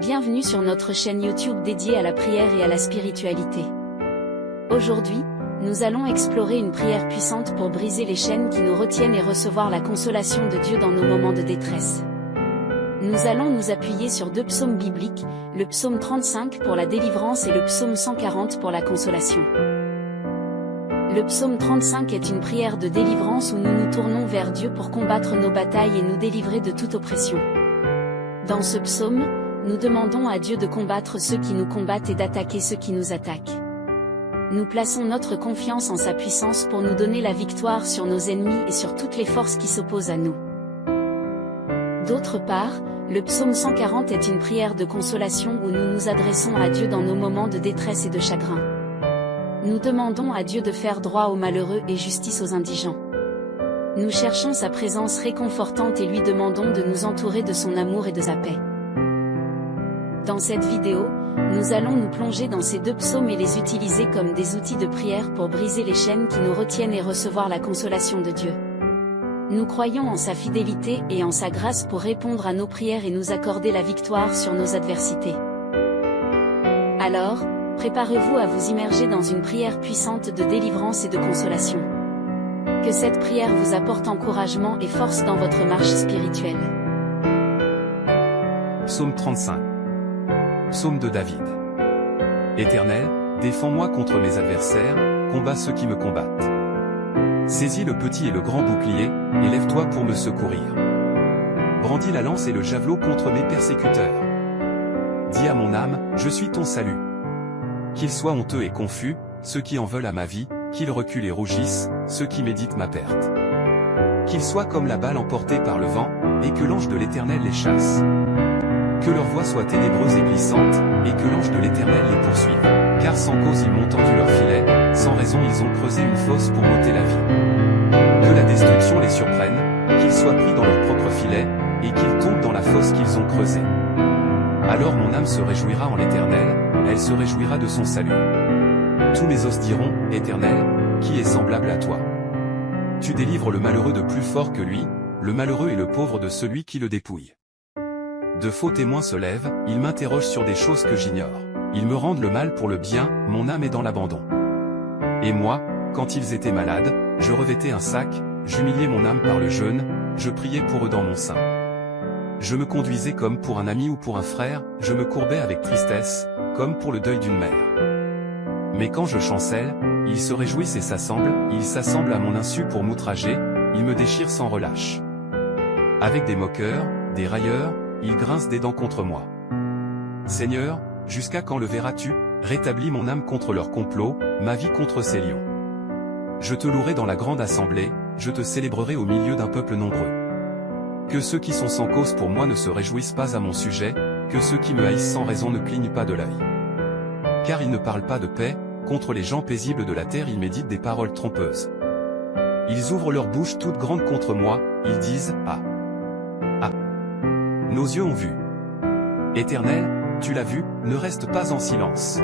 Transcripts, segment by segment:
Bienvenue sur notre chaîne YouTube dédiée à la prière et à la spiritualité. Aujourd'hui, nous allons explorer une prière puissante pour briser les chaînes qui nous retiennent et recevoir la consolation de Dieu dans nos moments de détresse. Nous allons nous appuyer sur deux psaumes bibliques, le psaume 35 pour la délivrance et le psaume 140 pour la consolation. Le psaume 35 est une prière de délivrance où nous nous tournons vers Dieu pour combattre nos batailles et nous délivrer de toute oppression. Dans ce psaume, nous demandons à Dieu de combattre ceux qui nous combattent et d'attaquer ceux qui nous attaquent. Nous plaçons notre confiance en sa puissance pour nous donner la victoire sur nos ennemis et sur toutes les forces qui s'opposent à nous. D'autre part, le psaume 140 est une prière de consolation où nous nous adressons à Dieu dans nos moments de détresse et de chagrin. Nous demandons à Dieu de faire droit aux malheureux et justice aux indigents. Nous cherchons sa présence réconfortante et lui demandons de nous entourer de son amour et de sa paix. Dans cette vidéo, nous allons nous plonger dans ces deux psaumes et les utiliser comme des outils de prière pour briser les chaînes qui nous retiennent et recevoir la consolation de Dieu. Nous croyons en sa fidélité et en sa grâce pour répondre à nos prières et nous accorder la victoire sur nos adversités. Alors, préparez-vous à vous immerger dans une prière puissante de délivrance et de consolation. Que cette prière vous apporte encouragement et force dans votre marche spirituelle. Psaume 35. Psaume de David. Éternel, défends-moi contre mes adversaires, combats ceux qui me combattent. Saisis le petit et le grand bouclier, et lève-toi pour me secourir. Brandis la lance et le javelot contre mes persécuteurs. Dis à mon âme, je suis ton salut. Qu'ils soient honteux et confus, ceux qui en veulent à ma vie, qu'ils reculent et rougissent, ceux qui méditent ma perte. Qu'ils soient comme la balle emportée par le vent, et que l'ange de l'Éternel les chasse. Que leur voix soit ténébreuse et glissante, et que l'ange de l'Éternel les poursuive. Car sans cause ils m'ont tendu leur filet, sans raison ils ont creusé une fosse pour m'ôter la vie. Que la destruction les surprenne, qu'ils soient pris dans leur propre filet, et qu'ils tombent dans la fosse qu'ils ont creusée. Alors mon âme se réjouira en l'Éternel, elle se réjouira de son salut. Tous mes os diront, Éternel, qui est semblable à toi? Tu délivres le malheureux de plus fort que lui, le malheureux et le pauvre de celui qui le dépouille. De faux témoins se lèvent, ils m'interrogent sur des choses que j'ignore. Ils me rendent le mal pour le bien, mon âme est dans l'abandon. Et moi, quand ils étaient malades, je revêtais un sac, j'humiliais mon âme par le jeûne, je priais pour eux dans mon sein. Je me conduisais comme pour un ami ou pour un frère, je me courbais avec tristesse, comme pour le deuil d'une mère. Mais quand je chancelle, ils se réjouissent et ils s'assemblent à mon insu pour m'outrager, ils me déchirent sans relâche. Avec des moqueurs, des railleurs, ils grincent des dents contre moi. Seigneur, jusqu'à quand le verras-tu? Rétablis mon âme contre leur complot, ma vie contre ces lions. Je te louerai dans la grande assemblée, je te célébrerai au milieu d'un peuple nombreux. Que ceux qui sont sans cause pour moi ne se réjouissent pas à mon sujet, que ceux qui me haïssent sans raison ne clignent pas de l'œil. Car ils ne parlent pas de paix, contre les gens paisibles de la terre ils méditent des paroles trompeuses. Ils ouvrent leur bouche toute grande contre moi, ils disent, ah! Ah! Nos yeux ont vu. Éternel, tu l'as vu, ne reste pas en silence.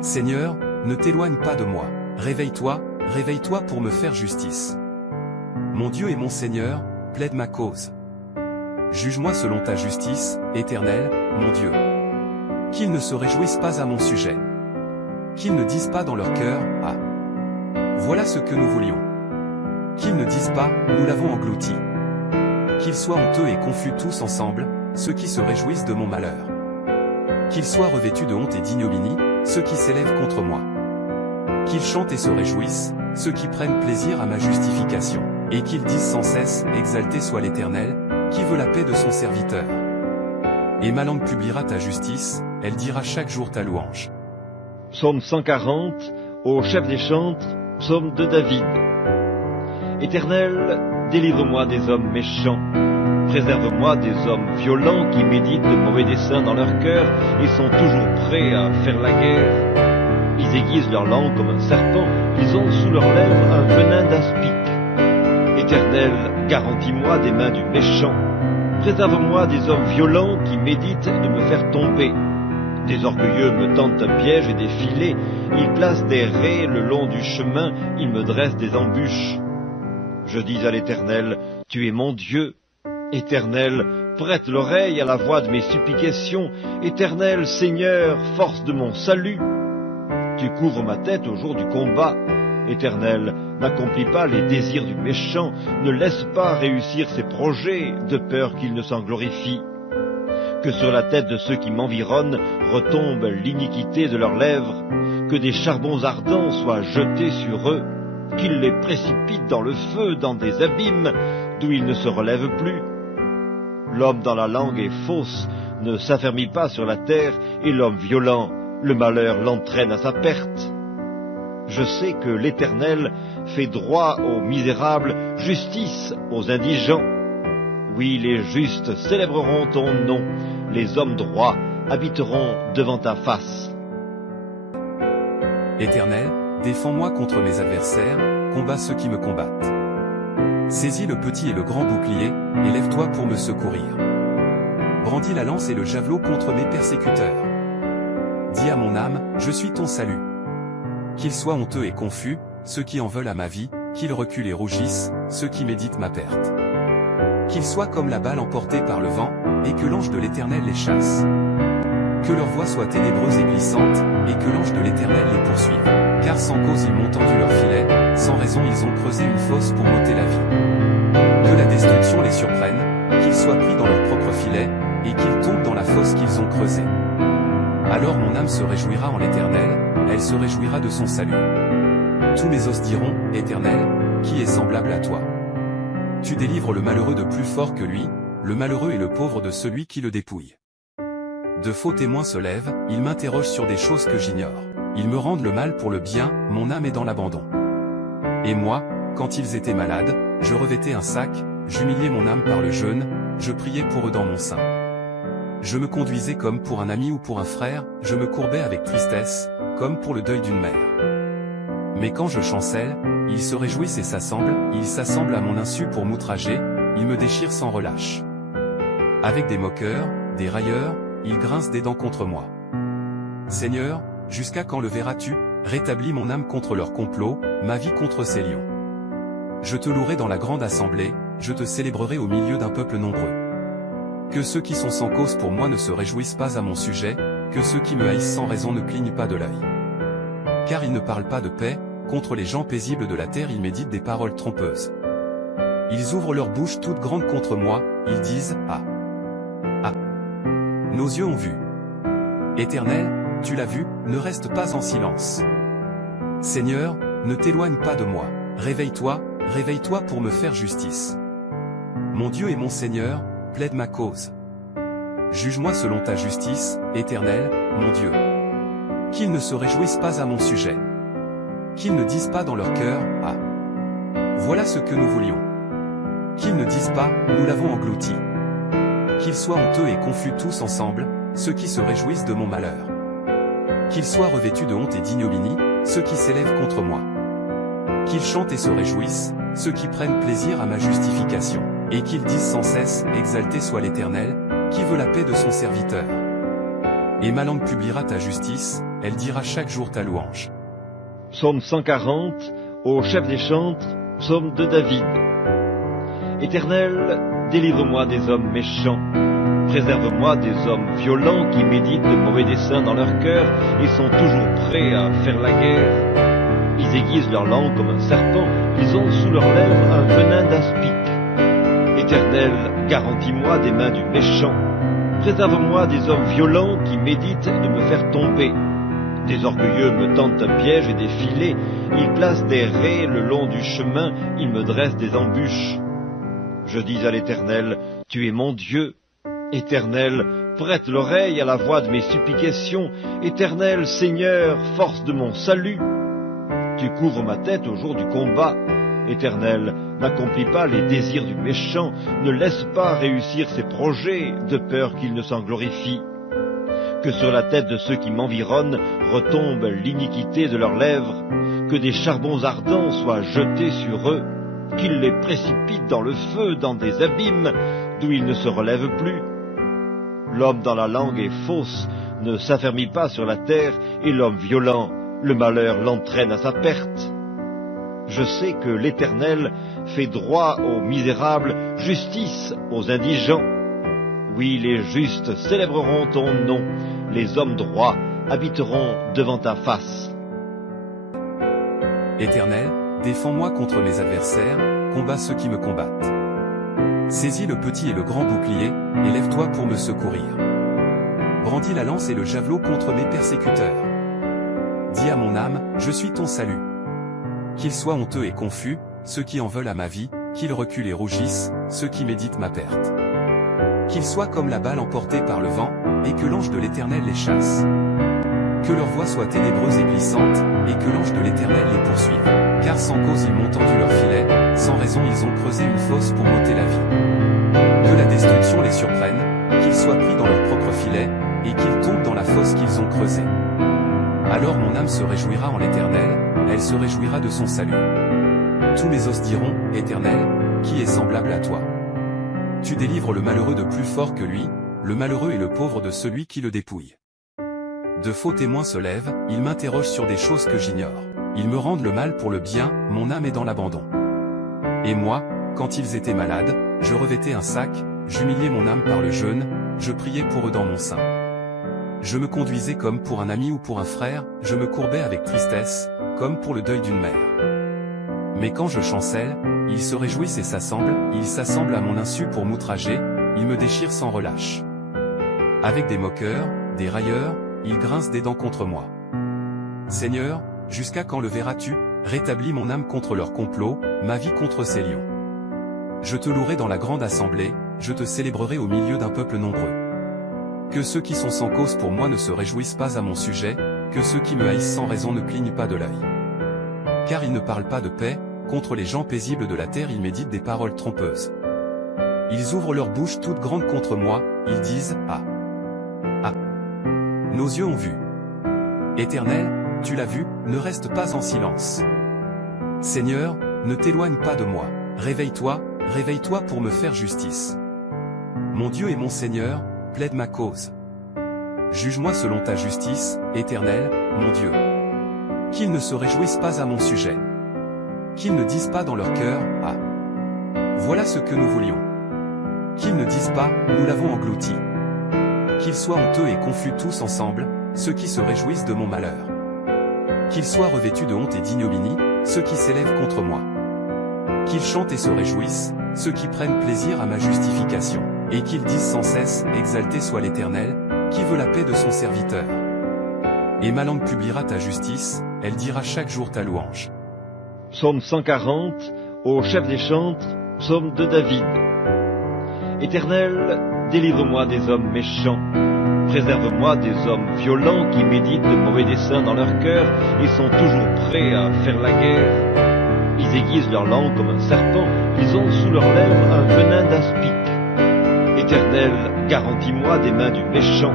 Seigneur, ne t'éloigne pas de moi. Réveille-toi, réveille-toi pour me faire justice. Mon Dieu et mon Seigneur, plaide ma cause. Juge-moi selon ta justice, Éternel, mon Dieu. Qu'ils ne se réjouissent pas à mon sujet. Qu'ils ne disent pas dans leur cœur, ah! Voilà ce que nous voulions. Qu'ils ne disent pas, nous l'avons englouti. Qu'ils soient honteux et confus tous ensemble, ceux qui se réjouissent de mon malheur. Qu'ils soient revêtus de honte et d'ignominie, ceux qui s'élèvent contre moi. Qu'ils chantent et se réjouissent, ceux qui prennent plaisir à ma justification, et qu'ils disent sans cesse, exalté soit l'Éternel, qui veut la paix de son serviteur. Et ma langue publiera ta justice, elle dira chaque jour ta louange. Psaume 140, au chef des chantres, psaume de David. Éternel, délivre-moi des hommes méchants. Préserve-moi des hommes violents qui méditent de mauvais desseins dans leur cœur et sont toujours prêts à faire la guerre. Ils aiguisent leur langue comme un serpent, ils ont sous leurs lèvres un venin d'aspic. Éternel, garantis-moi des mains du méchant. Préserve-moi des hommes violents qui méditent de me faire tomber. Des orgueilleux me tendent un piège et des filets, ils placent des raies le long du chemin, ils me dressent des embûches. Je dis à l'Éternel, tu es mon Dieu. Éternel, prête l'oreille à la voix de mes supplications. Éternel Seigneur, force de mon salut, tu couvres ma tête au jour du combat. Éternel, n'accomplis pas les désirs du méchant, ne laisse pas réussir ses projets, de peur qu'il ne s'en glorifie. Que sur la tête de ceux qui m'environnent retombe l'iniquité de leurs lèvres, que des charbons ardents soient jetés sur eux, qu'ils les précipitent dans le feu, dans des abîmes, d'où ils ne se relèvent plus. L'homme dans la langue est fausse, ne s'affermit pas sur la terre, et l'homme violent, le malheur l'entraîne à sa perte. Je sais que l'Éternel fait droit aux misérables, justice aux indigents. Oui, les justes célébreront ton nom, les hommes droits habiteront devant ta face. Éternel, défends-moi contre mes adversaires, combats ceux qui me combattent. Saisis le petit et le grand bouclier, et lève-toi pour me secourir. Brandis la lance et le javelot contre mes persécuteurs. Dis à mon âme, je suis ton salut. Qu'ils soient honteux et confus, ceux qui en veulent à ma vie, qu'ils reculent et rougissent, ceux qui méditent ma perte. Qu'ils soient comme la balle emportée par le vent, et que l'ange de l'Éternel les chasse. Que leur voix soit ténébreuse et glissante, et que l'ange de l'Éternel les poursuive. Car sans cause ils m'ont tendu leur filet, sans raison ils ont creusé une fosse pour m'ôter la vie. Que la destruction les surprenne, qu'ils soient pris dans leur propre filet, et qu'ils tombent dans la fosse qu'ils ont creusée. Alors mon âme se réjouira en l'Éternel, elle se réjouira de son salut. Tous mes os diront, Éternel, qui est semblable à toi? Tu délivres le malheureux de plus fort que lui, le malheureux et le pauvre de celui qui le dépouille. De faux témoins se lèvent, ils m'interrogent sur des choses que j'ignore. Ils me rendent le mal pour le bien, mon âme est dans l'abandon. Et moi, quand ils étaient malades, je revêtais un sac, j'humiliais mon âme par le jeûne, je priais pour eux dans mon sein. Je me conduisais comme pour un ami ou pour un frère, je me courbais avec tristesse, comme pour le deuil d'une mère. Mais quand je chancelle, ils se réjouissent et ils s'assemblent à mon insu pour m'outrager, ils me déchirent sans relâche. Avec des moqueurs, des railleurs, ils grincent des dents contre moi. Seigneur, jusqu'à quand le verras-tu? Rétablis mon âme contre leur complot, ma vie contre ces lions. Je te louerai dans la grande assemblée, je te célébrerai au milieu d'un peuple nombreux. Que ceux qui sont sans cause pour moi ne se réjouissent pas à mon sujet, que ceux qui me haïssent sans raison ne clignent pas de l'œil. Car ils ne parlent pas de paix, contre les gens paisibles de la terre ils méditent des paroles trompeuses. Ils ouvrent leur bouche toute grande contre moi, ils disent « Ah! Ah! Nos yeux ont vu. » Éternel, tu l'as vu, ne reste pas en silence. Seigneur, ne t'éloigne pas de moi, réveille-toi, réveille-toi pour me faire justice. Mon Dieu et mon Seigneur, plaide ma cause. Juge-moi selon ta justice, Éternel, mon Dieu. Qu'ils ne se réjouissent pas à mon sujet. Qu'ils ne disent pas dans leur cœur, « Ah! Voilà ce que nous voulions. » Qu'ils ne disent pas, « Nous l'avons englouti. » Qu'ils soient honteux et confus tous ensemble, ceux qui se réjouissent de mon malheur. Qu'ils soient revêtus de honte et d'ignominie, ceux qui s'élèvent contre moi. Qu'ils chantent et se réjouissent, ceux qui prennent plaisir à ma justification. Et qu'ils disent sans cesse, exalté soit l'Éternel, qui veut la paix de son serviteur. Et ma langue publiera ta justice, elle dira chaque jour ta louange. Psaume 140, au chef des chantres, psaume de David. Éternel, délivre-moi des hommes méchants, préserve-moi des hommes violents qui méditent de mauvais desseins dans leur cœur et sont toujours prêts à faire la guerre. Ils aiguisent leur langue comme un serpent, ils ont sous leurs lèvres un venin d'aspic. Éternel, garantis-moi des mains du méchant. Préserve-moi des hommes violents qui méditent de me faire tomber. Des orgueilleux me tendent un piège et des filets. Ils placent des raies le long du chemin. Ils me dressent des embûches. Je dis à l'Éternel, tu es mon Dieu. Éternel, prête l'oreille à la voix de mes supplications. Éternel, Seigneur, force de mon salut. Tu couvres ma tête au jour du combat. Éternel, n'accomplis pas les désirs du méchant, ne laisse pas réussir ses projets, de peur qu'il ne s'en glorifie. Que sur la tête de ceux qui m'environnent retombe l'iniquité de leurs lèvres, que des charbons ardents soient jetés sur eux, qu'ils les précipitent dans le feu, dans des abîmes, d'où ils ne se relèvent plus. L'homme dans la langue est fausse, ne s'affermit pas sur la terre, et l'homme violent, le malheur l'entraîne à sa perte. Je sais que l'Éternel fait droit aux misérables, justice aux indigents. Oui, les justes célébreront ton nom, les hommes droits habiteront devant ta face. Éternel, défends-moi contre mes adversaires, combats ceux qui me combattent. Saisis le petit et le grand bouclier, et lève-toi pour me secourir. Brandis la lance et le javelot contre mes persécuteurs. Dis à mon âme, je suis ton salut. Qu'ils soient honteux et confus, ceux qui en veulent à ma vie, qu'ils reculent et rougissent, ceux qui méditent ma perte. Qu'ils soient comme la balle emportée par le vent, et que l'ange de l'Éternel les chasse. Que leur voix soit ténébreuse et glissante, et que l'ange de l'Éternel les poursuive. Car sans cause ils m'ont tendu leur filet, sans raison ils ont creusé une fosse pour m'ôter la vie. Que la destruction les surprenne, qu'ils soient pris dans leur propre filet, et qu'ils tombent dans la fosse qu'ils ont creusée. Alors mon âme se réjouira en l'Éternel, elle se réjouira de son salut. Tous mes os diront, Éternel, qui est semblable à toi? Tu délivres le malheureux de plus fort que lui, le malheureux et le pauvre de celui qui le dépouille. De faux témoins se lèvent, ils m'interrogent sur des choses que j'ignore. Ils me rendent le mal pour le bien, mon âme est dans l'abandon. Et moi, quand ils étaient malades, je revêtais un sac, j'humiliais mon âme par le jeûne, je priais pour eux dans mon sein. Je me conduisais comme pour un ami ou pour un frère, je me courbais avec tristesse, comme pour le deuil d'une mère. Mais quand je chancelle, ils se réjouissent et ils s'assemblent à mon insu pour m'outrager, ils me déchirent sans relâche. Avec des moqueurs, des railleurs, ils grincent des dents contre moi. Seigneur, jusqu'à quand le verras-tu? Rétablis mon âme contre leur complot, ma vie contre ces lions. Je te louerai dans la grande assemblée, je te célébrerai au milieu d'un peuple nombreux. Que ceux qui sont sans cause pour moi ne se réjouissent pas à mon sujet, que ceux qui me haïssent sans raison ne clignent pas de l'œil. Car ils ne parlent pas de paix, contre les gens paisibles de la terre ils méditent des paroles trompeuses. Ils ouvrent leur bouche toute grande contre moi, ils disent « Ah! Ah! Nos yeux ont vu. » Éternel, tu l'as vu, ne reste pas en silence. Seigneur, ne t'éloigne pas de moi. Réveille-toi, réveille-toi pour me faire justice. Mon Dieu et mon Seigneur, plaide ma cause. Juge-moi selon ta justice, Éternel, mon Dieu. Qu'ils ne se réjouissent pas à mon sujet. Qu'ils ne disent pas dans leur cœur, « Ah! Voilà ce que nous voulions. » Qu'ils ne disent pas, « Nous l'avons englouti. » Qu'ils soient honteux et confus tous ensemble, ceux qui se réjouissent de mon malheur. Qu'ils soient revêtus de honte et d'ignominie, ceux qui s'élèvent contre moi. Qu'ils chantent et se réjouissent, ceux qui prennent plaisir à ma justification, et qu'ils disent sans cesse, « Exalté soit l'Éternel, qui veut la paix de son serviteur. » Et ma langue publiera ta justice, elle dira chaque jour ta louange. Psaume 140, au chef des chantres, psaume de David. Éternel, délivre-moi des hommes méchants. Préserve-moi des hommes violents qui méditent de mauvais desseins dans leur cœur et sont toujours prêts à faire la guerre. Ils aiguisent leur langue comme un serpent, ils ont sous leurs lèvres un venin d'aspic. Éternel, garantis-moi des mains du méchant.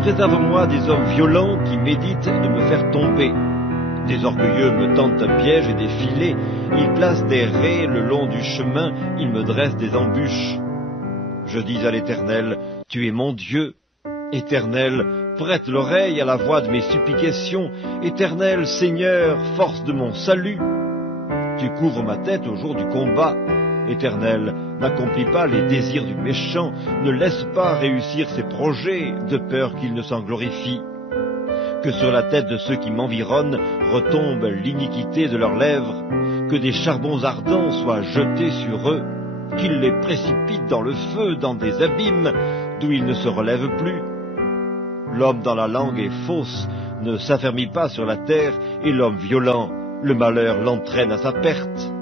Préserve-moi des hommes violents qui méditent de me faire tomber. Des orgueilleux me tendent un piège et des filets, ils placent des raies le long du chemin, ils me dressent des embûches. Je dis à l'Éternel, tu es mon Dieu. Éternel, prête l'oreille à la voix de mes supplications. Éternel, Seigneur, force de mon salut. Tu couvres ma tête au jour du combat. Éternel, n'accomplis pas les désirs du méchant, ne laisse pas réussir ses projets, de peur qu'il ne s'en glorifie. Que sur la tête de ceux qui m'environnent retombe l'iniquité de leurs lèvres, que des charbons ardents soient jetés sur eux, qu'ils les précipitent dans le feu, dans des abîmes, d'où ils ne se relèvent plus. L'homme dans la langue est fausse, ne s'affermit pas sur la terre, et l'homme violent, le malheur l'entraîne à sa perte.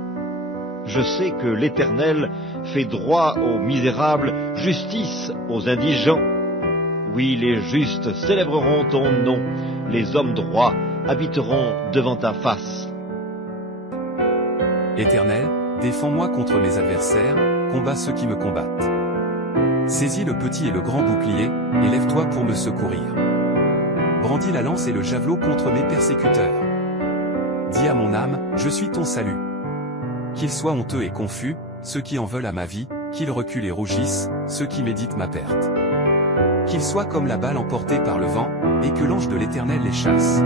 Je sais que l'Éternel fait droit aux misérables, justice aux indigents. Oui, les justes célébreront ton nom, les hommes droits habiteront devant ta face. Éternel, défends-moi contre mes adversaires, combats ceux qui me combattent. Saisis le petit et le grand bouclier, et lève-toi pour me secourir. Brandis la lance et le javelot contre mes persécuteurs. Dis à mon âme, je suis ton salut. Qu'ils soient honteux et confus, ceux qui en veulent à ma vie, qu'ils reculent et rougissent, ceux qui méditent ma perte. Qu'ils soient comme la balle emportée par le vent, et que l'ange de l'Éternel les chasse.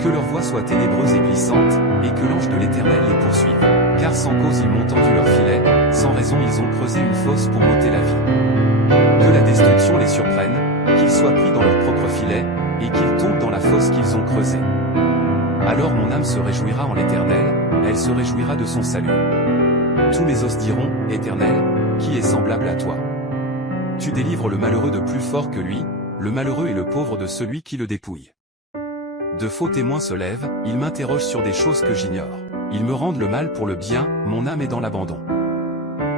Que leur voix soit ténébreuse et glissante, et que l'ange de l'Éternel les poursuive. Car sans cause ils m'ont tendu leur filet, sans raison ils ont creusé une fosse pour m'ôter la vie. Que surprennent, qu'ils soient pris dans leur propre filet, et qu'ils tombent dans la fosse qu'ils ont creusée. Alors mon âme se réjouira en l'Éternel, elle se réjouira de son salut. Tous mes os diront, Éternel, qui est semblable à toi? Tu délivres le malheureux de plus fort que lui, le malheureux et le pauvre de celui qui le dépouille. De faux témoins se lèvent, ils m'interrogent sur des choses que j'ignore. Ils me rendent le mal pour le bien, mon âme est dans l'abandon.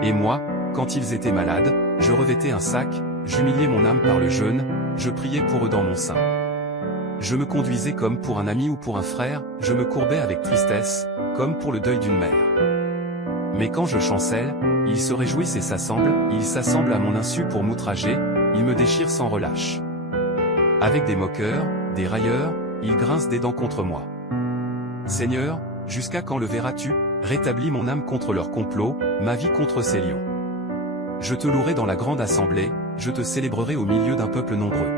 Et moi, quand ils étaient malades, je revêtais un sac, j'humiliais mon âme par le jeûne, je priais pour eux dans mon sein. Je me conduisais comme pour un ami ou pour un frère, je me courbais avec tristesse, comme pour le deuil d'une mère. Mais quand je chancelle, ils se réjouissent et ils s'assemblent à mon insu pour m'outrager, ils me déchirent sans relâche. Avec des moqueurs, des railleurs, ils grincent des dents contre moi. Seigneur, jusqu'à quand le verras-tu? Rétablis mon âme contre leur complot, ma vie contre ces lions. Je te louerai dans la grande assemblée, je te célébrerai au milieu d'un peuple nombreux.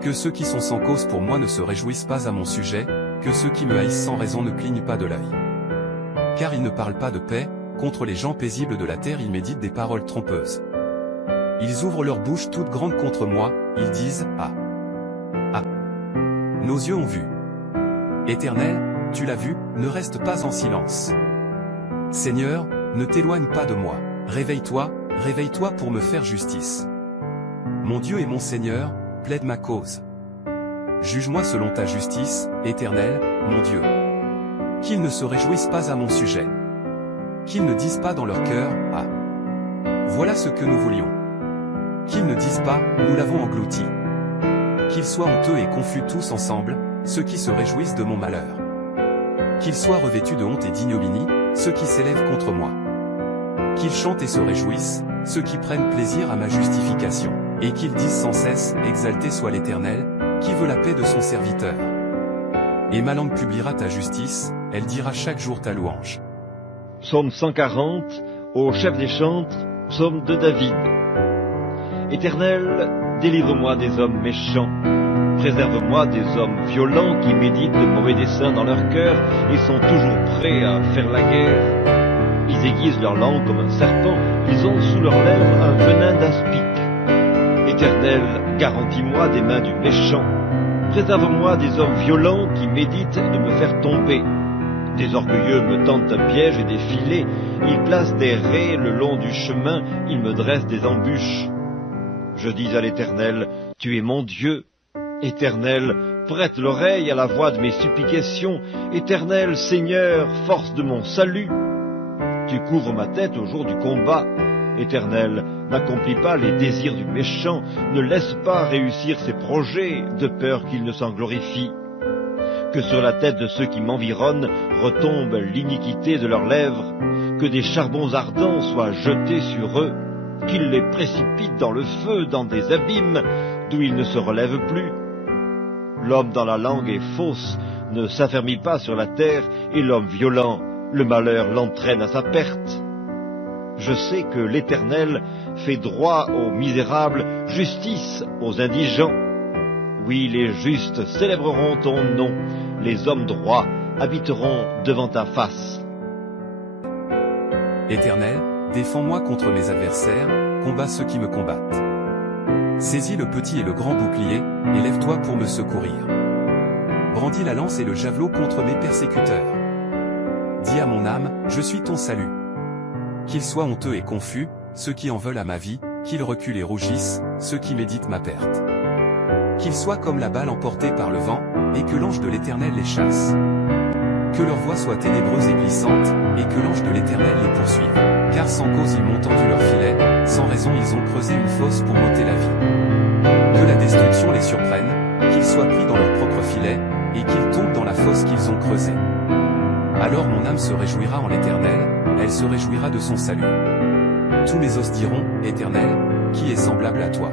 Que ceux qui sont sans cause pour moi ne se réjouissent pas à mon sujet, que ceux qui me haïssent sans raison ne clignent pas de l'œil. Car ils ne parlent pas de paix, contre les gens paisibles de la terre ils méditent des paroles trompeuses. Ils ouvrent leur bouche toute grande contre moi, ils disent « Ah! Ah! Nos yeux ont vu. » Éternel, tu l'as vu, ne reste pas en silence. Seigneur, ne t'éloigne pas de moi. Réveille-toi, réveille-toi pour me faire justice. Mon Dieu et mon Seigneur, plaide ma cause. Juge-moi selon ta justice, Éternel, mon Dieu. Qu'ils ne se réjouissent pas à mon sujet. Qu'ils ne disent pas dans leur cœur, « Ah! Voilà ce que nous voulions. » Qu'ils ne disent pas, « Nous l'avons englouti. » Qu'ils soient honteux et confus tous ensemble, ceux qui se réjouissent de mon malheur. Qu'ils soient revêtus de honte et d'ignominie, ceux qui s'élèvent contre moi. Qu'ils chantent et se réjouissent, ceux qui prennent plaisir à ma justification, et qu'ils disent sans cesse, exalté soit l'Éternel, qui veut la paix de son serviteur. Et ma langue publiera ta justice, elle dira chaque jour ta louange. Psaume 140, au chef des chantres, psaume de David. Éternel, délivre-moi des hommes méchants. Préserve-moi des hommes violents qui méditent de mauvais desseins dans leur cœur et sont toujours prêts à faire la guerre. Ils aiguisent leur langue comme un serpent, ils ont sous leurs lèvres un venin d'aspic. Éternel, garantis-moi des mains du méchant. Préserve-moi des hommes violents qui méditent de me faire tomber. Des orgueilleux me tendent un piège et des filets, ils placent des raies le long du chemin, ils me dressent des embûches. Je dis à l'Éternel, tu es mon Dieu. Éternel, prête l'oreille à la voix de mes supplications. Éternel, Seigneur, force de mon salut. Tu couvres ma tête au jour du combat. Éternel, n'accomplis pas les désirs du méchant, ne laisse pas réussir ses projets, de peur qu'il ne s'en glorifie. Que sur la tête de ceux qui m'environnent retombe l'iniquité de leurs lèvres, que des charbons ardents soient jetés sur eux, qu'ils les précipitent dans le feu, dans des abîmes, d'où ils ne se relèvent plus. L'homme dans la langue est fausse, ne s'affermit pas sur la terre, et l'homme violent, le malheur l'entraîne à sa perte. Je sais que l'Éternel fait droit aux misérables, justice aux indigents. Oui, les justes célébreront ton nom, les hommes droits habiteront devant ta face. Éternel, défends-moi contre mes adversaires, combats ceux qui me combattent. Saisis le petit et le grand bouclier, et lève-toi pour me secourir. Brandis la lance et le javelot contre mes persécuteurs. Dis à mon âme, je suis ton salut. Qu'ils soient honteux et confus, ceux qui en veulent à ma vie, qu'ils reculent et rougissent, ceux qui méditent ma perte. Qu'ils soient comme la balle emportée par le vent, et que l'ange de l'Éternel les chasse. Que leur voix soit ténébreuse et glissante, et que l'ange de l'Éternel les poursuive. Car sans cause ils m'ont tendu leur filet, sans raison ils ont creusé une fosse pour m'ôter la vie. Que la destruction les surprenne, qu'ils soient pris dans leur propre filet, et qu'ils tombent dans la fosse qu'ils ont creusée. Alors mon âme se réjouira en l'Éternel, elle se réjouira de son salut. Tous mes os diront, Éternel, qui est semblable à toi?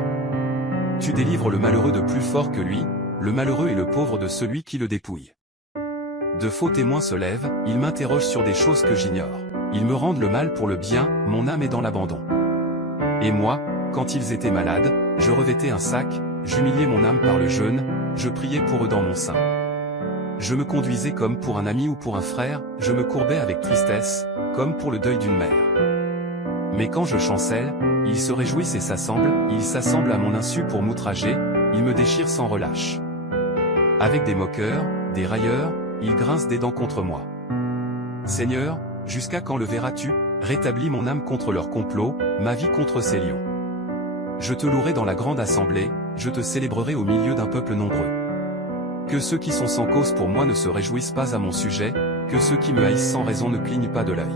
Tu délivres le malheureux de plus fort que lui, le malheureux et le pauvre de celui qui le dépouille. De faux témoins se lèvent, ils m'interrogent sur des choses que j'ignore. Ils me rendent le mal pour le bien, mon âme est dans l'abandon. Et moi, quand ils étaient malades, je revêtais un sac, j'humiliais mon âme par le jeûne, je priais pour eux dans mon sein. Je me conduisais comme pour un ami ou pour un frère, je me courbais avec tristesse, comme pour le deuil d'une mère. Mais quand je chancelle, ils se réjouissent et s'assemblent, ils s'assemblent à mon insu pour m'outrager, ils me déchirent sans relâche. Avec des moqueurs, des railleurs, ils grincent des dents contre moi. Seigneur, jusqu'à quand le verras-tu? Rétablis mon âme contre leur complot, ma vie contre ces lions. Je te louerai dans la grande assemblée, je te célébrerai au milieu d'un peuple nombreux. Que ceux qui sont sans cause pour moi ne se réjouissent pas à mon sujet, que ceux qui me haïssent sans raison ne clignent pas de l'œil.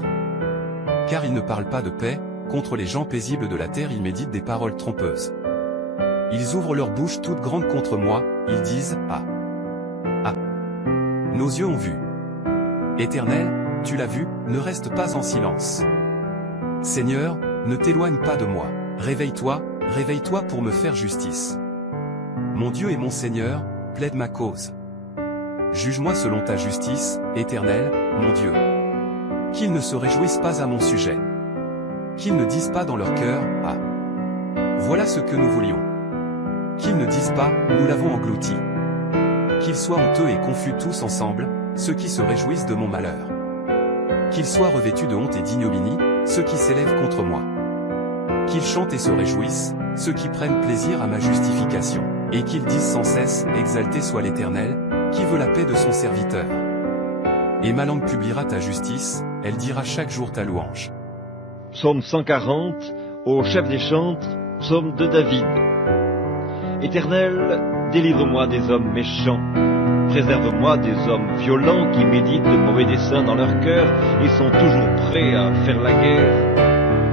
Car ils ne parlent pas de paix, contre les gens paisibles de la terre ils méditent des paroles trompeuses. Ils ouvrent leur bouche toute grande contre moi, ils disent « Ah! Ah! Nos yeux ont vu. » Éternel, tu l'as vu, ne reste pas en silence. Seigneur, ne t'éloigne pas de moi. Réveille-toi, réveille-toi pour me faire justice. Mon Dieu et mon Seigneur, plaide ma cause. Juge-moi selon ta justice, Éternel, mon Dieu. Qu'ils ne se réjouissent pas à mon sujet. Qu'ils ne disent pas dans leur cœur, « Ah! Voilà ce que nous voulions. » Qu'ils ne disent pas, « Nous l'avons englouti. » Qu'ils soient honteux et confus tous ensemble, ceux qui se réjouissent de mon malheur. Qu'ils soient revêtus de honte et d'ignominie, ceux qui s'élèvent contre moi. Qu'ils chantent et se réjouissent, ceux qui prennent plaisir à ma justification, et qu'ils disent sans cesse, exalté soit l'Éternel, qui veut la paix de son serviteur. Et ma langue publiera ta justice, elle dira chaque jour ta louange. Psaume 140, au chef des chantres, psaume de David. Éternel, délivre-moi des hommes méchants. Préserve-moi des hommes violents qui méditent de mauvais desseins dans leur cœur et sont toujours prêts à faire la guerre.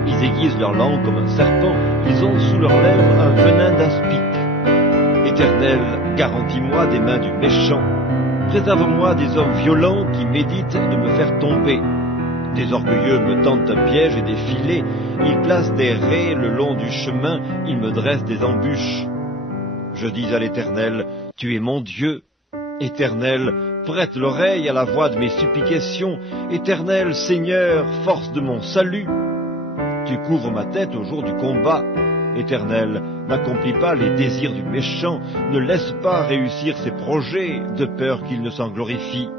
Ils aiguisent leur langue comme un serpent, ils ont sous leurs lèvres un venin d'aspic. Éternel, garantis-moi des mains du méchant. Préserve-moi des hommes violents qui méditent de me faire tomber. Des orgueilleux me tendent un piège et des filets, ils placent des raies le long du chemin, ils me dressent des embûches. Je dis à l'Éternel, tu es mon Dieu. Éternel, prête l'oreille à la voix de mes supplications. Éternel, Seigneur, force de mon salut. Tu couvres ma tête au jour du combat. Éternel, n'accomplis pas les désirs du méchant, ne laisse pas réussir ses projets, de peur qu'il ne s'en glorifie.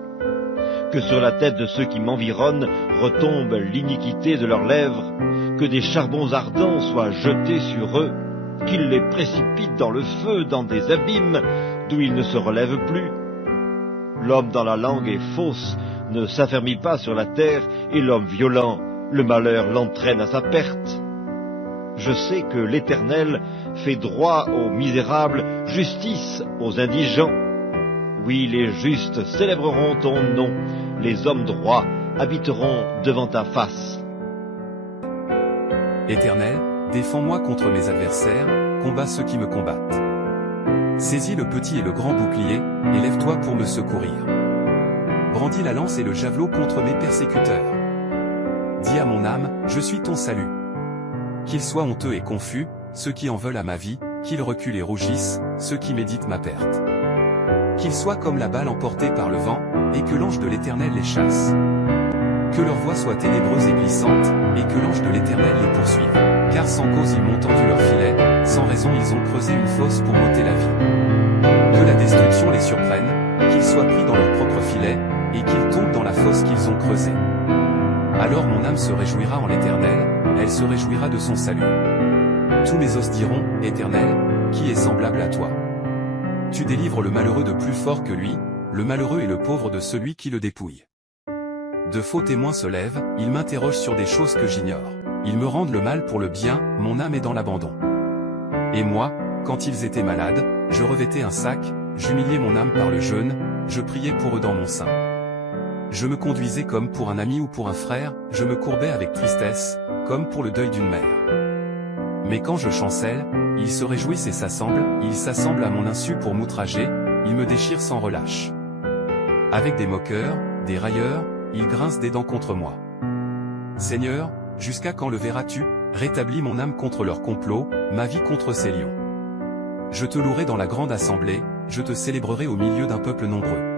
Que sur la tête de ceux qui m'environnent retombe l'iniquité de leurs lèvres, que des charbons ardents soient jetés sur eux, qu'ils les précipitent dans le feu, dans des abîmes, d'où ils ne se relèvent plus. L'homme dans la langue est fausse, ne s'affermit pas sur la terre, et l'homme violent, le malheur l'entraîne à sa perte. Je sais que l'Éternel fait droit aux misérables, justice aux indigents. Oui, les justes célébreront ton nom, les hommes droits habiteront devant ta face. Éternel, défends-moi contre mes adversaires, combats ceux qui me combattent. Saisis le petit et le grand bouclier, et lève-toi pour me secourir. Brandis la lance et le javelot contre mes persécuteurs. Dis à mon âme, je suis ton salut. Qu'ils soient honteux et confus, ceux qui en veulent à ma vie, qu'ils reculent et rougissent, ceux qui méditent ma perte. Qu'ils soient comme la balle emportée par le vent, et que l'ange de l'Éternel les chasse. Que leur voix soit ténébreuse et glissante, et que l'ange de l'Éternel les poursuive. Car sans cause ils m'ont tendu leur filet, sans raison ils ont creusé une fosse pour m'ôter la vie. Que la destruction les surprenne, qu'ils soient pris dans leur propre filet, et qu'ils tombent dans la fosse qu'ils ont creusée. Alors mon âme se réjouira en l'Éternel, elle se réjouira de son salut. Tous mes os diront, Éternel, qui est semblable à toi? Tu délivres le malheureux de plus fort que lui, le malheureux et le pauvre de celui qui le dépouille. De faux témoins se lèvent, ils m'interrogent sur des choses que j'ignore. Ils me rendent le mal pour le bien, mon âme est dans l'abandon. Et moi, quand ils étaient malades, je revêtais un sac, j'humiliais mon âme par le jeûne, je priais pour eux dans mon sein. Je me conduisais comme pour un ami ou pour un frère, je me courbais avec tristesse, comme pour le deuil d'une mère. Mais quand je chancelle, ils se réjouissent et ils s'assemblent à mon insu pour m'outrager, ils me déchirent sans relâche. Avec des moqueurs, des railleurs, ils grincent des dents contre moi. Seigneur, jusqu'à quand le verras-tu? Rétablis mon âme contre leur complot, ma vie contre ces lions. Je te louerai dans la grande assemblée, je te célébrerai au milieu d'un peuple nombreux.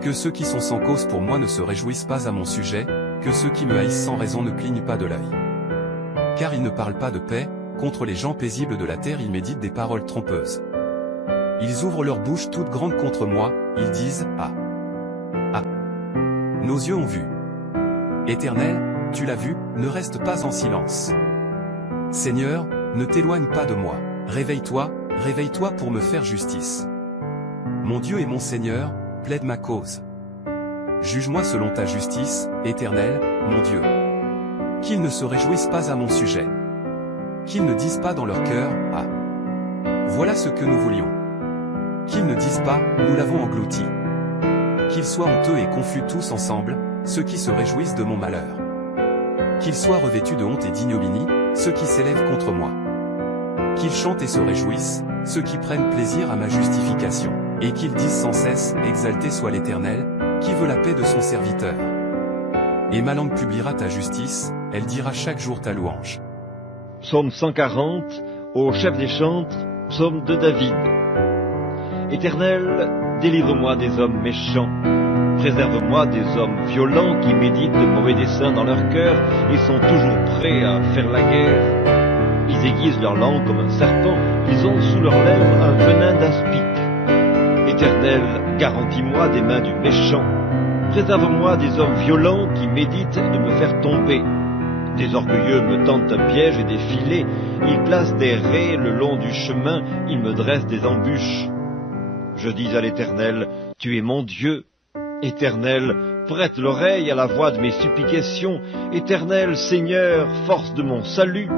Que ceux qui sont sans cause pour moi ne se réjouissent pas à mon sujet, que ceux qui me haïssent sans raison ne clignent pas de l'œil. Car ils ne parlent pas de paix, contre les gens paisibles de la terre ils méditent des paroles trompeuses. Ils ouvrent leur bouche toute grande contre moi, ils disent « Ah! Ah! Nos yeux ont vu. Éternel, tu l'as vu, ne reste pas en silence. Seigneur, ne t'éloigne pas de moi. Réveille-toi, réveille-toi pour me faire justice. Mon Dieu et mon Seigneur, plaide ma cause. Juge-moi selon ta justice, Éternel, mon Dieu. Qu'ils ne se réjouissent pas à mon sujet. Qu'ils ne disent pas dans leur cœur, ah, voilà ce que nous voulions. Qu'ils ne disent pas, nous l'avons englouti. Qu'ils soient honteux et confus tous ensemble, ceux qui se réjouissent de mon malheur. Qu'ils soient revêtus de honte et d'ignominie, ceux qui s'élèvent contre moi. Qu'ils chantent et se réjouissent, ceux qui prennent plaisir à ma justification, et qu'ils disent sans cesse, exalté soit l'Éternel, qui veut la paix de son serviteur. Et ma langue publiera ta justice, elle dira chaque jour ta louange. Psaume 140, au chef des chantres, psaume de David. Éternel, délivre-moi des hommes méchants. Préserve-moi des hommes violents qui méditent de mauvais desseins dans leur cœur et sont toujours prêts à faire la guerre. Ils aiguisent leur langue comme un serpent, ils ont sous leurs lèvres un venin d'aspic. Éternel, garantis-moi des mains du méchant. Préserve-moi des hommes violents qui méditent de me faire tomber. Des orgueilleux me tendent un piège et des filets, ils placent des raies le long du chemin, ils me dressent des embûches. Je dis à l'Éternel, tu es mon Dieu. Éternel, prête l'oreille à la voix de mes supplications. Éternel, Seigneur, force de mon salut.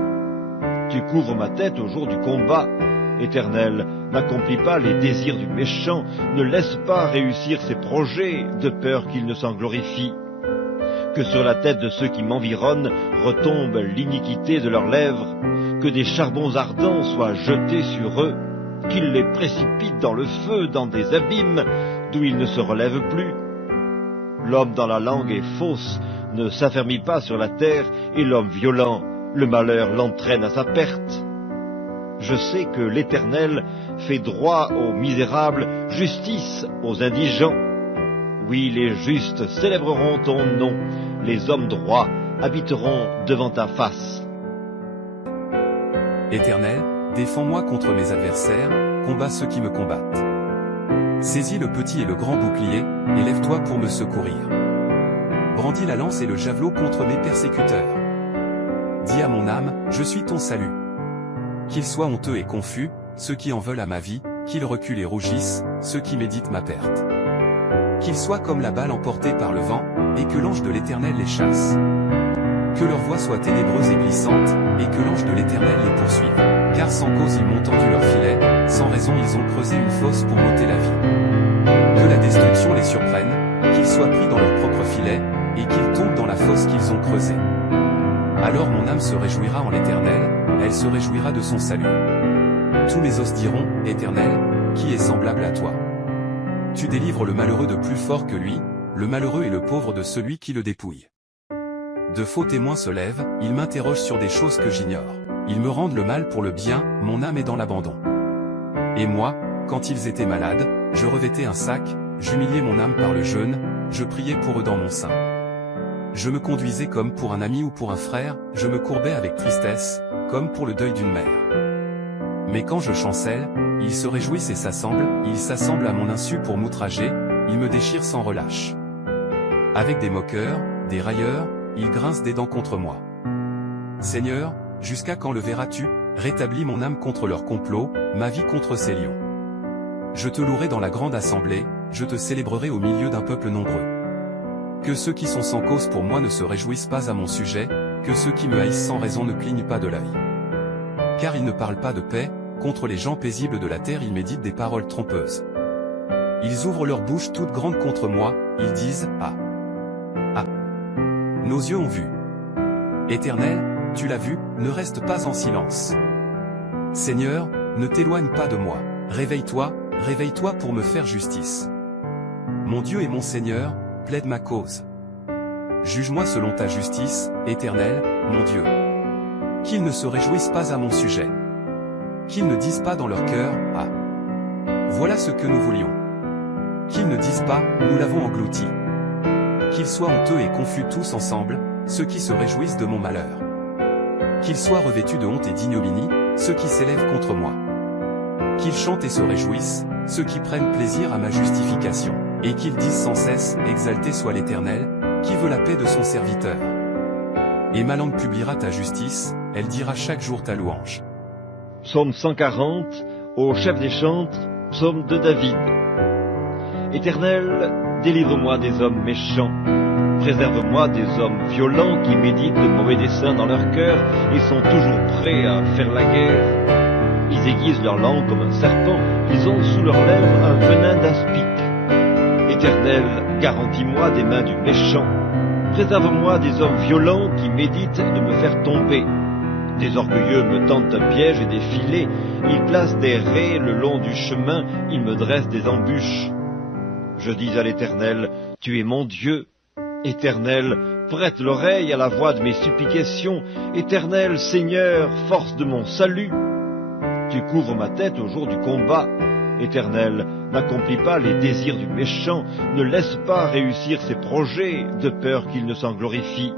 Tu couvres ma tête au jour du combat. Éternel, n'accomplis pas les désirs du méchant, ne laisse pas réussir ses projets, de peur qu'il ne s'en glorifie. Que sur la tête de ceux qui m'environnent retombe l'iniquité de leurs lèvres, que des charbons ardents soient jetés sur eux, qu'ils les précipitent dans le feu, dans des abîmes, d'où ils ne se relèvent plus. L'homme dans la langue est fausse, ne s'affermit pas sur la terre, et l'homme violent, le malheur l'entraîne à sa perte. Je sais que l'Éternel fait droit aux misérables, justice aux indigents. Oui, les justes célébreront ton nom, les hommes droits habiteront devant ta face. Éternel, défends-moi contre mes adversaires, combats ceux qui me combattent. Saisis le petit et le grand bouclier, et lève-toi pour me secourir. Brandis la lance et le javelot contre mes persécuteurs. Dis à mon âme, je suis ton salut. Qu'ils soient honteux et confus, ceux qui en veulent à ma vie, qu'ils reculent et rougissent, ceux qui méditent ma perte. Qu'ils soient comme la balle emportée par le vent, et que l'ange de l'Éternel les chasse. Que leur voix soit ténébreuse et glissante, et que l'ange de l'Éternel les poursuive. Car sans cause ils m'ont tendu leur filet, sans raison ils ont creusé une fosse pour m'ôter la vie. Que la destruction les surprenne, qu'ils soient pris dans leur propre filet, et qu'ils tombent dans la fosse qu'ils ont creusée. Alors mon âme se réjouira en l'Éternel, elle se réjouira de son salut. Tous mes os diront, Éternel, qui est semblable à toi? Tu délivres le malheureux de plus fort que lui, le malheureux et le pauvre de celui qui le dépouille. De faux témoins se lèvent, ils m'interrogent sur des choses que j'ignore. Ils me rendent le mal pour le bien, mon âme est dans l'abandon. Et moi, quand ils étaient malades, je revêtais un sac, j'humiliais mon âme par le jeûne, je priais pour eux dans mon sein. Je me conduisais comme pour un ami ou pour un frère, je me courbais avec tristesse, comme pour le deuil d'une mère. Mais quand je chancelle, ils se réjouissent et ils s'assemblent à mon insu pour m'outrager, ils me déchirent sans relâche. Avec des moqueurs, des railleurs, ils grincent des dents contre moi. Seigneur, jusqu'à quand le verras-tu? Rétablis mon âme contre leur complot, ma vie contre ces lions. Je te louerai dans la grande assemblée, je te célébrerai au milieu d'un peuple nombreux. Que ceux qui sont sans cause pour moi ne se réjouissent pas à mon sujet, que ceux qui me haïssent sans raison ne clignent pas de l'œil. Car ils ne parlent pas de paix, contre les gens paisibles de la terre ils méditent des paroles trompeuses. Ils ouvrent leur bouche toute grande contre moi, ils disent, ah, ah. Nos yeux ont vu. Éternel, tu l'as vu, ne reste pas en silence. Seigneur, ne t'éloigne pas de moi. Réveille-toi, réveille-toi pour me faire justice. Mon Dieu et mon Seigneur, plaide ma cause. Juge-moi selon ta justice, Éternel, mon Dieu. Qu'ils ne se réjouissent pas à mon sujet. Qu'ils ne disent pas dans leur cœur, ah, voilà ce que nous voulions. Qu'ils ne disent pas, nous l'avons englouti. Qu'ils soient honteux et confus tous ensemble, ceux qui se réjouissent de mon malheur. Qu'ils soient revêtus de honte et d'ignominie, ceux qui s'élèvent contre moi. Qu'ils chantent et se réjouissent, ceux qui prennent plaisir à ma justification, et qu'ils disent sans cesse, exalté soit l'Éternel, qui veut la paix de son serviteur. Et ma langue publiera ta justice, elle dira chaque jour ta louange. Psaume 140, au chef des chantres, psaume de David. Éternel, délivre-moi des hommes méchants. Préserve-moi des hommes violents qui méditent de mauvais desseins dans leur cœur et sont toujours prêts à faire la guerre. Ils aiguisent leur langue comme un serpent, ils ont sous leurs lèvres un venin d'aspic. Éternel, garantis-moi des mains du méchant. Préserve-moi des hommes violents qui méditent de me faire tomber. Des orgueilleux me tendent un piège et des filets, ils placent des raies le long du chemin, ils me dressent des embûches. Je dis à l'Éternel, tu es mon Dieu. Éternel, prête l'oreille à la voix de mes supplications. Éternel, Seigneur, force de mon salut. Tu couvres ma tête au jour du combat. Éternel, n'accomplis pas les désirs du méchant, ne laisse pas réussir ses projets, de peur qu'il ne s'en glorifie.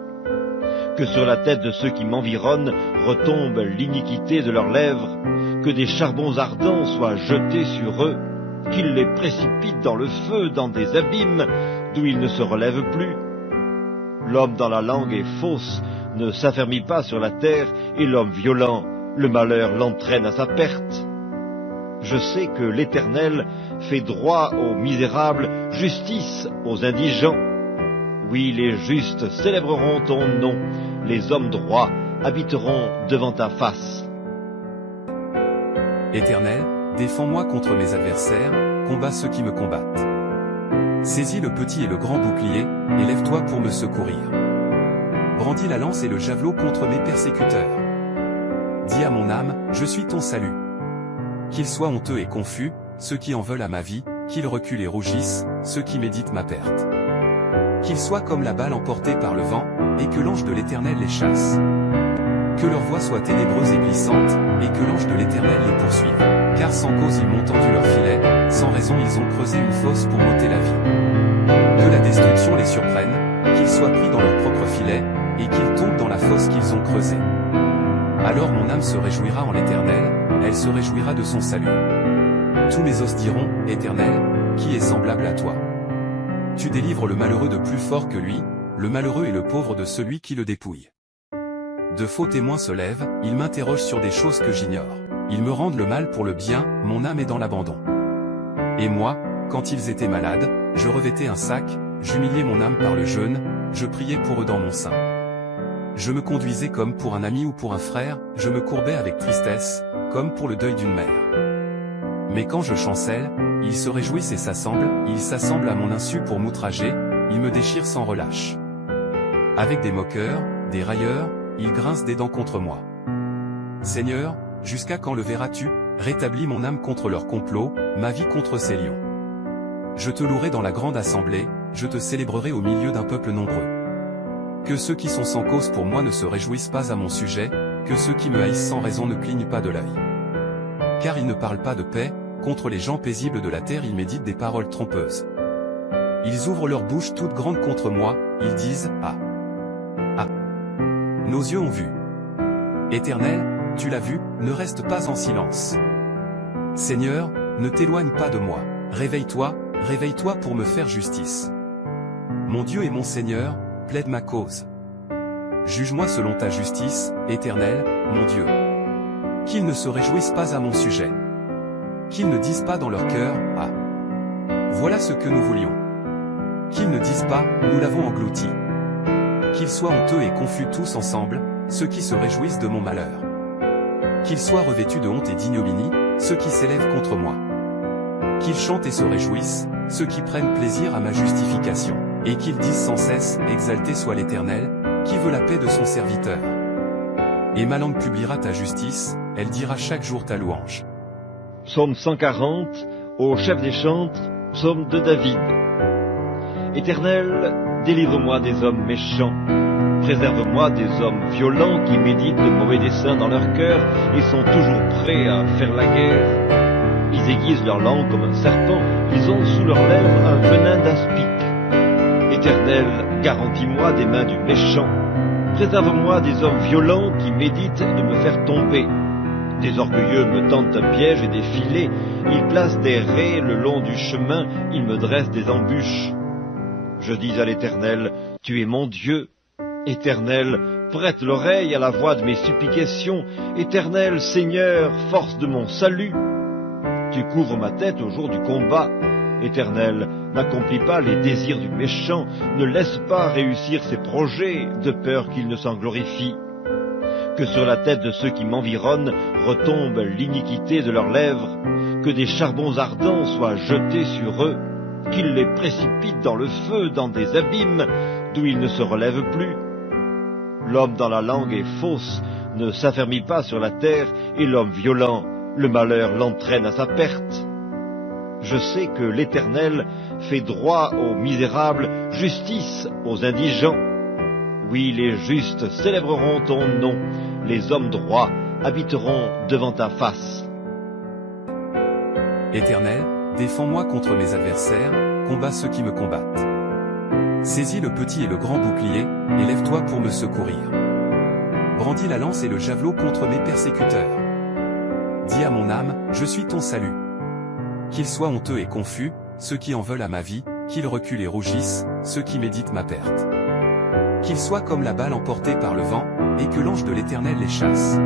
Que sur la tête de ceux qui m'environnent retombe l'iniquité de leurs lèvres, que des charbons ardents soient jetés sur eux, qu'ils les précipitent dans le feu, dans des abîmes, d'où ils ne se relèvent plus. L'homme dans la langue est fausse, ne s'affermit pas sur la terre, et l'homme violent, le malheur l'entraîne à sa perte. Je sais que l'Éternel fait droit aux misérables, justice aux indigents. Oui, les justes célébreront ton nom, les hommes droits habiteront devant ta face. Éternel, défends-moi contre mes adversaires, combats ceux qui me combattent. Saisis le petit et le grand bouclier, et lève-toi pour me secourir. Brandis la lance et le javelot contre mes persécuteurs. Dis à mon âme, je suis ton salut. Qu'ils soient honteux et confus, ceux qui en veulent à ma vie, qu'ils reculent et rougissent, ceux qui méditent ma perte. Qu'ils soient comme la balle emportée par le vent, et que l'ange de l'Éternel les chasse. Que leur voix soit ténébreuse et glissante, et que l'ange de l'Éternel les poursuive. Car sans cause ils m'ont tendu leur filet, sans raison ils ont creusé une fosse pour m'ôter la vie. Que la destruction les surprenne, qu'ils soient pris dans leur propre filet, et qu'ils tombent dans la fosse qu'ils ont creusée. Alors mon âme se réjouira en l'Éternel, elle se réjouira de son salut. Tous mes os diront, Éternel, qui est semblable à toi? Tu délivres le malheureux de plus fort que lui, le malheureux et le pauvre de celui qui le dépouille. De faux témoins se lèvent, ils m'interrogent sur des choses que j'ignore. Ils me rendent le mal pour le bien, mon âme est dans l'abandon. Et moi, quand ils étaient malades, je revêtais un sac, j'humiliais mon âme par le jeûne, je priais pour eux dans mon sein. Je me conduisais comme pour un ami ou pour un frère, je me courbais avec tristesse, comme pour le deuil d'une mère. Mais quand je chancelle, ils se réjouissent et ils s'assemblent à mon insu pour m'outrager, ils me déchirent sans relâche. Avec des moqueurs, des railleurs, ils grincent des dents contre moi. Seigneur, jusqu'à quand le verras-tu? Rétablis mon âme contre leur complot, ma vie contre ces lions. Je te louerai dans la grande assemblée, je te célébrerai au milieu d'un peuple nombreux. Que ceux qui sont sans cause pour moi ne se réjouissent pas à mon sujet, que ceux qui me haïssent sans raison ne clignent pas de l'œil. Car ils ne parlent pas de paix, contre les gens paisibles de la terre ils méditent des paroles trompeuses. Ils ouvrent leur bouche toute grande contre moi, ils disent « Ah! Ah! Nos yeux ont vu. » Éternel, tu l'as vu, ne reste pas en silence. Seigneur, ne t'éloigne pas de moi. Réveille-toi, réveille-toi pour me faire justice. Mon Dieu et mon Seigneur, plaide ma cause. Juge-moi selon ta justice, Éternel, mon Dieu. Qu'ils ne se réjouissent pas à mon sujet. Qu'ils ne disent pas dans leur cœur, « Ah! Voilà ce que nous voulions. » Qu'ils ne disent pas, « Nous l'avons englouti. » Qu'ils soient honteux et confus tous ensemble, ceux qui se réjouissent de mon malheur. Qu'ils soient revêtus de honte et d'ignominie, ceux qui s'élèvent contre moi. Qu'ils chantent et se réjouissent, ceux qui prennent plaisir à ma justification. Et qu'ils disent sans cesse, « Exalté soit l'Éternel, qui veut la paix de son serviteur. » Et ma langue publiera ta justice, elle dira chaque jour ta louange. Psaume 140, au chef des chantres, psaume de David. Éternel, délivre-moi des hommes méchants. Préserve-moi des hommes violents qui méditent de mauvais desseins dans leur cœur et sont toujours prêts à faire la guerre. Ils aiguisent leur langue comme un serpent, ils ont sous leurs lèvres un venin d'aspic. Éternel, garantis-moi des mains du méchant. Préserve-moi des hommes violents qui méditent de me faire tomber. Des orgueilleux me tendent un piège et des filets, ils placent des raies le long du chemin, ils me dressent des embûches. Je dis à l'Éternel, tu es mon Dieu. Éternel, prête l'oreille à la voix de mes supplications. Éternel Seigneur, force de mon salut, tu couvres ma tête au jour du combat. Éternel, n'accomplis pas les désirs du méchant, ne laisse pas réussir ses projets, de peur qu'il ne s'en glorifie. Que sur la tête de ceux qui m'environnent retombe l'iniquité de leurs lèvres, que des charbons ardents soient jetés sur eux, qu'ils les précipitent dans le feu, dans des abîmes, d'où ils ne se relèvent plus. L'homme dans la langue est fausse, ne s'affermit pas sur la terre, et l'homme violent, le malheur l'entraîne à sa perte. Je sais que l'Éternel fait droit aux misérables, justice aux indigents. Oui, les justes célébreront ton nom, les hommes droits habiteront devant ta face. Éternel, défends-moi contre mes adversaires, combats ceux qui me combattent. Saisis le petit et le grand bouclier, et lève-toi pour me secourir. Brandis la lance et le javelot contre mes persécuteurs. Dis à mon âme, je suis ton salut. Qu'ils soient honteux et confus, ceux qui en veulent à ma vie, qu'ils reculent et rougissent, ceux qui méditent ma perte. Qu'ils soient comme la balle emportée par le vent, et que l'ange de l'Éternel les chasse.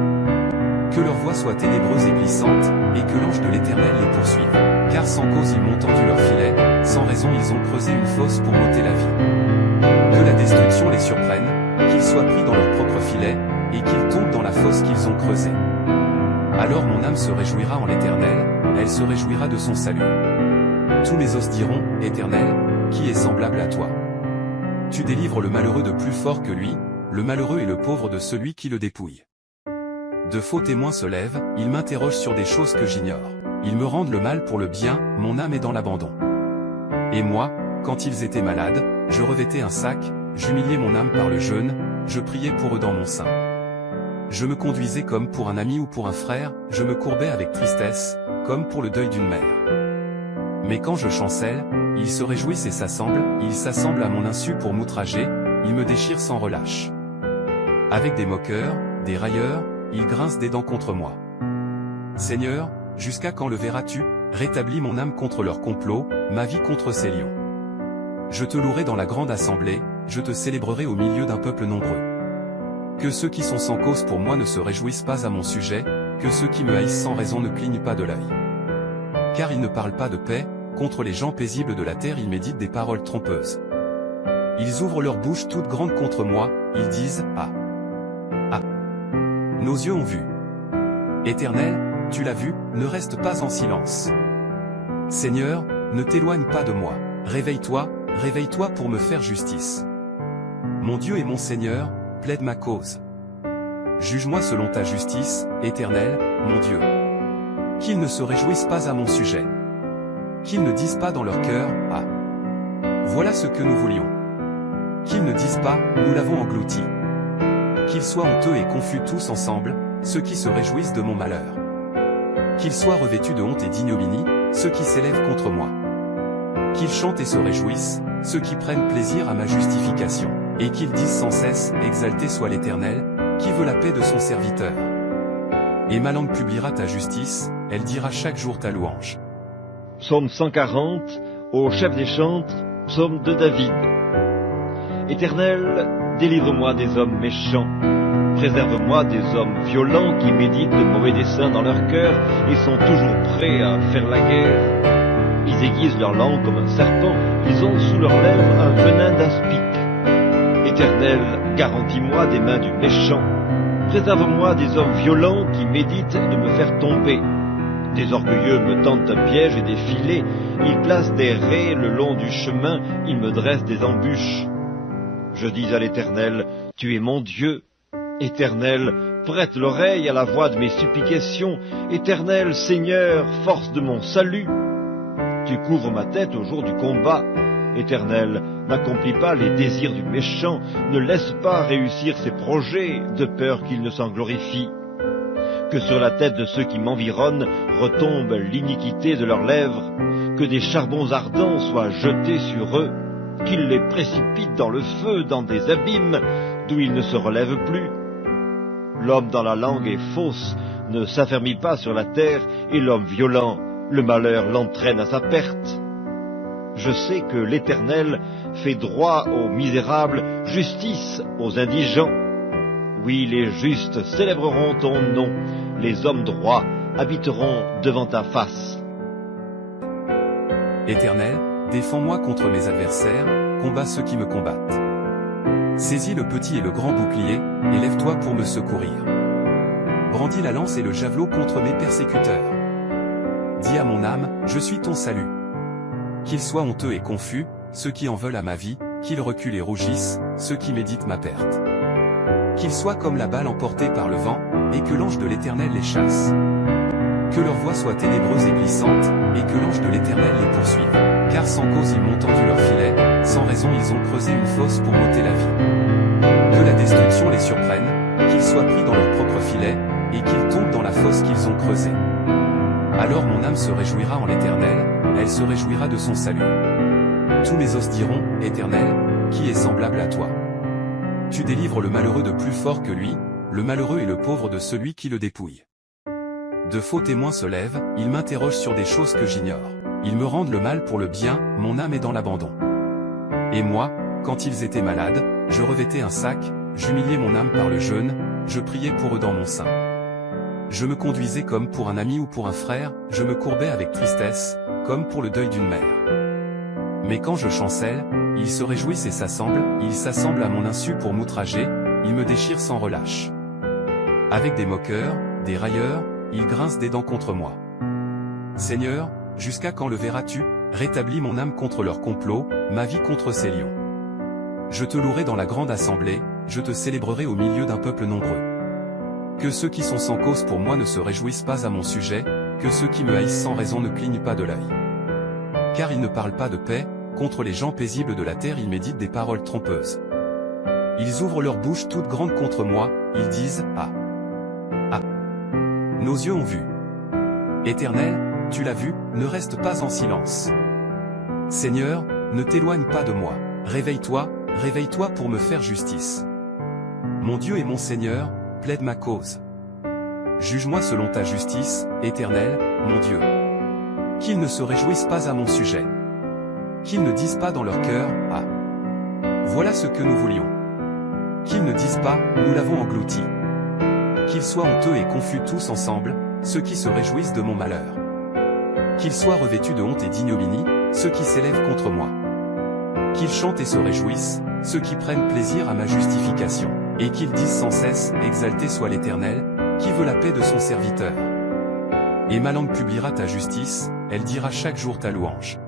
Que leur voix soit ténébreuse et glissante, et que l'ange de l'Éternel les poursuive. Car sans cause ils m'ont tendu leur filet, sans raison ils ont creusé une fosse pour m'ôter la vie. Que la destruction les surprenne, qu'ils soient pris dans leur propre filet, et qu'ils tombent dans la fosse qu'ils ont creusée. Alors mon âme se réjouira en l'Éternel, elle se réjouira de son salut. Tous mes os diront, Éternel, qui est semblable à toi? Tu délivres le malheureux de plus fort que lui, le malheureux et le pauvre de celui qui le dépouille. De faux témoins se lèvent, ils m'interrogent sur des choses que j'ignore. Ils me rendent le mal pour le bien, mon âme est dans l'abandon. Et moi, quand ils étaient malades, je revêtais un sac, j'humiliais mon âme par le jeûne, je priais pour eux dans mon sein. Je me conduisais comme pour un ami ou pour un frère, je me courbais avec tristesse, comme pour le deuil d'une mère. Mais quand je chancelle, ils se réjouissent et ils s'assemblent à mon insu pour m'outrager, ils me déchirent sans relâche. Avec des moqueurs, des railleurs, ils grincent des dents contre moi. Seigneur, jusqu'à quand le verras-tu? Rétablis mon âme contre leur complot, ma vie contre ces lions. Je te louerai dans la grande assemblée, je te célébrerai au milieu d'un peuple nombreux. Que ceux qui sont sans cause pour moi ne se réjouissent pas à mon sujet, que ceux qui me haïssent sans raison ne clignent pas de l'œil. Car ils ne parlent pas de paix, contre les gens paisibles de la terre ils méditent des paroles trompeuses. Ils ouvrent leur bouche toute grande contre moi, ils disent « Ah! Ah! Nos yeux ont vu. » Éternel, tu l'as vu, ne reste pas en silence. Seigneur, ne t'éloigne pas de moi. Réveille-toi, réveille-toi pour me faire justice. Mon Dieu et mon Seigneur, plaide ma cause. Juge-moi selon ta justice, Éternel, mon Dieu. Qu'ils ne se réjouissent pas à mon sujet. Qu'ils ne disent pas dans leur cœur, « Ah! Voilà ce que nous voulions. » Qu'ils ne disent pas, « Nous l'avons englouti. » Qu'ils soient honteux et confus tous ensemble, ceux qui se réjouissent de mon malheur. Qu'ils soient revêtus de honte et d'ignominie, ceux qui s'élèvent contre moi. Qu'ils chantent et se réjouissent, ceux qui prennent plaisir à ma justification. Et qu'ils disent sans cesse, exalté soit l'Éternel, qui veut la paix de son serviteur. Et ma langue publiera ta justice, elle dira chaque jour ta louange. Psaume 140, au chef des chantres, psaume de David. Éternel, délivre-moi des hommes méchants, préserve-moi des hommes violents qui méditent de mauvais desseins dans leur cœur et sont toujours prêts à faire la guerre. Ils aiguisent leur langue comme un serpent, ils ont sous leurs lèvres un venin d'aspic. Éternel, garantis-moi des mains du méchant. Préserve-moi des hommes violents qui méditent de me faire tomber. Des orgueilleux me tendent un piège et des filets. Ils placent des raies le long du chemin. Ils me dressent des embûches. Je dis à l'Éternel, tu es mon Dieu. Éternel, prête l'oreille à la voix de mes supplications. Éternel, Seigneur, force de mon salut. Tu couvres ma tête au jour du combat. Éternel, n'accomplis pas les désirs du méchant, ne laisse pas réussir ses projets, de peur qu'il ne s'en glorifie. Que sur la tête de ceux qui m'environnent retombe l'iniquité de leurs lèvres, que des charbons ardents soient jetés sur eux, qu'ils les précipitent dans le feu, dans des abîmes, d'où ils ne se relèvent plus. L'homme dans la langue est fausse, ne s'affermit pas sur la terre, et l'homme violent, le malheur l'entraîne à sa perte. Je sais que l'Éternel fait droit aux misérables, justice aux indigents. Oui, les justes célébreront ton nom, les hommes droits habiteront devant ta face. Éternel, défends-moi contre mes adversaires, combats ceux qui me combattent. Saisis le petit et le grand bouclier, et lève-toi pour me secourir. Brandis la lance et le javelot contre mes persécuteurs. Dis à mon âme, je suis ton salut. Qu'ils soient honteux et confus, ceux qui en veulent à ma vie, qu'ils reculent et rougissent, ceux qui méditent ma perte. Qu'ils soient comme la balle emportée par le vent, et que l'ange de l'Éternel les chasse. Que leur voix soit ténébreuse et glissante, et que l'ange de l'Éternel les poursuive. Car sans cause ils m'ont tendu leur filet, sans raison ils ont creusé une fosse pour m'ôter la vie. Que la destruction les surprenne, qu'ils soient pris dans leur propre filet, et qu'ils tombent dans la fosse qu'ils ont creusée. Alors mon âme se réjouira en l'Éternel, elle se réjouira de son salut. Tous mes os diront, Éternel, qui est semblable à toi? Tu délivres le malheureux de plus fort que lui, le malheureux et le pauvre de celui qui le dépouille. De faux témoins se lèvent, ils m'interrogent sur des choses que j'ignore. Ils me rendent le mal pour le bien, mon âme est dans l'abandon. Et moi, quand ils étaient malades, je revêtais un sac, j'humiliais mon âme par le jeûne, je priais pour eux dans mon sein. Je me conduisais comme pour un ami ou pour un frère, je me courbais avec tristesse, comme pour le deuil d'une mère. Mais quand je chancelle, ils se réjouissent et ils s'assemblent à mon insu pour m'outrager, ils me déchirent sans relâche. Avec des moqueurs, des railleurs, ils grincent des dents contre moi. Seigneur, jusqu'à quand le verras-tu? Rétablis mon âme contre leur complot, ma vie contre ces lions. Je te louerai dans la grande assemblée, je te célébrerai au milieu d'un peuple nombreux. Que ceux qui sont sans cause pour moi ne se réjouissent pas à mon sujet, que ceux qui me haïssent sans raison ne clignent pas de l'œil. Car ils ne parlent pas de paix, contre les gens paisibles de la terre ils méditent des paroles trompeuses. Ils ouvrent leur bouche toute grande contre moi, ils disent « Ah! Ah! Nos yeux ont vu. » Éternel, tu l'as vu, ne reste pas en silence. Seigneur, ne t'éloigne pas de moi. Réveille-toi, réveille-toi pour me faire justice. Mon Dieu et mon Seigneur, plaide ma cause. Juge-moi selon ta justice, Éternel, mon Dieu. Qu'ils ne se réjouissent pas à mon sujet. Qu'ils ne disent pas dans leur cœur, « Ah! Voilà ce que nous voulions. » Qu'ils ne disent pas, « Nous l'avons englouti. » Qu'ils soient honteux et confus tous ensemble, ceux qui se réjouissent de mon malheur. Qu'ils soient revêtus de honte et d'ignominie, ceux qui s'élèvent contre moi. Qu'ils chantent et se réjouissent, ceux qui prennent plaisir à ma justification, et qu'ils disent sans cesse, « Exalté soit l'Éternel, qui veut la paix de son serviteur. » Et ma langue publiera ta justice, elle dira chaque jour ta louange.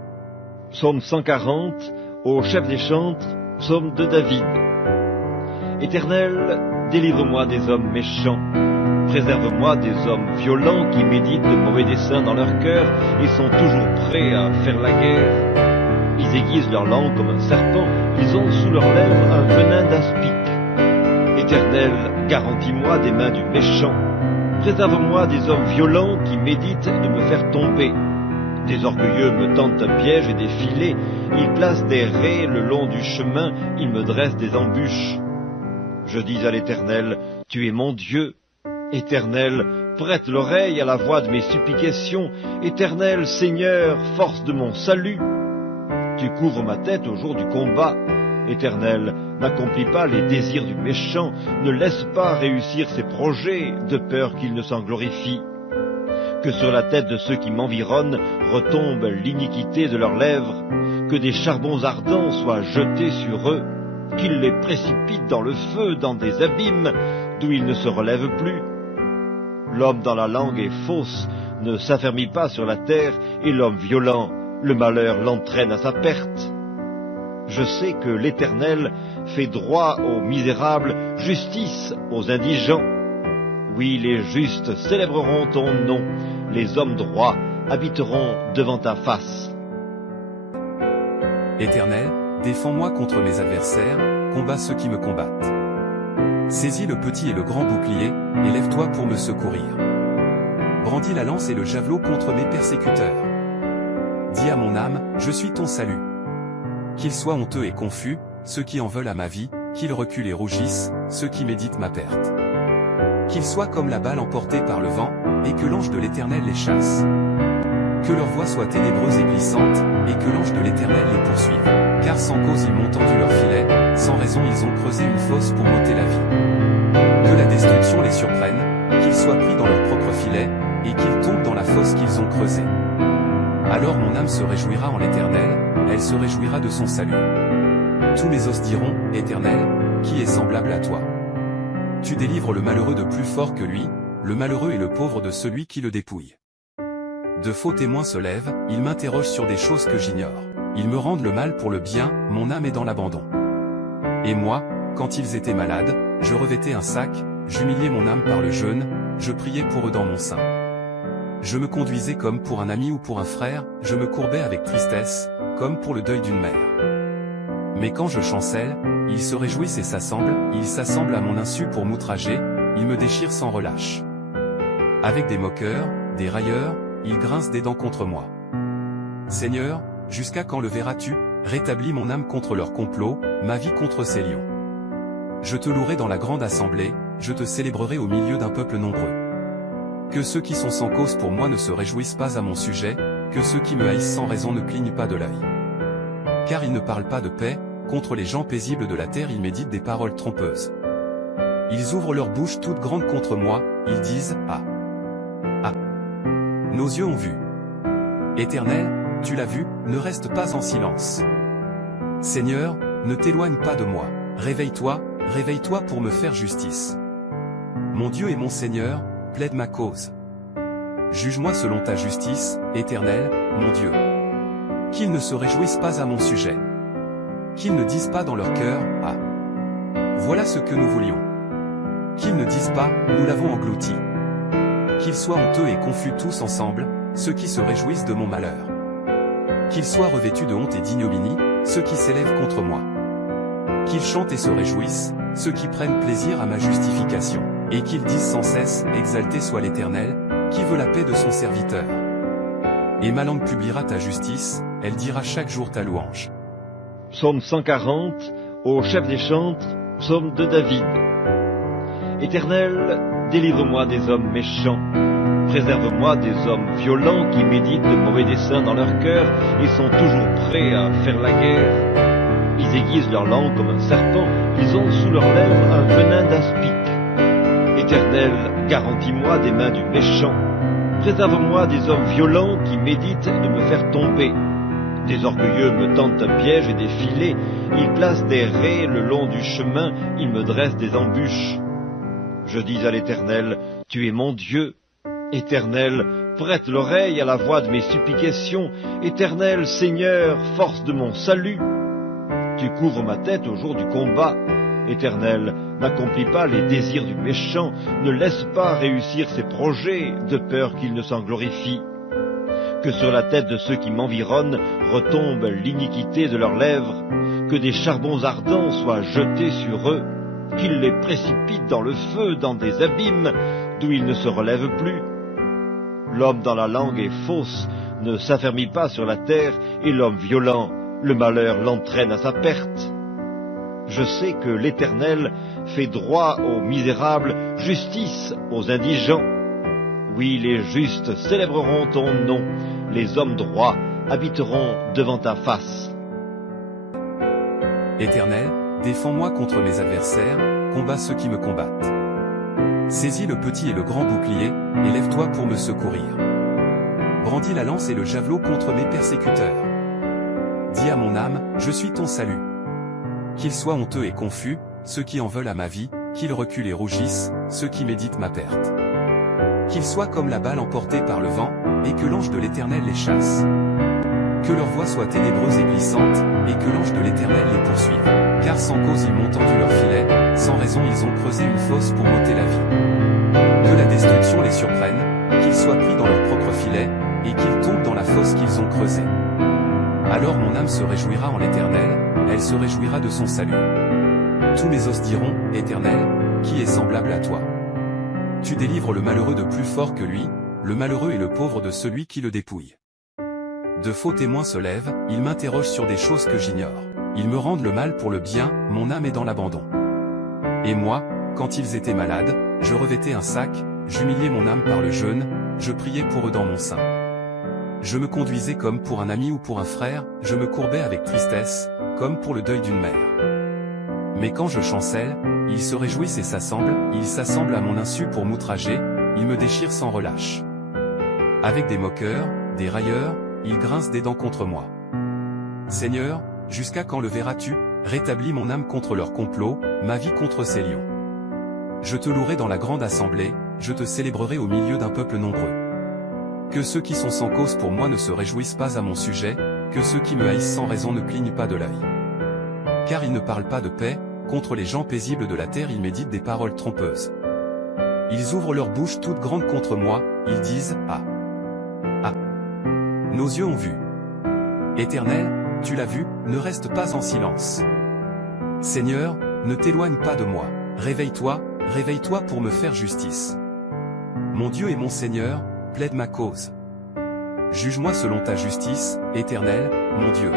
Psaume 140, au chef des chantres, psaume de David. Éternel, délivre-moi des hommes méchants. Préserve-moi des hommes violents qui méditent de mauvais desseins dans leur cœur et sont toujours prêts à faire la guerre. Ils aiguisent leur langue comme un serpent, ils ont sous leurs lèvres un venin d'aspic. Éternel, garantis-moi des mains du méchant. Préserve-moi des hommes violents qui méditent de me faire tomber. Des orgueilleux me tendent un piège et des filets, ils placent des raies le long du chemin, ils me dressent des embûches. Je dis à l'Éternel, tu es mon Dieu. Éternel, prête l'oreille à la voix de mes supplications. Éternel, Seigneur, force de mon salut. Tu couvres ma tête au jour du combat. Éternel, n'accomplis pas les désirs du méchant, ne laisse pas réussir ses projets, de peur qu'il ne s'en glorifie. Que sur la tête de ceux qui m'environnent retombe l'iniquité de leurs lèvres, que des charbons ardents soient jetés sur eux, qu'ils les précipitent dans le feu, dans des abîmes, d'où ils ne se relèvent plus. L'homme dans la langue est fausse, ne s'affermit pas sur la terre, et l'homme violent, le malheur l'entraîne à sa perte. Je sais que l'Éternel fait droit aux misérables, justice aux indigents. Oui, les justes célébreront ton nom, les hommes droits habiteront devant ta face. Éternel, défends-moi contre mes adversaires, combats ceux qui me combattent. Saisis le petit et le grand bouclier, et lève-toi pour me secourir. Brandis la lance et le javelot contre mes persécuteurs. Dis à mon âme, je suis ton salut. Qu'ils soient honteux et confus, ceux qui en veulent à ma vie, qu'ils reculent et rougissent, ceux qui méditent ma perte. Qu'ils soient comme la balle emportée par le vent, et que l'ange de l'Éternel les chasse. Que leur voix soit ténébreuse et glissante, et que l'ange de l'Éternel les poursuive. Car sans cause ils m'ont tendu leur filet, sans raison ils ont creusé une fosse pour m'ôter la vie. Que la destruction les surprenne, qu'ils soient pris dans leur propre filet, et qu'ils tombent dans la fosse qu'ils ont creusée. Alors mon âme se réjouira en l'Éternel, elle se réjouira de son salut. Tous mes os diront, Éternel, qui est semblable à toi? Tu délivres le malheureux de plus fort que lui, le malheureux et le pauvre de celui qui le dépouille. De faux témoins se lèvent, ils m'interrogent sur des choses que j'ignore. Ils me rendent le mal pour le bien, mon âme est dans l'abandon. Et moi, quand ils étaient malades, je revêtais un sac, j'humiliais mon âme par le jeûne, je priais pour eux dans mon sein. Je me conduisais comme pour un ami ou pour un frère, je me courbais avec tristesse, comme pour le deuil d'une mère. Mais quand je chancelle, ils se réjouissent et ils s'assemblent à mon insu pour m'outrager, ils me déchirent sans relâche. Avec des moqueurs, des railleurs, ils grincent des dents contre moi. Seigneur, jusqu'à quand le verras-tu? Rétablis mon âme contre leur complot, ma vie contre ces lions. Je te louerai dans la grande assemblée, je te célébrerai au milieu d'un peuple nombreux. Que ceux qui sont sans cause pour moi ne se réjouissent pas à mon sujet, que ceux qui me haïssent sans raison ne clignent pas de l'œil. Car ils ne parlent pas de paix, contre les gens paisibles de la terre ils méditent des paroles trompeuses. Ils ouvrent leur bouche toute grande contre moi, ils disent « Ah! Ah! Nos yeux ont vu. » Éternel, tu l'as vu, ne reste pas en silence. Seigneur, ne t'éloigne pas de moi. Réveille-toi, réveille-toi pour me faire justice. Mon Dieu et mon Seigneur, plaide ma cause. Juge-moi selon ta justice, Éternel, mon Dieu. Qu'ils ne se réjouissent pas à mon sujet. Qu'ils ne disent pas dans leur cœur, « Ah! Voilà ce que nous voulions. » Qu'ils ne disent pas, « Nous l'avons englouti. » Qu'ils soient honteux et confus tous ensemble, ceux qui se réjouissent de mon malheur. Qu'ils soient revêtus de honte et d'ignominie, ceux qui s'élèvent contre moi. Qu'ils chantent et se réjouissent, ceux qui prennent plaisir à ma justification, et qu'ils disent sans cesse, exalté soit l'Éternel, qui veut la paix de son serviteur. Et ma langue publiera ta justice, elle dira chaque jour ta louange. Psaume 140, au chef des chantres, psaume de David. Éternel, délivre-moi des hommes méchants. Préserve-moi des hommes violents qui méditent de mauvais desseins dans leur cœur et sont toujours prêts à faire la guerre. Ils aiguisent leur langue comme un serpent, ils ont sous leurs lèvres un venin d'aspic. Éternel, garantis-moi des mains du méchant. Préserve-moi des hommes violents qui méditent de me faire tomber. Des orgueilleux me tendent un piège et des filets, ils placent des raies le long du chemin, ils me dressent des embûches. Je dis à l'Éternel, tu es mon Dieu. Éternel, prête l'oreille à la voix de mes supplications. Éternel, Seigneur, force de mon salut. Tu couvres ma tête au jour du combat. Éternel, n'accomplis pas les désirs du méchant, ne laisse pas réussir ses projets, de peur qu'il ne s'en glorifie. Que sur la tête de ceux qui m'environnent retombe l'iniquité de leurs lèvres, que des charbons ardents soient jetés sur eux, qu'ils les précipitent dans le feu, dans des abîmes, d'où ils ne se relèvent plus. L'homme dans la langue est fausse, ne s'affermit pas sur la terre, et l'homme violent, le malheur l'entraîne à sa perte. Je sais que l'Éternel fait droit aux misérables, justice aux indigents. Oui, les justes célébreront ton nom, les hommes droits habiteront devant ta face. Éternel, défends-moi contre mes adversaires, combats ceux qui me combattent. Saisis le petit et le grand bouclier, et lève-toi pour me secourir. Brandis la lance et le javelot contre mes persécuteurs. Dis à mon âme, je suis ton salut. Qu'ils soient honteux et confus, ceux qui en veulent à ma vie, qu'ils reculent et rougissent, ceux qui méditent ma perte. Qu'ils soient comme la balle emportée par le vent, et que l'ange de l'Éternel les chasse. Que leur voix soit ténébreuse et glissante, et que l'ange de l'Éternel les poursuive. Car sans cause ils m'ont tendu leur filet, sans raison ils ont creusé une fosse pour m'ôter la vie. Que la destruction les surprenne, qu'ils soient pris dans leur propre filet, et qu'ils tombent dans la fosse qu'ils ont creusée. Alors mon âme se réjouira en l'Éternel, elle se réjouira de son salut. Tous mes os diront, Éternel, qui est semblable à toi? Tu délivres le malheureux de plus fort que lui, le malheureux et le pauvre de celui qui le dépouille. De faux témoins se lèvent, ils m'interrogent sur des choses que j'ignore. Ils me rendent le mal pour le bien, mon âme est dans l'abandon. Et moi, quand ils étaient malades, je revêtais un sac, j'humiliais mon âme par le jeûne, je priais pour eux dans mon sein. Je me conduisais comme pour un ami ou pour un frère, je me courbais avec tristesse, comme pour le deuil d'une mère. Mais quand je chancelle, ils se réjouissent et s'assemblent, ils s'assemblent à mon insu pour m'outrager, ils me déchirent sans relâche. Avec des moqueurs, des railleurs, ils grincent des dents contre moi. Seigneur, jusqu'à quand le verras-tu? Rétablis mon âme contre leur complot, ma vie contre ces lions. Je te louerai dans la grande assemblée, je te célébrerai au milieu d'un peuple nombreux. Que ceux qui sont sans cause pour moi ne se réjouissent pas à mon sujet, que ceux qui me haïssent sans raison ne clignent pas de l'œil. Car ils ne parlent pas de paix, contre les gens paisibles de la terre ils méditent des paroles trompeuses. Ils ouvrent leur bouche toute grande contre moi, ils disent « Ah! Ah! Nos yeux ont vu. » Éternel, tu l'as vu, ne reste pas en silence. Seigneur, ne t'éloigne pas de moi, réveille-toi, réveille-toi pour me faire justice. Mon Dieu et mon Seigneur, plaide ma cause. Juge-moi selon ta justice, Éternel, mon Dieu.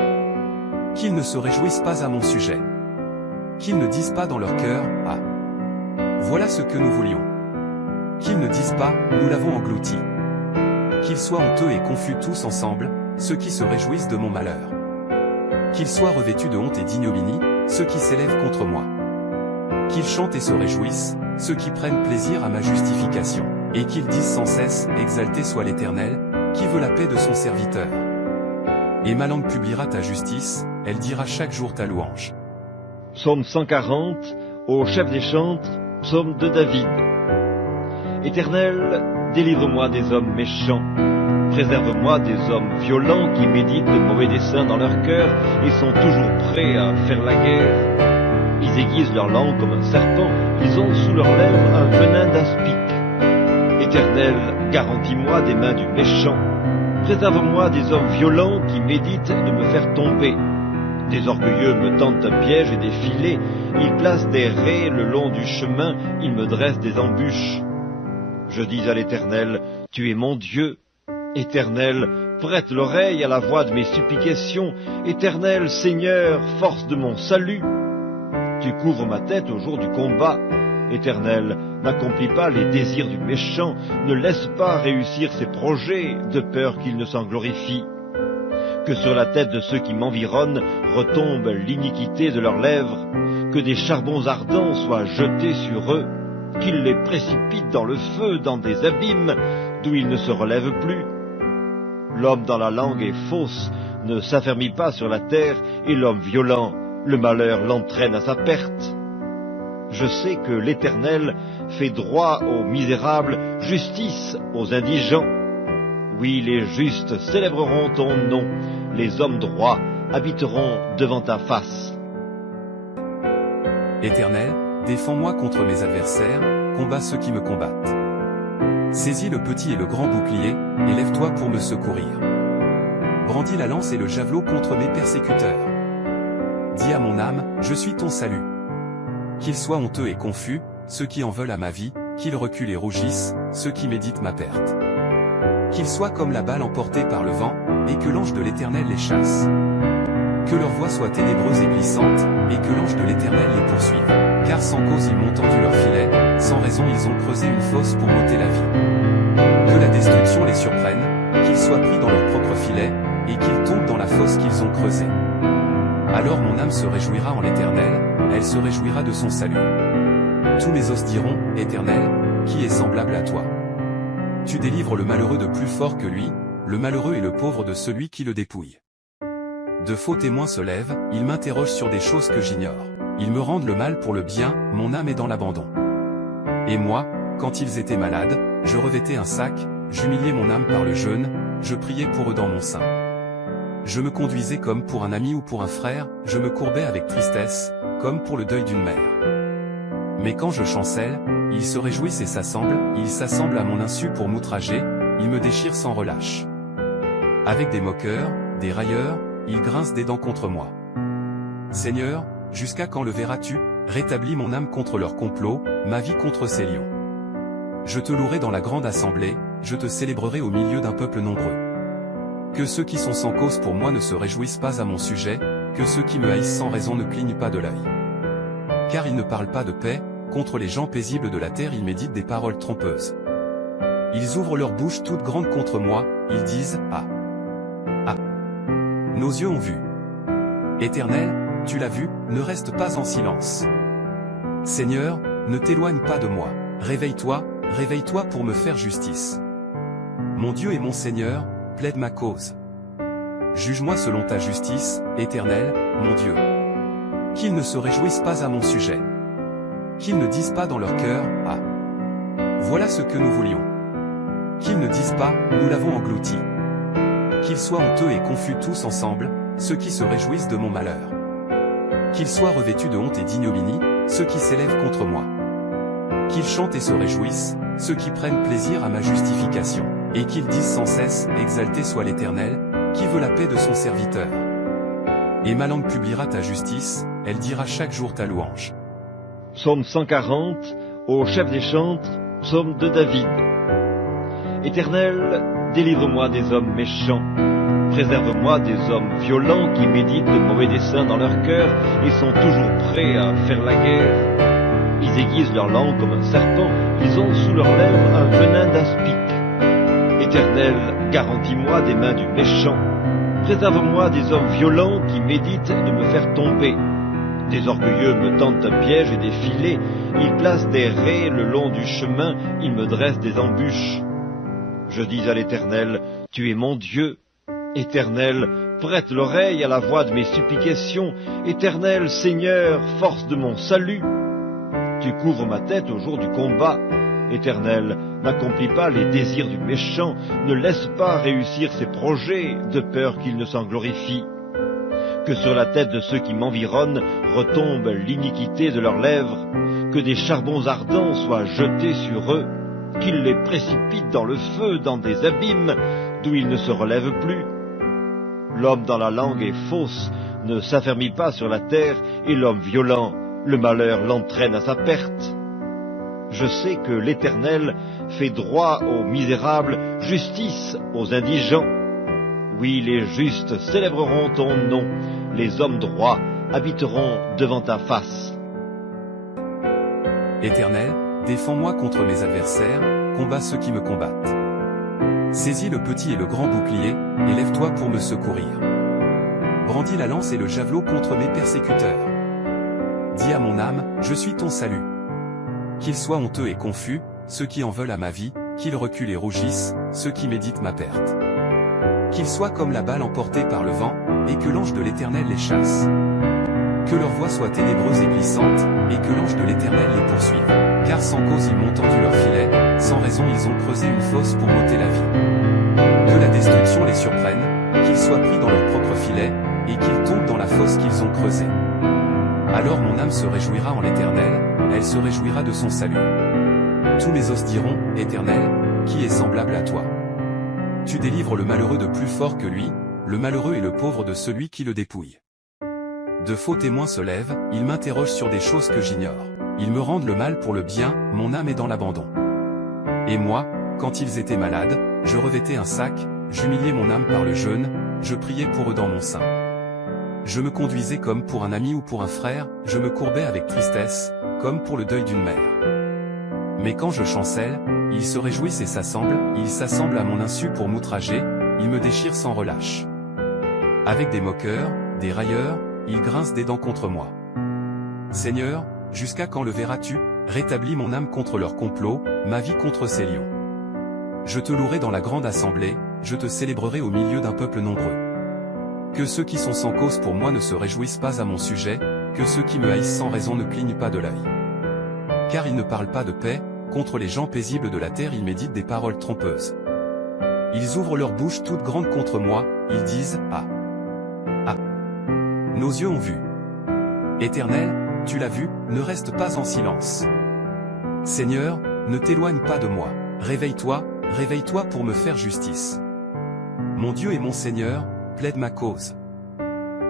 Qu'ils ne se réjouissent pas à mon sujet. Qu'ils ne disent pas dans leur cœur, « Ah! Voilà ce que nous voulions. » Qu'ils ne disent pas, « Nous l'avons englouti. » Qu'ils soient honteux et confus tous ensemble, ceux qui se réjouissent de mon malheur. Qu'ils soient revêtus de honte et d'ignominie, ceux qui s'élèvent contre moi. Qu'ils chantent et se réjouissent, ceux qui prennent plaisir à ma justification, et qu'ils disent sans cesse, « Exalté soit l'Éternel, qui veut la paix de son serviteur. » Et ma langue publiera ta justice, elle dira chaque jour ta louange. Psaume 140, au chef des chantres, psaume de David. Éternel, délivre-moi des hommes méchants. Préserve-moi des hommes violents qui méditent de mauvais desseins dans leur cœur et sont toujours prêts à faire la guerre. Ils aiguisent leur langue comme un serpent, ils ont sous leurs lèvres un venin d'aspic. Éternel, garantis-moi des mains du méchant. Préserve-moi des hommes violents qui méditent de me faire tomber. Des orgueilleux me tendent un piège et des filets, ils placent des raies le long du chemin, ils me dressent des embûches. Je dis à l'Éternel, tu es mon Dieu. Éternel, prête l'oreille à la voix de mes supplications. Éternel, Seigneur, force de mon salut. Tu couvres ma tête au jour du combat. Éternel, n'accomplis pas les désirs du méchant, ne laisse pas réussir ses projets, de peur qu'il ne s'en glorifie. Que sur la tête de ceux qui m'environnent retombe l'iniquité de leurs lèvres, que des charbons ardents soient jetés sur eux, qu'ils les précipitent dans le feu, dans des abîmes, d'où ils ne se relèvent plus. L'homme dans la langue est fausse, ne s'affermit pas sur la terre, et l'homme violent, le malheur l'entraîne à sa perte. Je sais que l'Éternel fait droit aux misérables, justice aux indigents. Oui, les justes célébreront ton nom, les hommes droits habiteront devant ta face. Éternel, défends-moi contre mes adversaires, combats ceux qui me combattent. Saisis le petit et le grand bouclier, et lève-toi pour me secourir. Brandis la lance et le javelot contre mes persécuteurs. Dis à mon âme, je suis ton salut. Qu'ils soient honteux et confus, ceux qui en veulent à ma vie, qu'ils reculent et rougissent, ceux qui méditent ma perte. Qu'ils soient comme la balle emportée par le vent, et que l'ange de l'Éternel les chasse. Que leur voix soit ténébreuse et glissante, et que l'ange de l'Éternel les poursuive. Car sans cause ils m'ont tendu leur filet, sans raison ils ont creusé une fosse pour m'ôter la vie. Que la destruction les surprenne, qu'ils soient pris dans leur propre filet, et qu'ils tombent dans la fosse qu'ils ont creusée. Alors mon âme se réjouira en l'Éternel, elle se réjouira de son salut. Tous mes os diront, Éternel, qui est semblable à toi? Tu délivres le malheureux de plus fort que lui, le malheureux et le pauvre de celui qui le dépouille. De faux témoins se lèvent, ils m'interrogent sur des choses que j'ignore. Ils me rendent le mal pour le bien, mon âme est dans l'abandon. Et moi, quand ils étaient malades, je revêtais un sac, j'humiliais mon âme par le jeûne, je priais pour eux dans mon sein. Je me conduisais comme pour un ami ou pour un frère, je me courbais avec tristesse, comme pour le deuil d'une mère. Mais quand je chancelle, ils se réjouissent et ils s'assemblent à mon insu pour m'outrager, ils me déchirent sans relâche. Avec des moqueurs, des railleurs, ils grincent des dents contre moi. Seigneur, jusqu'à quand le verras-tu? Rétablis mon âme contre leur complot, ma vie contre ces lions. Je te louerai dans la grande assemblée, je te célébrerai au milieu d'un peuple nombreux. Que ceux qui sont sans cause pour moi ne se réjouissent pas à mon sujet, que ceux qui me haïssent sans raison ne clignent pas de l'œil. Car ils ne parlent pas de paix, contre les gens paisibles de la terre ils méditent des paroles trompeuses. Ils ouvrent leur bouche toute grande contre moi, ils disent « Ah! Ah! Nos yeux ont vu. Éternel, tu l'as vu, ne reste pas en silence. Seigneur, ne t'éloigne pas de moi. Réveille-toi, réveille-toi pour me faire justice. Mon Dieu et mon Seigneur, plaide ma cause. Juge-moi selon ta justice, Éternel, mon Dieu. Qu'ils ne se réjouissent pas à mon sujet. Qu'ils ne disent pas dans leur cœur, ah, voilà ce que nous voulions. Qu'ils ne disent pas, nous l'avons englouti. Qu'ils soient honteux et confus tous ensemble, ceux qui se réjouissent de mon malheur. Qu'ils soient revêtus de honte et d'ignominie, ceux qui s'élèvent contre moi. Qu'ils chantent et se réjouissent, ceux qui prennent plaisir à ma justification, et qu'ils disent sans cesse, exalté soit l'Éternel, qui veut la paix de son serviteur. Et ma langue publiera ta justice, elle dira chaque jour ta louange. Psaume 140, au chef des chantres, psaume de David. Éternel, délivre-moi des hommes méchants. Préserve-moi des hommes violents qui méditent de mauvais desseins dans leur cœur et sont toujours prêts à faire la guerre. Ils aiguisent leur langue comme un serpent, ils ont sous leurs lèvres un venin d'aspic. Éternel, garantis-moi des mains du méchant. Préserve-moi des hommes violents qui méditent de me faire tomber. Des orgueilleux me tendent un piège et des filets, ils placent des raies le long du chemin, ils me dressent des embûches. Je dis à l'Éternel, tu es mon Dieu. Éternel, prête l'oreille à la voix de mes supplications. Éternel, Seigneur, force de mon salut. Tu couvres ma tête au jour du combat. Éternel, n'accomplis pas les désirs du méchant, ne laisse pas réussir ses projets, de peur qu'il ne s'en glorifie. Que sur la tête de ceux qui m'environnent retombe l'iniquité de leurs lèvres, que des charbons ardents soient jetés sur eux, qu'ils les précipitent dans le feu, dans des abîmes, d'où ils ne se relèvent plus. L'homme dans la langue est fausse, ne s'affermit pas sur la terre, et l'homme violent, le malheur l'entraîne à sa perte. Je sais que l'Éternel fait droit aux misérables, justice aux indigents. Oui, les justes célébreront ton nom, les hommes droits habiteront devant ta face. Éternel, défends-moi contre mes adversaires, combats ceux qui me combattent. Saisis le petit et le grand bouclier, et lève-toi pour me secourir. Brandis la lance et le javelot contre mes persécuteurs. Dis à mon âme, je suis ton salut. Qu'ils soient honteux et confus, ceux qui en veulent à ma vie, qu'ils reculent et rougissent, ceux qui méditent ma perte. Qu'ils soient comme la balle emportée par le vent, et que l'ange de l'Éternel les chasse. Que leur voix soit ténébreuse et glissante, et que l'ange de l'Éternel les poursuive. Car sans cause ils m'ont tendu leur filet, sans raison ils ont creusé une fosse pour m'ôter la vie. Que la destruction les surprenne, qu'ils soient pris dans leur propre filet, et qu'ils tombent dans la fosse qu'ils ont creusée. Alors mon âme se réjouira en l'Éternel, elle se réjouira de son salut. Tous mes os diront, Éternel, qui est semblable à toi? Tu délivres le malheureux de plus fort que lui, le malheureux et le pauvre de celui qui le dépouille. De faux témoins se lèvent, ils m'interrogent sur des choses que j'ignore. Ils me rendent le mal pour le bien, mon âme est dans l'abandon. Et moi, quand ils étaient malades, je revêtais un sac, j'humiliais mon âme par le jeûne, je priais pour eux dans mon sein. Je me conduisais comme pour un ami ou pour un frère, je me courbais avec tristesse, comme pour le deuil d'une mère. Mais quand je chancelle, ils se réjouissent et ils s'assemblent à mon insu pour m'outrager, ils me déchirent sans relâche. Avec des moqueurs, des railleurs, ils grincent des dents contre moi. Seigneur, jusqu'à quand le verras-tu? Rétablis mon âme contre leur complot, ma vie contre ces lions. Je te louerai dans la grande assemblée, je te célébrerai au milieu d'un peuple nombreux. Que ceux qui sont sans cause pour moi ne se réjouissent pas à mon sujet, que ceux qui me haïssent sans raison ne clignent pas de l'œil. Car ils ne parlent pas de paix, contre les gens paisibles de la terre ils méditent des paroles trompeuses. Ils ouvrent leur bouche toute grande contre moi, ils disent, ah, ah. Nos yeux ont vu. Éternel, tu l'as vu, ne reste pas en silence. Seigneur, ne t'éloigne pas de moi, réveille-toi, réveille-toi pour me faire justice. Mon Dieu et mon Seigneur, plaide ma cause.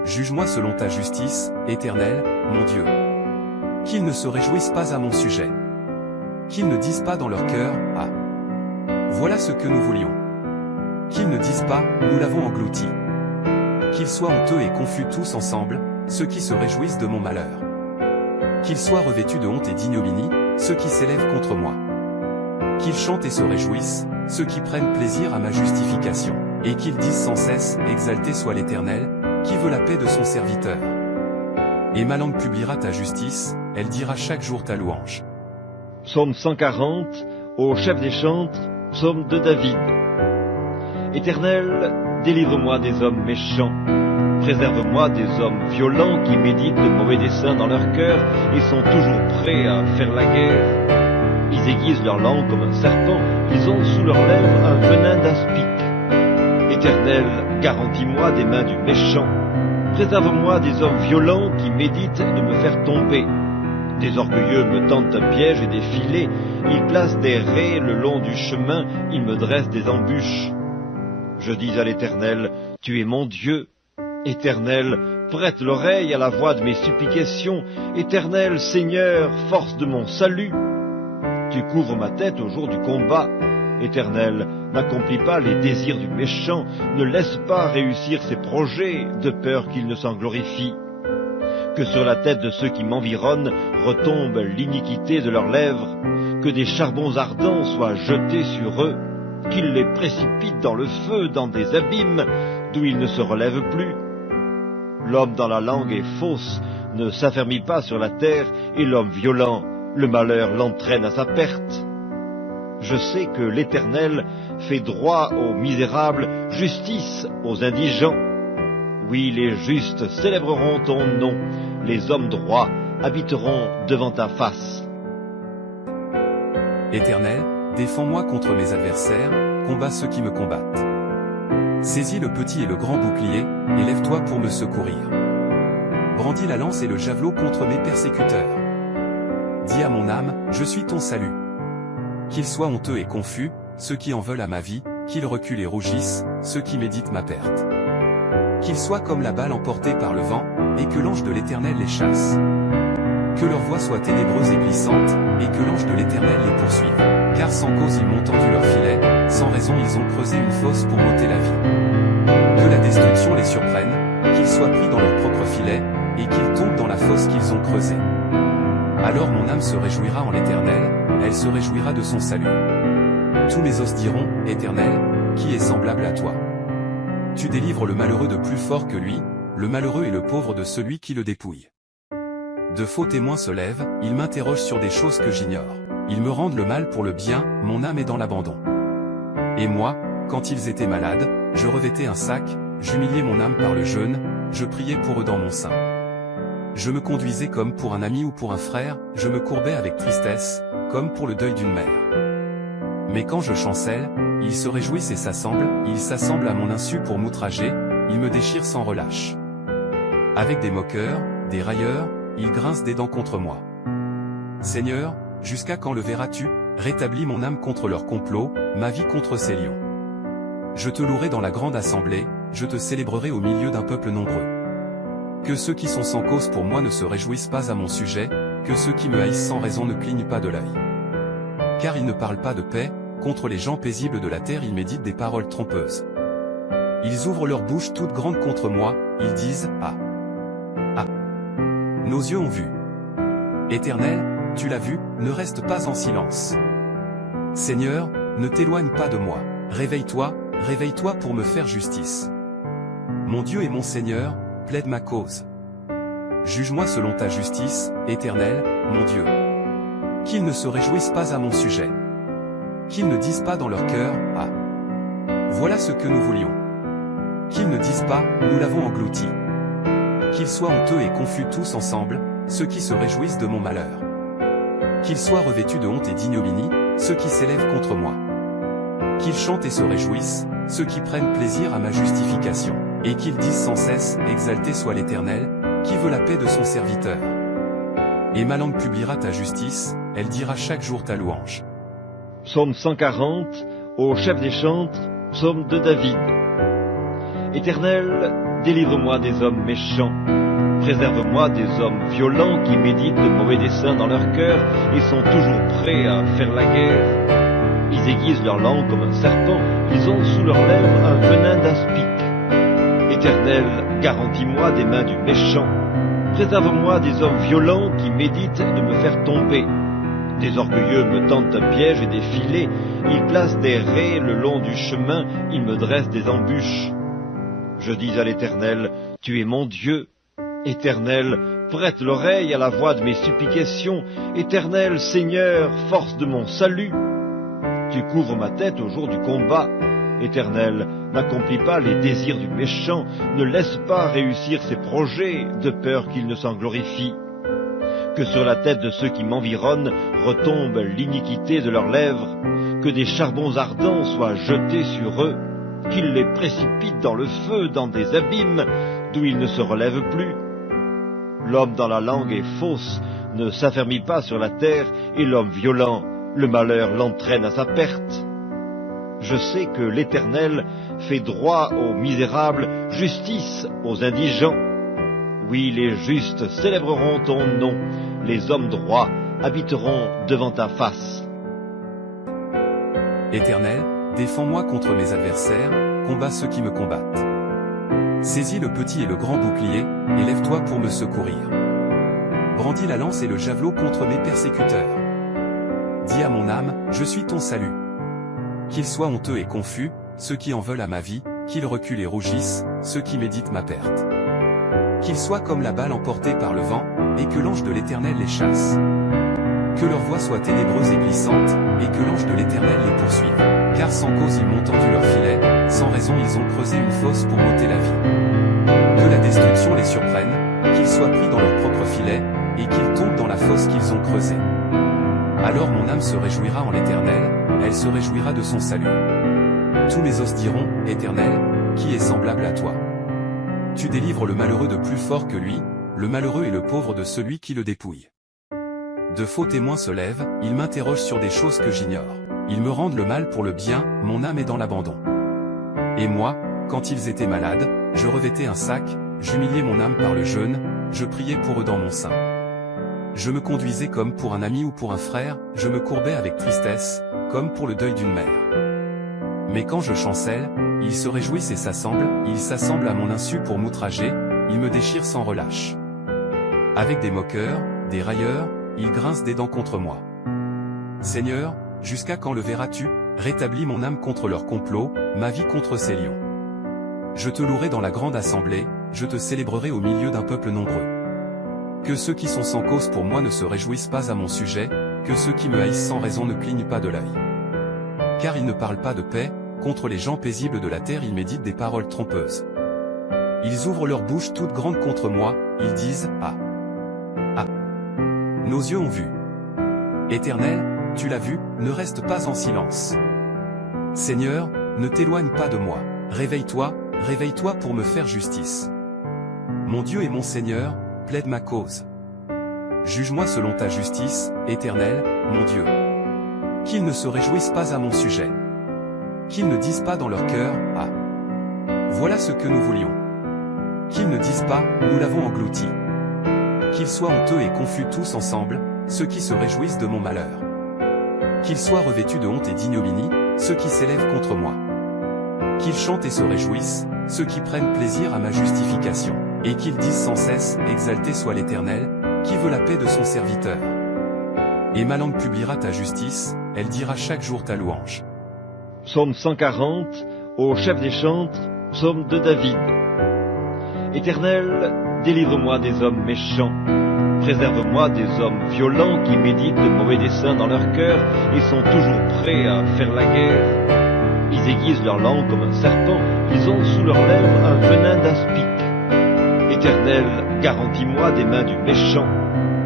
Juge-moi selon ta justice, Éternel, mon Dieu. Qu'ils ne se réjouissent pas à mon sujet. Qu'ils ne disent pas dans leur cœur, ah, voilà ce que nous voulions. Qu'ils ne disent pas, nous l'avons englouti. Qu'ils soient honteux et confus tous ensemble, ceux qui se réjouissent de mon malheur. Qu'ils soient revêtus de honte et d'ignominie, ceux qui s'élèvent contre moi. Qu'ils chantent et se réjouissent, ceux qui prennent plaisir à ma justification, et qu'ils disent sans cesse, exalté soit l'Éternel, qui veut la paix de son serviteur. Et ma langue publiera ta justice, elle dira chaque jour ta louange. Psaume 140, au chef des chantres, psaume de David. Éternel, délivre-moi des hommes méchants. Préserve-moi des hommes violents qui méditent de mauvais desseins dans leur cœur et sont toujours prêts à faire la guerre. Ils aiguisent leur langue comme un serpent, ils ont sous leurs lèvres un venin d'aspic. Éternel, garantis-moi des mains du méchant. Préserve-moi des hommes violents qui méditent de me faire tomber. Des orgueilleux me tendent un piège et des filets, ils placent des raies le long du chemin, ils me dressent des embûches. Je dis à l'Éternel, tu es mon Dieu. Éternel, prête l'oreille à la voix de mes supplications. Éternel, Seigneur, force de mon salut. Tu couvres ma tête au jour du combat. Éternel, n'accomplis pas les désirs du méchant, ne laisse pas réussir ses projets, de peur qu'il ne s'en glorifie. Que sur la tête de ceux qui m'environnent retombe l'iniquité de leurs lèvres, que des charbons ardents soient jetés sur eux, qu'ils les précipitent dans le feu, dans des abîmes, d'où ils ne se relèvent plus. L'homme dans la langue est fausse, ne s'affermit pas sur la terre, et l'homme violent, le malheur l'entraîne à sa perte. Je sais que l'Éternel fait droit aux misérables, justice aux indigents. Oui, les justes célébreront ton nom, les hommes droits habiteront devant ta face. Éternel, défends-moi contre mes adversaires, combats ceux qui me combattent. Saisis le petit et le grand bouclier, et lève-toi pour me secourir. Brandis la lance et le javelot contre mes persécuteurs. Dis à mon âme, je suis ton salut. Qu'ils soient honteux et confus, ceux qui en veulent à ma vie, qu'ils reculent et rougissent, ceux qui méditent ma perte. Qu'ils soient comme la balle emportée par le vent, et que l'ange de l'Éternel les chasse. Que leur voix soit ténébreuse et glissante, et que l'ange de l'Éternel les poursuive. Car sans cause ils m'ont tendu leur filet, sans raison ils ont creusé une fosse pour m'ôter la vie. Que la destruction les surprenne, qu'ils soient pris dans leur propre filet, et qu'ils tombent dans la fosse qu'ils ont creusée. Alors mon âme se réjouira en l'Éternel, elle se réjouira de son salut. Tous mes os diront, Éternel, qui est semblable à toi? Tu délivres le malheureux de plus fort que lui, le malheureux et le pauvre de celui qui le dépouille. De faux témoins se lèvent, ils m'interrogent sur des choses que j'ignore. Ils me rendent le mal pour le bien, mon âme est dans l'abandon. Et moi, quand ils étaient malades, je revêtais un sac, j'humiliais mon âme par le jeûne, je priais pour eux dans mon sein. Je me conduisais comme pour un ami ou pour un frère, je me courbais avec tristesse, comme pour le deuil d'une mère. Mais quand je chancelle, ils se réjouissent et ils s'assemblent à mon insu pour m'outrager, ils me déchirent sans relâche. Avec des moqueurs, des railleurs, ils grincent des dents contre moi. Seigneur, jusqu'à quand le verras-tu? Rétablis mon âme contre leur complot, ma vie contre ces lions. Je te louerai dans la grande assemblée, je te célébrerai au milieu d'un peuple nombreux. Que ceux qui sont sans cause pour moi ne se réjouissent pas à mon sujet, que ceux qui me haïssent sans raison ne clignent pas de l'œil. Car ils ne parlent pas de paix, contre les gens paisibles de la terre ils méditent des paroles trompeuses. Ils ouvrent leur bouche toute grande contre moi, ils disent « Ah! Ah! Nos yeux ont vu. » Éternel, tu l'as vu, ne reste pas en silence. Seigneur, ne t'éloigne pas de moi. Réveille-toi, réveille-toi pour me faire justice. Mon Dieu et mon Seigneur, plaide ma cause. Juge-moi selon ta justice, Éternel, mon Dieu. Qu'ils ne se réjouissent pas à mon sujet. Qu'ils ne disent pas dans leur cœur, « Ah! Voilà ce que nous voulions. » Qu'ils ne disent pas, « Nous l'avons englouti. » Qu'ils soient honteux et confus tous ensemble, ceux qui se réjouissent de mon malheur. Qu'ils soient revêtus de honte et d'ignominie, ceux qui s'élèvent contre moi. Qu'ils chantent et se réjouissent, ceux qui prennent plaisir à ma justification. Et qu'ils disent sans cesse, « Exalté soit l'Éternel, qui veut la paix de son serviteur. » Et ma langue publiera ta justice, elle dira chaque jour ta louange. Psaume 140, au chef des chantres, psaume de David. Éternel, délivre-moi des hommes méchants. Préserve-moi des hommes violents qui méditent de mauvais desseins dans leur cœur et sont toujours prêts à faire la guerre. Ils aiguisent leur langue comme un serpent, ils ont sous leurs lèvres un venin d'aspic. Éternel, garantis-moi des mains du méchant. Préserve-moi des hommes violents qui méditent de me faire tomber. Des orgueilleux me tendent un piège et des filets, ils placent des raies le long du chemin, ils me dressent des embûches. Je dis à l'Éternel, tu es mon Dieu. Éternel, prête l'oreille à la voix de mes supplications. Éternel Seigneur, force de mon salut, tu couvres ma tête au jour du combat. Éternel, n'accomplis pas les désirs du méchant, ne laisse pas réussir ses projets, de peur qu'il ne s'en glorifie. Que sur la tête de ceux qui m'environnent retombe l'iniquité de leurs lèvres, que des charbons ardents soient jetés sur eux, qu'ils les précipitent dans le feu, dans des abîmes, d'où ils ne se relèvent plus. L'homme dans la langue est fausse, ne s'affermit pas sur la terre, et l'homme violent, le malheur l'entraîne à sa perte. Je sais que l'Éternel fait droit aux misérables, justice aux indigents. Oui, les justes célébreront ton nom, les hommes droits habiteront devant ta face. Éternel, défends-moi contre mes adversaires, combats ceux qui me combattent. Saisis le petit et le grand bouclier, et lève-toi pour me secourir. Brandis la lance et le javelot contre mes persécuteurs. Dis à mon âme, je suis ton salut. Qu'ils soient honteux et confus, ceux qui en veulent à ma vie, qu'ils reculent et rougissent, ceux qui méditent ma perte. Qu'ils soient comme la balle emportée par le vent, et que l'ange de l'Éternel les chasse. Que leur voix soit ténébreuse et glissante, et que l'ange de l'Éternel les poursuive. Car sans cause ils m'ont tendu leur filet, sans raison ils ont creusé une fosse pour m'ôter la vie. Que la destruction les surprenne, qu'ils soient pris dans leur propre filet, et qu'ils tombent dans la fosse qu'ils ont creusée. Alors mon âme se réjouira en l'Éternel, elle se réjouira de son salut. Tous mes os diront, Éternel, qui est semblable à toi? Tu délivres le malheureux de plus fort que lui, le malheureux et le pauvre de celui qui le dépouille. De faux témoins se lèvent, ils m'interrogent sur des choses que j'ignore. Ils me rendent le mal pour le bien, mon âme est dans l'abandon. Et moi, quand ils étaient malades, je revêtais un sac, j'humiliais mon âme par le jeûne, je priais pour eux dans mon sein. Je me conduisais comme pour un ami ou pour un frère, je me courbais avec tristesse, comme pour le deuil d'une mère. Mais quand je chancelle, ils se réjouissent et ils s'assemblent à mon insu pour m'outrager, ils me déchirent sans relâche. Avec des moqueurs, des railleurs, ils grincent des dents contre moi. Seigneur, jusqu'à quand le verras-tu? Rétablis mon âme contre leur complot, ma vie contre ces lions. Je te louerai dans la grande assemblée, je te célébrerai au milieu d'un peuple nombreux. Que ceux qui sont sans cause pour moi ne se réjouissent pas à mon sujet, que ceux qui me haïssent sans raison ne clignent pas de l'œil. Car ils ne parlent pas de paix, contre les gens paisibles de la terre ils méditent des paroles trompeuses. Ils ouvrent leur bouche toute grande contre moi, ils disent « Ah! Ah! Nos yeux ont vu. » Éternel, tu l'as vu, ne reste pas en silence. Seigneur, ne t'éloigne pas de moi. Réveille-toi, réveille-toi pour me faire justice. Mon Dieu et mon Seigneur, plaide ma cause. Juge-moi selon ta justice, Éternel, mon Dieu. Qu'ils ne se réjouissent pas à mon sujet. Qu'ils ne disent pas dans leur cœur, « Ah! Voilà ce que nous voulions. » Qu'ils ne disent pas, « Nous l'avons englouti. » Qu'ils soient honteux et confus tous ensemble, ceux qui se réjouissent de mon malheur. Qu'ils soient revêtus de honte et d'ignominie, ceux qui s'élèvent contre moi. Qu'ils chantent et se réjouissent, ceux qui prennent plaisir à ma justification, et qu'ils disent sans cesse, exalté soit l'Éternel, qui veut la paix de son serviteur. Et ma langue publiera ta justice, elle dira chaque jour ta louange. Psaume 140, au chef des chantres, psaume de David. Éternel, délivre-moi des hommes méchants. Préserve-moi des hommes violents qui méditent de mauvais desseins dans leur cœur et sont toujours prêts à faire la guerre. Ils aiguisent leur langue comme un serpent, ils ont sous leurs lèvres un venin d'aspic. Éternel, garantis-moi des mains du méchant.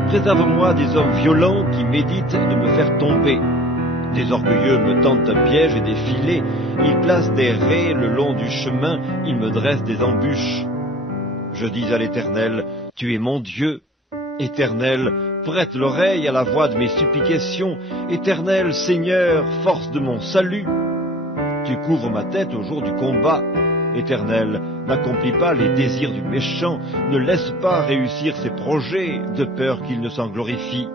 Préserve-moi des hommes violents qui méditent de me faire tomber. Des orgueilleux me tendent un piège et des filets, ils placent des raies le long du chemin, ils me dressent des embûches. Je dis à l'Éternel, tu es mon Dieu. Éternel, prête l'oreille à la voix de mes supplications. Éternel, Seigneur, force de mon salut. Tu couvres ma tête au jour du combat. Éternel, n'accomplis pas les désirs du méchant, ne laisse pas réussir ses projets, de peur qu'il ne s'en glorifie.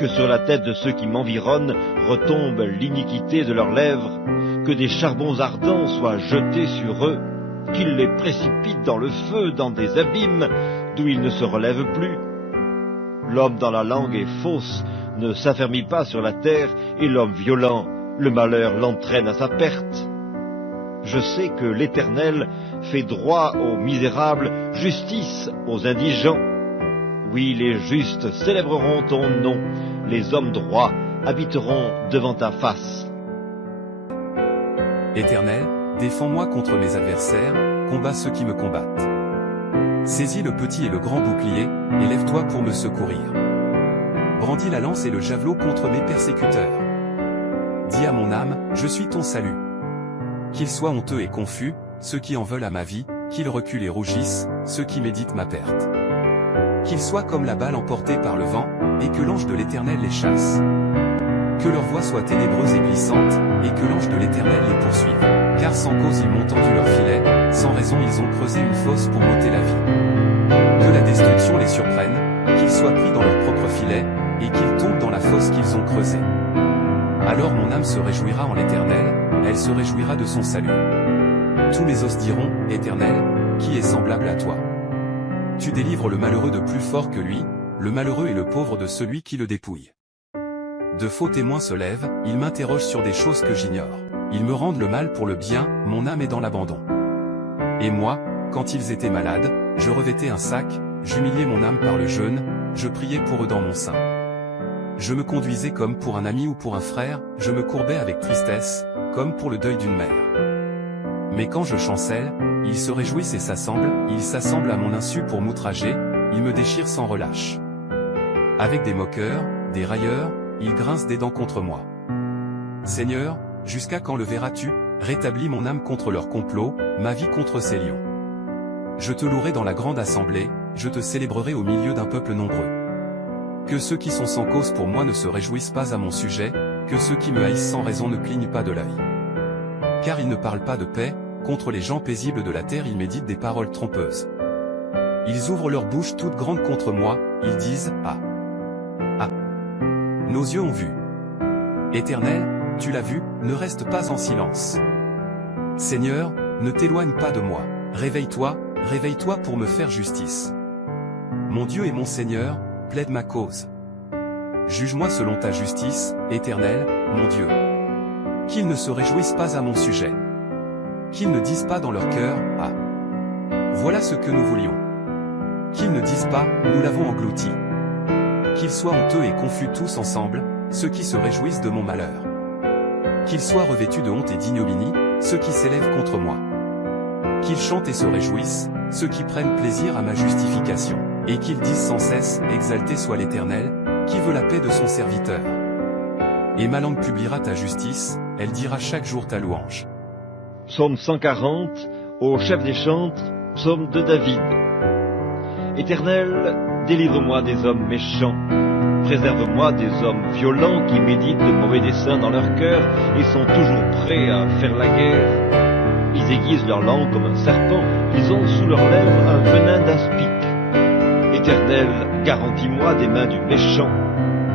Que sur la tête de ceux qui m'environnent retombe l'iniquité de leurs lèvres, que des charbons ardents soient jetés sur eux, qu'ils les précipitent dans le feu, dans des abîmes, d'où ils ne se relèvent plus. L'homme dans la langue est fausse, ne s'affermit pas sur la terre, et l'homme violent, le malheur l'entraîne à sa perte. Je sais que l'Éternel fait droit aux misérables, justice aux indigents. Oui, les justes célébreront ton nom, les hommes droits habiteront devant ta face. Éternel, défends-moi contre mes adversaires, combat ceux qui me combattent. Saisis le petit et le grand bouclier, et lève-toi pour me secourir. Brandis la lance et le javelot contre mes persécuteurs. Dis à mon âme, je suis ton salut. Qu'ils soient honteux et confus, ceux qui en veulent à ma vie, qu'ils reculent et rougissent, ceux qui méditent ma perte. Qu'ils soient comme la balle emportée par le vent, et que l'ange de l'Éternel les chasse. Que leur voix soit ténébreuse et glissante, et que l'ange de l'Éternel les poursuive. Car sans cause ils m'ont tendu leur filet, sans raison ils ont creusé une fosse pour m'ôter la vie. Que la destruction les surprenne, qu'ils soient pris dans leur propre filet, et qu'ils tombent dans la fosse qu'ils ont creusée. Alors mon âme se réjouira en l'Éternel, elle se réjouira de son salut. Tous mes os diront, Éternel, qui est semblable à toi? Tu délivres le malheureux de plus fort que lui, le malheureux et le pauvre de celui qui le dépouille. De faux témoins se lèvent, ils m'interrogent sur des choses que j'ignore. Ils me rendent le mal pour le bien, mon âme est dans l'abandon. Et moi, quand ils étaient malades, je revêtais un sac, j'humiliais mon âme par le jeûne, je priais pour eux dans mon sein. Je me conduisais comme pour un ami ou pour un frère, je me courbais avec tristesse, comme pour le deuil d'une mère. Mais quand je chancelle, ils se réjouissent et ils s'assemblent à mon insu pour m'outrager, ils me déchirent sans relâche. Avec des moqueurs, des railleurs, ils grincent des dents contre moi. Seigneur, jusqu'à quand le verras-tu? Rétablis mon âme contre leur complot, ma vie contre ces lions. Je te louerai dans la grande assemblée, je te célébrerai au milieu d'un peuple nombreux. Que ceux qui sont sans cause pour moi ne se réjouissent pas à mon sujet, que ceux qui me haïssent sans raison ne clignent pas de l'œil. Car ils ne parlent pas de paix, contre les gens paisibles de la terre ils méditent des paroles trompeuses. Ils ouvrent leur bouche toute grande contre moi, ils disent « Ah! Ah! Nos yeux ont vu. » Éternel, tu l'as vu, ne reste pas en silence. Seigneur, ne t'éloigne pas de moi. Réveille-toi, réveille-toi pour me faire justice. Mon Dieu et mon Seigneur, plaide ma cause. Juge-moi selon ta justice, Éternel, mon Dieu. Qu'ils ne se réjouissent pas à mon sujet. Qu'ils ne disent pas dans leur cœur, « Ah! Voilà ce que nous voulions. » Qu'ils ne disent pas, « Nous l'avons englouti. » Qu'ils soient honteux et confus tous ensemble, ceux qui se réjouissent de mon malheur. Qu'ils soient revêtus de honte et d'ignominie, ceux qui s'élèvent contre moi. Qu'ils chantent et se réjouissent, ceux qui prennent plaisir à ma justification, et qu'ils disent sans cesse, exalté soit l'Éternel, qui veut la paix de son serviteur. Et ma langue publiera ta justice, elle dira chaque jour ta louange. Psaume 140, au chef des chantres, psaume de David. Éternel, délivre-moi des hommes méchants. Préserve-moi des hommes violents qui méditent de mauvais desseins dans leur cœur et sont toujours prêts à faire la guerre. Ils aiguisent leur langue comme un serpent, ils ont sous leurs lèvres un venin d'aspic. Éternel, garantis-moi des mains du méchant.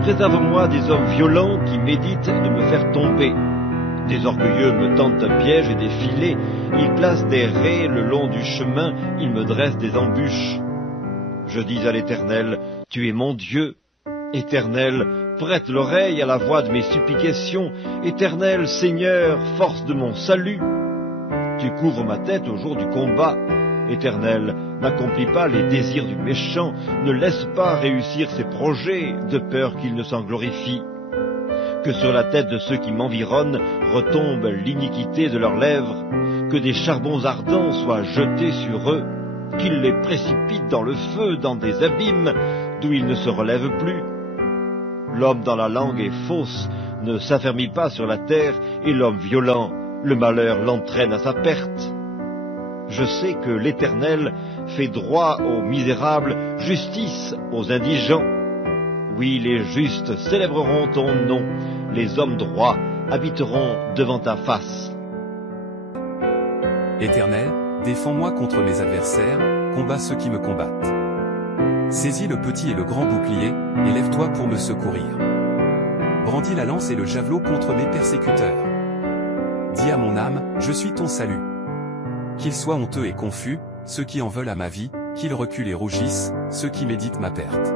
Préserve-moi des hommes violents qui méditent de me faire tomber. Des orgueilleux me tendent un piège et des filets, ils placent des raies le long du chemin, ils me dressent des embûches. Je dis à l'Éternel, tu es mon Dieu. Éternel, prête l'oreille à la voix de mes supplications. Éternel, Seigneur, force de mon salut. Tu couvres ma tête au jour du combat. Éternel, n'accomplis pas les désirs du méchant, ne laisse pas réussir ses projets, de peur qu'il ne s'en glorifie. Que sur la tête de ceux qui m'environnent retombe l'iniquité de leurs lèvres, que des charbons ardents soient jetés sur eux, qu'ils les précipitent dans le feu, dans des abîmes, d'où ils ne se relèvent plus. L'homme dans la langue est fausse, ne s'affermit pas sur la terre, et l'homme violent, le malheur l'entraîne à sa perte. Je sais que l'Éternel fait droit aux misérables, justice aux indigents. Oui, les justes célébreront ton nom, les hommes droits habiteront devant ta face. Éternel, défends-moi contre mes adversaires, combat ceux qui me combattent. Saisis le petit et le grand bouclier, et lève-toi pour me secourir. Brandis la lance et le javelot contre mes persécuteurs. Dis à mon âme, je suis ton salut. Qu'ils soient honteux et confus, ceux qui en veulent à ma vie, qu'ils reculent et rougissent, ceux qui méditent ma perte.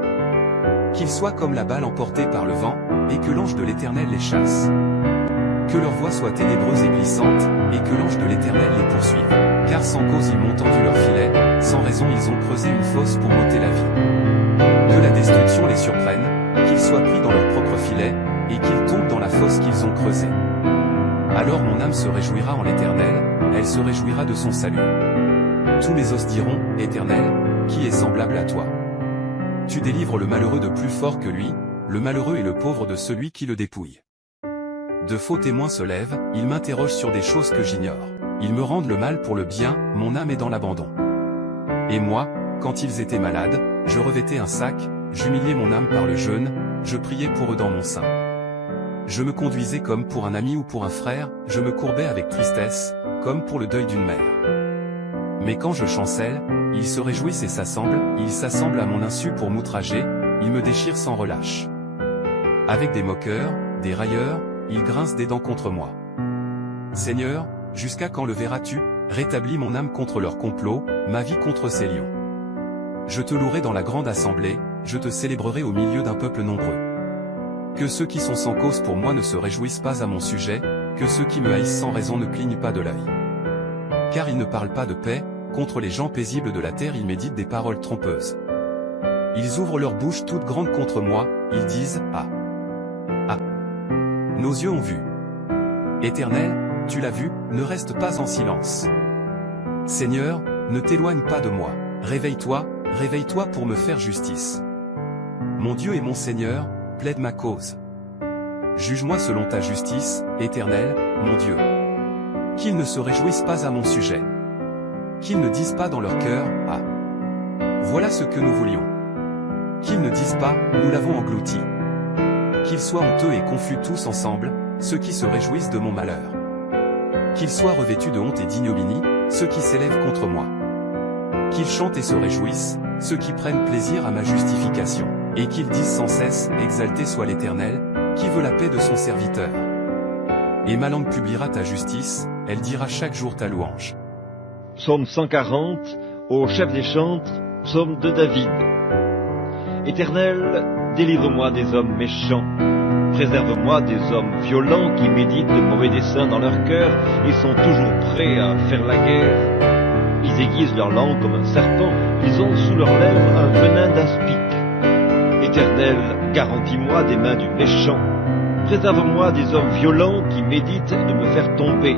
Qu'ils soient comme la balle emportée par le vent, et que l'ange de l'Éternel les chasse. Que leur voix soit ténébreuse et glissante, et que l'ange de l'Éternel les poursuive. Car sans cause ils m'ont tendu leur filet, sans raison ils ont creusé une fosse pour m'ôter la vie. Que Alors mon âme se réjouira en l'Éternel, elle se réjouira de son salut. Tous mes os diront, Éternel, qui est semblable à toi? Tu délivres le malheureux de plus fort que lui, le malheureux et le pauvre de celui qui le dépouille. De faux témoins se lèvent, ils m'interrogent sur des choses que j'ignore. Ils me rendent le mal pour le bien, mon âme est dans l'abandon. Et moi, quand ils étaient malades, je revêtais un sac, j'humiliais mon âme par le jeûne, je priais pour eux dans mon sein. Je me conduisais comme pour un ami ou pour un frère, je me courbais avec tristesse, comme pour le deuil d'une mère. Mais quand je chancelle, ils se réjouissent et ils s'assemblent à mon insu pour m'outrager, ils me déchirent sans relâche. Avec des moqueurs, des railleurs, ils grincent des dents contre moi. Seigneur, jusqu'à quand le verras-tu? Rétablis mon âme contre leur complot, ma vie contre ces lions. Je te louerai dans la grande assemblée, je te célébrerai au milieu d'un peuple nombreux. Que ceux qui sont sans cause pour moi ne se réjouissent pas à mon sujet, que ceux qui me haïssent sans raison ne clignent pas de l'œil. Car ils ne parlent pas de paix, contre les gens paisibles de la terre ils méditent des paroles trompeuses. Ils ouvrent leur bouche toute grande contre moi, ils disent « Ah! Ah! Nos yeux ont vu. » Éternel, tu l'as vu, ne reste pas en silence. Seigneur, ne t'éloigne pas de moi. Réveille-toi, réveille-toi pour me faire justice. Mon Dieu et mon Seigneur, plaide ma cause. Juge-moi selon ta justice, Éternel, mon Dieu. Qu'ils ne se réjouissent pas à mon sujet. Qu'ils ne disent pas dans leur cœur, « Ah! Voilà ce que nous voulions. » Qu'ils ne disent pas, « Nous l'avons englouti. » Qu'ils soient honteux et confus tous ensemble, ceux qui se réjouissent de mon malheur. Qu'ils soient revêtus de honte et d'ignominie, ceux qui s'élèvent contre moi. Qu'ils chantent et se réjouissent, ceux qui prennent plaisir à ma justification, et qu'ils disent sans cesse, exalté soit l'Éternel, qui veut la paix de son serviteur. Et ma langue publiera ta justice, elle dira chaque jour ta louange. Psaume 140, au chef des chantres, psaume de David. Éternel, délivre-moi des hommes méchants. Préserve-moi des hommes violents qui méditent de mauvais desseins dans leur cœur et sont toujours prêts à faire la guerre. Ils aiguisent leur langue comme un serpent, ils ont sous leurs lèvres un venin d'aspic. Éternel, garantis-moi des mains du méchant. Préserve-moi des hommes violents qui méditent de me faire tomber.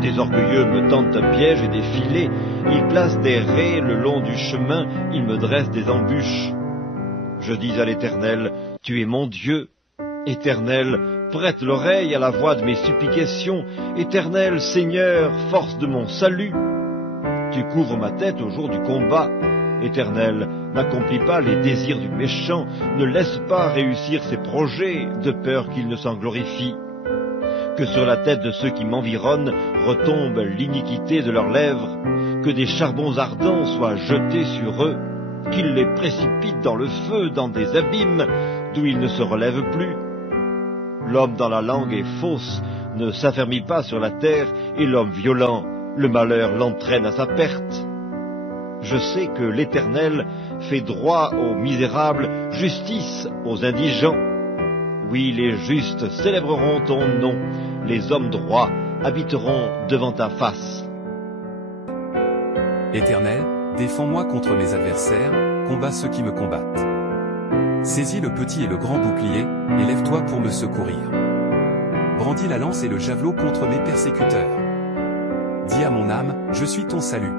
Des orgueilleux me tendent un piège et des filets, ils placent des raies le long du chemin, ils me dressent des embûches. Je dis à l'Éternel, tu es mon Dieu. Éternel, prête l'oreille à la voix de mes supplications. Éternel, Seigneur, force de mon salut. Tu couvres ma tête au jour du combat. Éternel, n'accomplis pas les désirs du méchant, ne laisse pas réussir ses projets, de peur qu'il ne s'en glorifie. Que sur la tête de ceux qui m'environnent retombe l'iniquité de leurs lèvres, que des charbons ardents soient jetés sur eux, qu'ils les précipitent dans le feu, dans des abîmes, d'où ils ne se relèvent plus. L'homme dans la langue est fausse, ne s'affermit pas sur la terre, et l'homme violent, le malheur l'entraîne à sa perte. Je sais que l'Éternel fait droit aux misérables, justice aux indigents. Oui, les justes célébreront ton nom, les hommes droits habiteront devant ta face. Éternel, défends-moi contre mes adversaires, combats ceux qui me combattent. Saisis le petit et le grand bouclier, et lève-toi pour me secourir. Brandis la lance et le javelot contre mes persécuteurs. Dis à mon âme, je suis ton salut.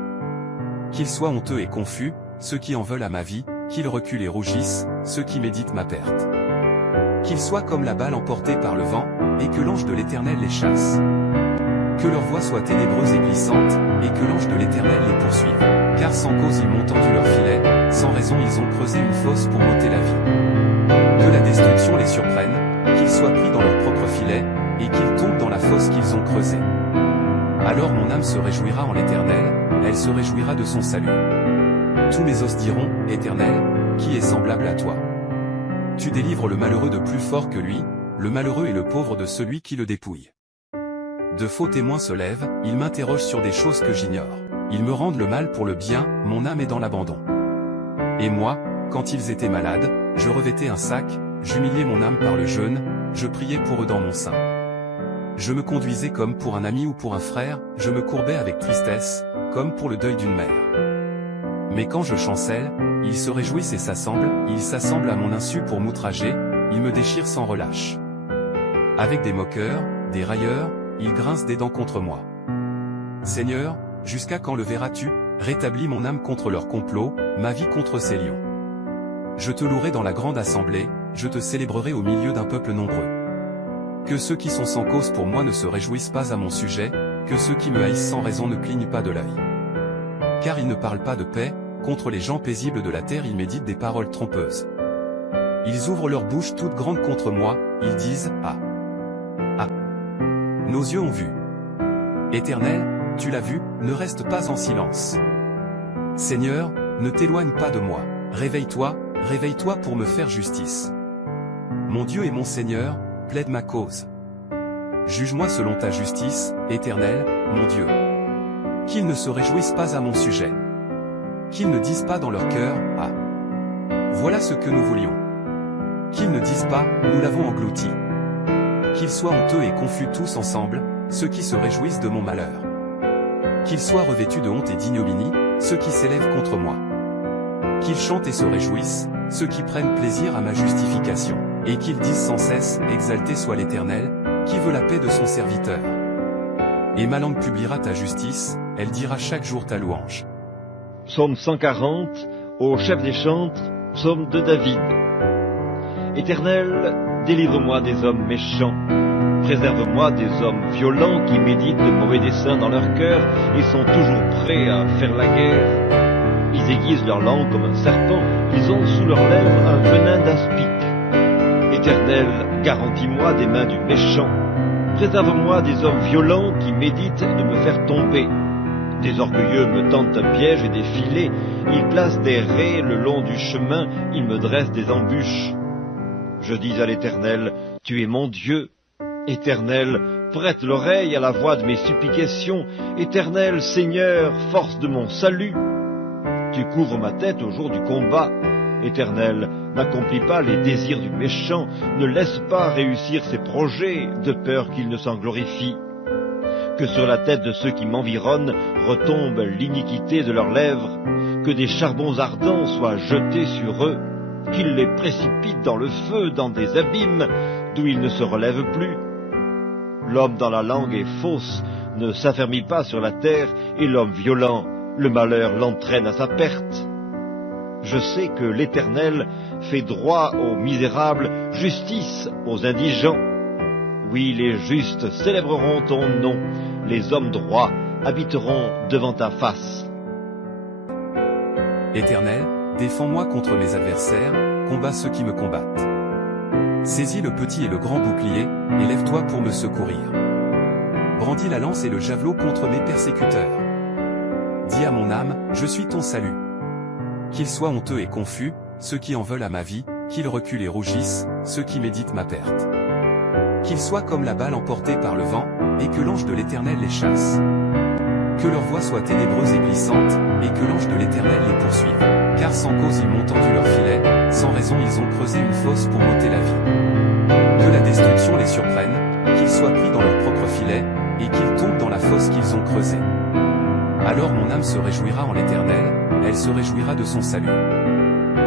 Qu'ils soient honteux et confus, ceux qui en veulent à ma vie, qu'ils reculent et rougissent, ceux qui méditent ma perte. Qu'ils soient comme la balle emportée par le vent, et que l'ange de l'Éternel les chasse. Que leur voix soit ténébreuse et glissante, et que l'ange de l'Éternel les poursuive. Car sans cause ils m'ont tendu leur filet, sans raison ils ont creusé une fosse pour m'ôter la vie. Que la destruction les surprenne, qu'ils soient pris dans leur propre filet, et qu'ils tombent dans la fosse qu'ils ont creusée. Alors mon âme se réjouira en l'Éternel, elle se réjouira de son salut. Tous mes os diront, Éternel, qui est semblable à toi? Tu délivres le malheureux de plus fort que lui, le malheureux et le pauvre de celui qui le dépouille. De faux témoins se lèvent, ils m'interrogent sur des choses que j'ignore. Ils me rendent le mal pour le bien, mon âme est dans l'abandon. Et moi, quand ils étaient malades, je revêtais un sac, j'humiliais mon âme par le jeûne, je priais pour eux dans mon sein. Je me conduisais comme pour un ami ou pour un frère, je me courbais avec tristesse, comme pour le deuil d'une mère. Mais quand je chancelle, ils se réjouissent et ils s'assemblent à mon insu pour m'outrager, ils me déchirent sans relâche. Avec des moqueurs, des railleurs, ils grincent des dents contre moi. Seigneur, jusqu'à quand le verras-tu? Rétablis mon âme contre leur complot, ma vie contre ces lions. Je te louerai dans la grande assemblée, je te célébrerai au milieu d'un peuple nombreux. Que ceux qui sont sans cause pour moi ne se réjouissent pas à mon sujet, que ceux qui me haïssent sans raison ne clignent pas de l'œil. Car ils ne parlent pas de paix, contre les gens paisibles de la terre ils méditent des paroles trompeuses. Ils ouvrent leur bouche toute grande contre moi, ils disent « Ah! Ah! Nos yeux ont vu. » Éternel, tu l'as vu, ne reste pas en silence. Seigneur, ne t'éloigne pas de moi, réveille-toi, réveille-toi pour me faire justice. Mon Dieu et mon Seigneur, plaide ma cause. Juge-moi selon ta justice, Éternel, mon Dieu. Qu'ils ne se réjouissent pas à mon sujet. Qu'ils ne disent pas dans leur cœur, « Ah! Voilà ce que nous voulions. » Qu'ils ne disent pas, « Nous l'avons englouti. » Qu'ils soient honteux et confus tous ensemble, ceux qui se réjouissent de mon malheur. Qu'ils soient revêtus de honte et d'ignominie, ceux qui s'élèvent contre moi. Qu'ils chantent et se réjouissent, ceux qui prennent plaisir à ma justification, et qu'ils disent sans cesse, « Exalté soit l'Éternel, qui veut la paix de son serviteur. » Et ma langue publiera ta justice, elle dira chaque jour ta louange. Psaume 140, au chef des chantres, psaume de David. Éternel, délivre-moi des hommes méchants. Préserve-moi des hommes violents qui méditent de mauvais desseins dans leur cœur et sont toujours prêts à faire la guerre. Ils aiguisent leur langue comme un serpent, ils ont sous leurs lèvres un venin d'aspic. Éternel, garantis-moi des mains du méchant. Préserve-moi des hommes violents qui méditent de me faire tomber. Des orgueilleux me tendent un piège et des filets, ils placent des raies le long du chemin, ils me dressent des embûches. Je dis à l'Éternel, tu es mon Dieu. Éternel, prête l'oreille à la voix de mes supplications. Éternel, Seigneur, force de mon salut. Tu couvres ma tête au jour du combat. Éternel, n'accomplis pas les désirs du méchant, ne laisse pas réussir ses projets, de peur qu'il ne s'en glorifie. Que sur la tête de ceux qui m'environnent retombe l'iniquité de leurs lèvres, que des charbons ardents soient jetés sur eux, qu'ils les précipitent dans le feu, dans des abîmes, d'où ils ne se relèvent plus. L'homme dans la langue est fausse, ne s'affermit pas sur la terre, et l'homme violent, le malheur l'entraîne à sa perte. Je sais que l'Éternel fait droit aux misérables, justice aux indigents. Oui, les justes célébreront ton nom, les hommes droits habiteront devant ta face. Éternel, défends-moi contre mes adversaires, combats ceux qui me combattent. Saisis le petit et le grand bouclier, et lève-toi pour me secourir. Brandis la lance et le javelot contre mes persécuteurs. Dis à mon âme, je suis ton salut. Qu'ils soient honteux et confus, ceux qui en veulent à ma vie, qu'ils reculent et rougissent, ceux qui méditent ma perte. Qu'ils soient comme la balle emportée par le vent, et que l'ange de l'Éternel les chasse. Que leur voix soit ténébreuse et glissante, et que l'ange de l'Éternel les poursuive. Car sans cause ils m'ont tendu leur filet, sans raison ils ont creusé une fosse pour m'ôter la vie. Que la destruction les surprenne, qu'ils soient pris dans leur propre filet, et qu'ils tombent dans la fosse qu'ils ont creusée. Alors mon âme se réjouira en l'Éternel, elle se réjouira de son salut.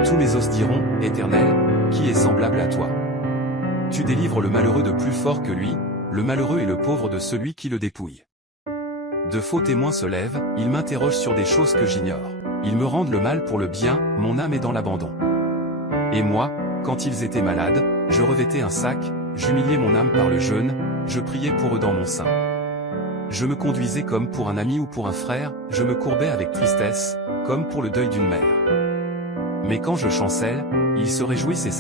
Tous mes os diront, Éternel, qui est semblable à toi? Tu délivres le malheureux de plus fort que lui, le malheureux et le pauvre de celui qui le dépouille. De faux témoins se lèvent, ils m'interrogent sur des choses que j'ignore. Ils me rendent le mal pour le bien, mon âme est dans l'abandon. Et moi, quand ils étaient malades, je revêtais un sac, j'humiliais mon âme par le jeûne, je priais pour eux dans mon sein. Je me conduisais comme pour un ami ou pour un frère, je me courbais avec tristesse, comme pour le deuil d'une mère. Mais quand je chancelle, ils se réjouissent et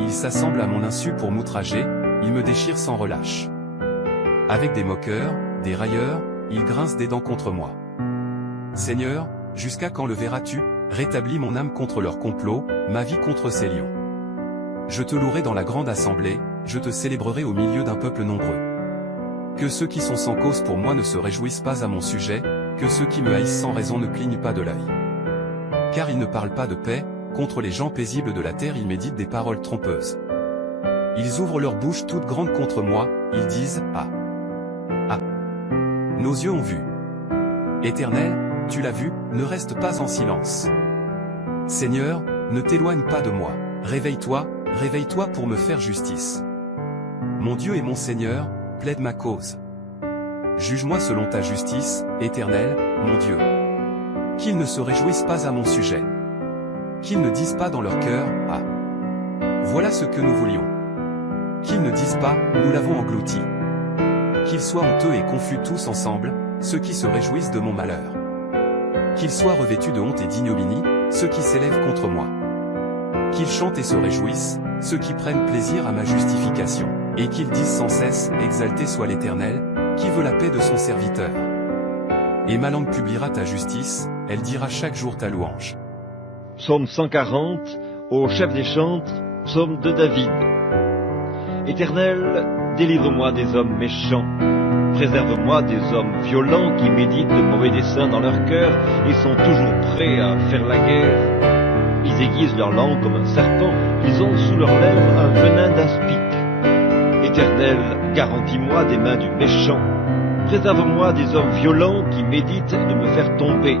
ils s'assemblent à mon insu pour m'outrager, ils me déchirent sans relâche. Avec des moqueurs, des railleurs, ils grincent des dents contre moi. Seigneur, jusqu'à quand le verras-tu? Rétablis mon âme contre leur complot, ma vie contre ces lions. Je te louerai dans la grande assemblée, je te célébrerai au milieu d'un peuple nombreux. Que ceux qui sont sans cause pour moi ne se réjouissent pas à mon sujet, que ceux qui me haïssent sans raison ne clignent pas de l'œil. Car ils ne parlent pas de paix, contre les gens paisibles de la terre ils méditent des paroles trompeuses. Ils ouvrent leur bouche toute grande contre moi, ils disent « Ah! Ah! Nos yeux ont vu. » Éternel, tu l'as vu, ne reste pas en silence. Seigneur, ne t'éloigne pas de moi, réveille-toi, réveille-toi pour me faire justice. Mon Dieu et mon Seigneur, plaide ma cause. Juge-moi selon ta justice, Éternel, mon Dieu. Qu'ils ne se réjouissent pas à mon sujet. Qu'ils ne disent pas dans leur cœur, ah, voilà ce que nous voulions. Qu'ils ne disent pas, nous l'avons englouti. Qu'ils soient honteux et confus tous ensemble, ceux qui se réjouissent de mon malheur. Qu'ils soient revêtus de honte et d'ignominie, ceux qui s'élèvent contre moi. Qu'ils chantent et se réjouissent, ceux qui prennent plaisir à ma justification, et qu'ils disent sans cesse, exalté soit l'Éternel, qui veut la paix de son serviteur. Et ma langue publiera ta justice, elle dira chaque jour ta louange. Psaume 140, au chef des chantres, psaume de David. Éternel, délivre-moi des hommes méchants. Préserve-moi des hommes violents qui méditent de mauvais desseins dans leur cœur et sont toujours prêts à faire la guerre. Ils aiguisent leur langue comme un serpent, ils ont sous leurs lèvres un venin d'aspic. Éternel, garantis-moi des mains du méchant. Préserve-moi des hommes violents qui méditent de me faire tomber.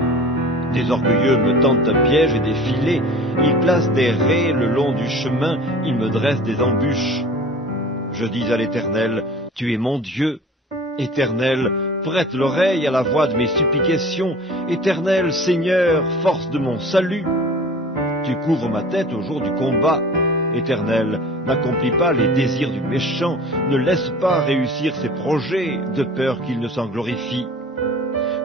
Des orgueilleux me tendent un piège et des filets, ils placent des raies le long du chemin, ils me dressent des embûches. Je dis à l'Éternel, tu es mon Dieu. Éternel, prête l'oreille à la voix de mes supplications. Éternel, Seigneur, force de mon salut. Tu couvres ma tête au jour du combat. Éternel, n'accomplis pas les désirs du méchant, ne laisse pas réussir ses projets, de peur qu'il ne s'en glorifie.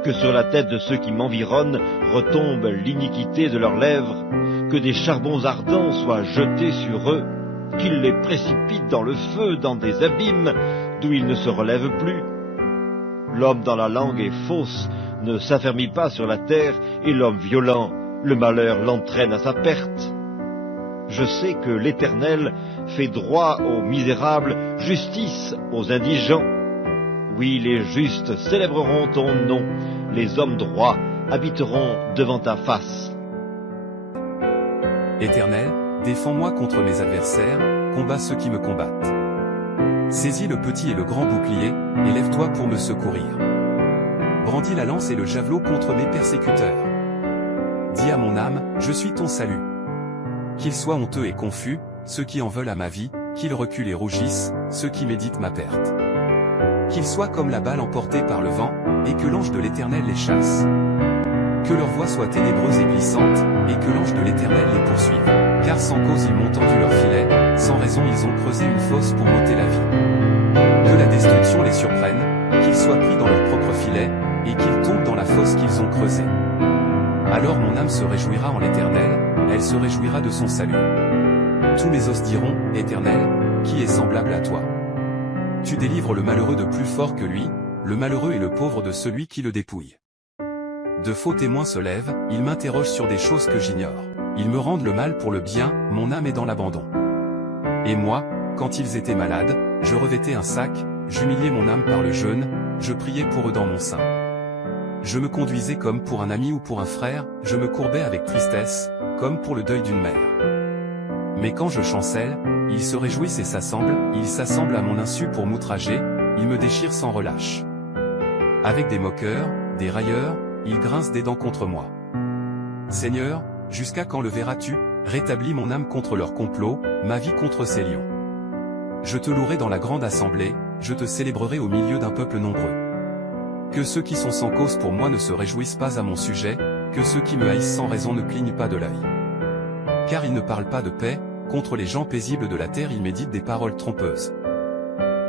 Que sur la tête de ceux qui m'environnent retombe l'iniquité de leurs lèvres, que des charbons ardents soient jetés sur eux, qu'ils les précipitent dans le feu, dans des abîmes, d'où ils ne se relèvent plus. L'homme dans la langue est fausse, ne s'affermit pas sur la terre, et l'homme violent, le malheur l'entraîne à sa perte. Je sais que l'Éternel fait droit aux misérables, justice aux indigents. Oui, les justes célébreront ton nom, les hommes droits habiteront devant ta face. Éternel, défends-moi contre mes adversaires, combats ceux qui me combattent. Saisis le petit et le grand bouclier, et lève-toi pour me secourir. Brandis la lance et le javelot contre mes persécuteurs. Dis à mon âme, je suis ton salut. Qu'ils soient honteux et confus, ceux qui en veulent à ma vie, qu'ils reculent et rougissent, ceux qui méditent ma perte. Qu'ils soient comme la balle emportée par le vent, et que l'ange de l'Éternel les chasse. Que leur voix soit ténébreuse et glissante, et que l'ange de l'Éternel les poursuive. Car sans cause ils m'ont tendu leur filet, sans raison ils ont creusé une fosse pour m'ôter la vie. Que la destruction les surprenne, qu'ils soient pris dans leur propre filet, et qu'ils tombent dans la fosse qu'ils ont creusée. Alors mon âme se réjouira en l'Éternel, elle se réjouira de son salut. Tous mes os diront, Éternel, qui est semblable à toi? Tu délivres le malheureux de plus fort que lui, le malheureux et le pauvre de celui qui le dépouille. De faux témoins se lèvent, ils m'interrogent sur des choses que j'ignore. Ils me rendent le mal pour le bien, mon âme est dans l'abandon. Et moi, quand ils étaient malades, je revêtais un sac, j'humiliais mon âme par le jeûne, je priais pour eux dans mon sein. Je me conduisais comme pour un ami ou pour un frère, je me courbais avec tristesse, comme pour le deuil d'une mère. Mais quand je chancelle, ils se réjouissent et ils s'assemblent à mon insu pour m'outrager, ils me déchirent sans relâche. Avec des moqueurs, des railleurs, ils grincent des dents contre moi. Seigneur, jusqu'à quand le verras-tu? Rétablis mon âme contre leur complot, ma vie contre ces lions. Je te louerai dans la grande assemblée, je te célébrerai au milieu d'un peuple nombreux. Que ceux qui sont sans cause pour moi ne se réjouissent pas à mon sujet, que ceux qui me haïssent sans raison ne clignent pas de l'œil. Car ils ne parlent pas de paix, contre les gens paisibles de la terre ils méditent des paroles trompeuses.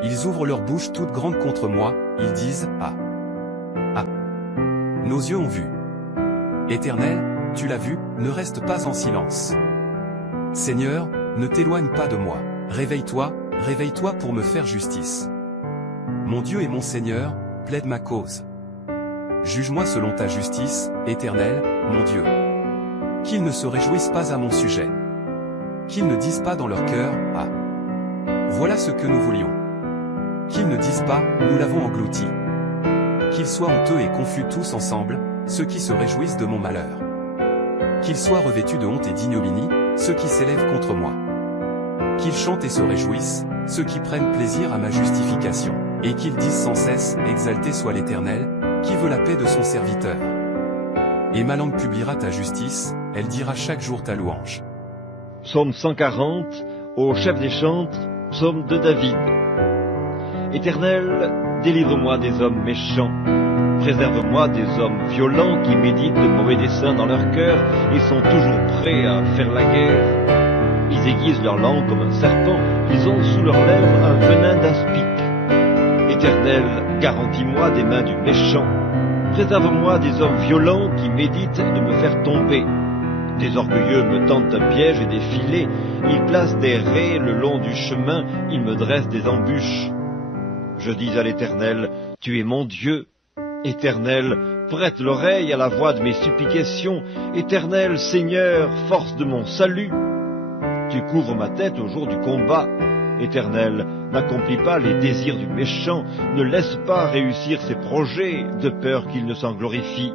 Ils ouvrent leur bouche toute grande contre moi, ils disent, ah, ah. Nos yeux ont vu. Éternel, tu l'as vu, ne reste pas en silence. Seigneur, ne t'éloigne pas de moi, réveille-toi pour me faire justice. Mon Dieu et mon Seigneur, plaide ma cause. Juge-moi selon ta justice, Éternel, mon Dieu. Qu'ils ne se réjouissent pas à mon sujet. Qu'ils ne disent pas dans leur cœur, ah, voilà ce que nous voulions. Qu'ils ne disent pas, nous l'avons englouti. Qu'ils soient honteux et confus tous ensemble, ceux qui se réjouissent de mon malheur. Qu'ils soient revêtus de honte et d'ignominie, ceux qui s'élèvent contre moi. Qu'ils chantent et se réjouissent, ceux qui prennent plaisir à ma justification, et qu'ils disent sans cesse, exalté soit l'Éternel, qui veut la paix de son serviteur. Et ma langue publiera ta justice, elle dira chaque jour ta louange. Psaume 140, au chef des chantres, psaume de David. Éternel, délivre-moi des hommes méchants. Préserve-moi des hommes violents qui méditent de mauvais desseins dans leur cœur et sont toujours prêts à faire la guerre. Ils aiguisent leur langue comme un serpent, ils ont sous leurs lèvres un venin d'aspic. Éternel, garantis-moi des mains du méchant. Préserve-moi des hommes violents qui méditent de me faire tomber. Des orgueilleux me tendent un piège et des filets, ils placent des raies le long du chemin, ils me dressent des embûches. Je dis à l'Éternel, tu es mon Dieu. Éternel, prête l'oreille à la voix de mes supplications. Éternel, Seigneur, force de mon salut. Tu couvres ma tête au jour du combat. Éternel, n'accomplis pas les désirs du méchant, ne laisse pas réussir ses projets, de peur qu'il ne s'en glorifie.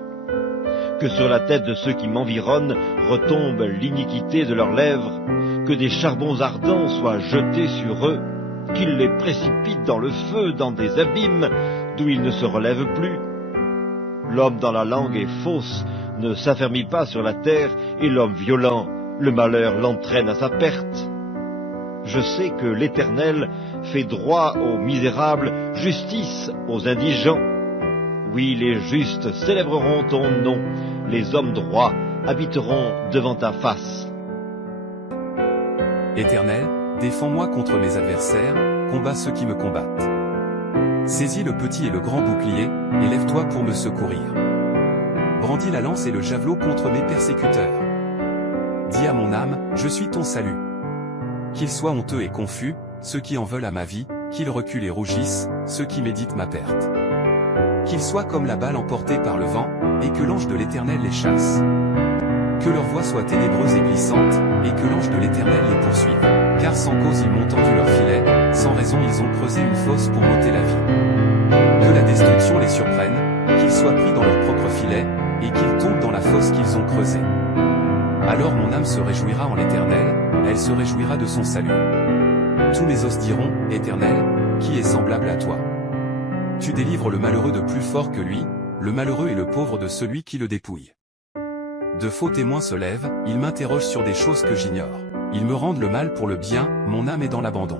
Que sur la tête de ceux qui m'environnent retombe l'iniquité de leurs lèvres, que des charbons ardents soient jetés sur eux, qu'ils les précipitent dans le feu, dans des abîmes, d'où ils ne se relèvent plus. L'homme dans la langue est fausse, ne s'affermit pas sur la terre, et l'homme violent, le malheur l'entraîne à sa perte. Je sais que l'Éternel fait droit aux misérables, justice aux indigents. Oui, les justes célébreront ton nom, les hommes droits habiteront devant ta face. Éternel, défends-moi contre mes adversaires, combats ceux qui me combattent. Saisis le petit et le grand bouclier, et lève-toi pour me secourir. Brandis la lance et le javelot contre mes persécuteurs. Dis à mon âme, je suis ton salut. Qu'ils soient honteux et confus, ceux qui en veulent à ma vie, qu'ils reculent et rougissent, ceux qui méditent ma perte. Qu'ils soient comme la balle emportée par le vent, et que l'ange de l'Éternel les chasse. Que leur voix soit ténébreuse et glissante, et que l'ange de l'Éternel les poursuive. Car sans cause ils m'ont tendu leur filet, sans raison ils ont creusé une fosse pour m'ôter la vie. Que la destruction les surprenne, qu'ils soient pris dans leur propre filet, et qu'ils tombent dans la fosse qu'ils ont creusée. Alors mon âme se réjouira en l'Éternel, elle se réjouira de son salut. Tous mes os diront, Éternel, qui est semblable à toi? Tu délivres le malheureux de plus fort que lui, le malheureux et le pauvre de celui qui le dépouille. De faux témoins se lèvent, ils m'interrogent sur des choses que j'ignore. Ils me rendent le mal pour le bien, mon âme est dans l'abandon.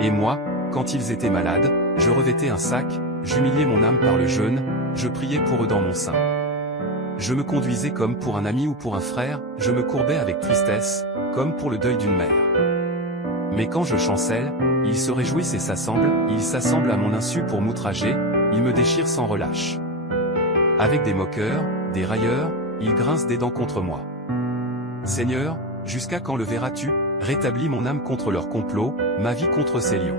Et moi, quand ils étaient malades, je revêtais un sac, j'humiliais mon âme par le jeûne, je priais pour eux dans mon sein. Je me conduisais comme pour un ami ou pour un frère, je me courbais avec tristesse, comme pour le deuil d'une mère. Mais quand je chancelle, ils se réjouissent et ils s'assemblent à mon insu pour m'outrager, ils me déchirent sans relâche. Avec des moqueurs, des railleurs, ils grincent des dents contre moi. Seigneur, jusqu'à quand le verras-tu? Rétablis mon âme contre leur complot, ma vie contre ces lions.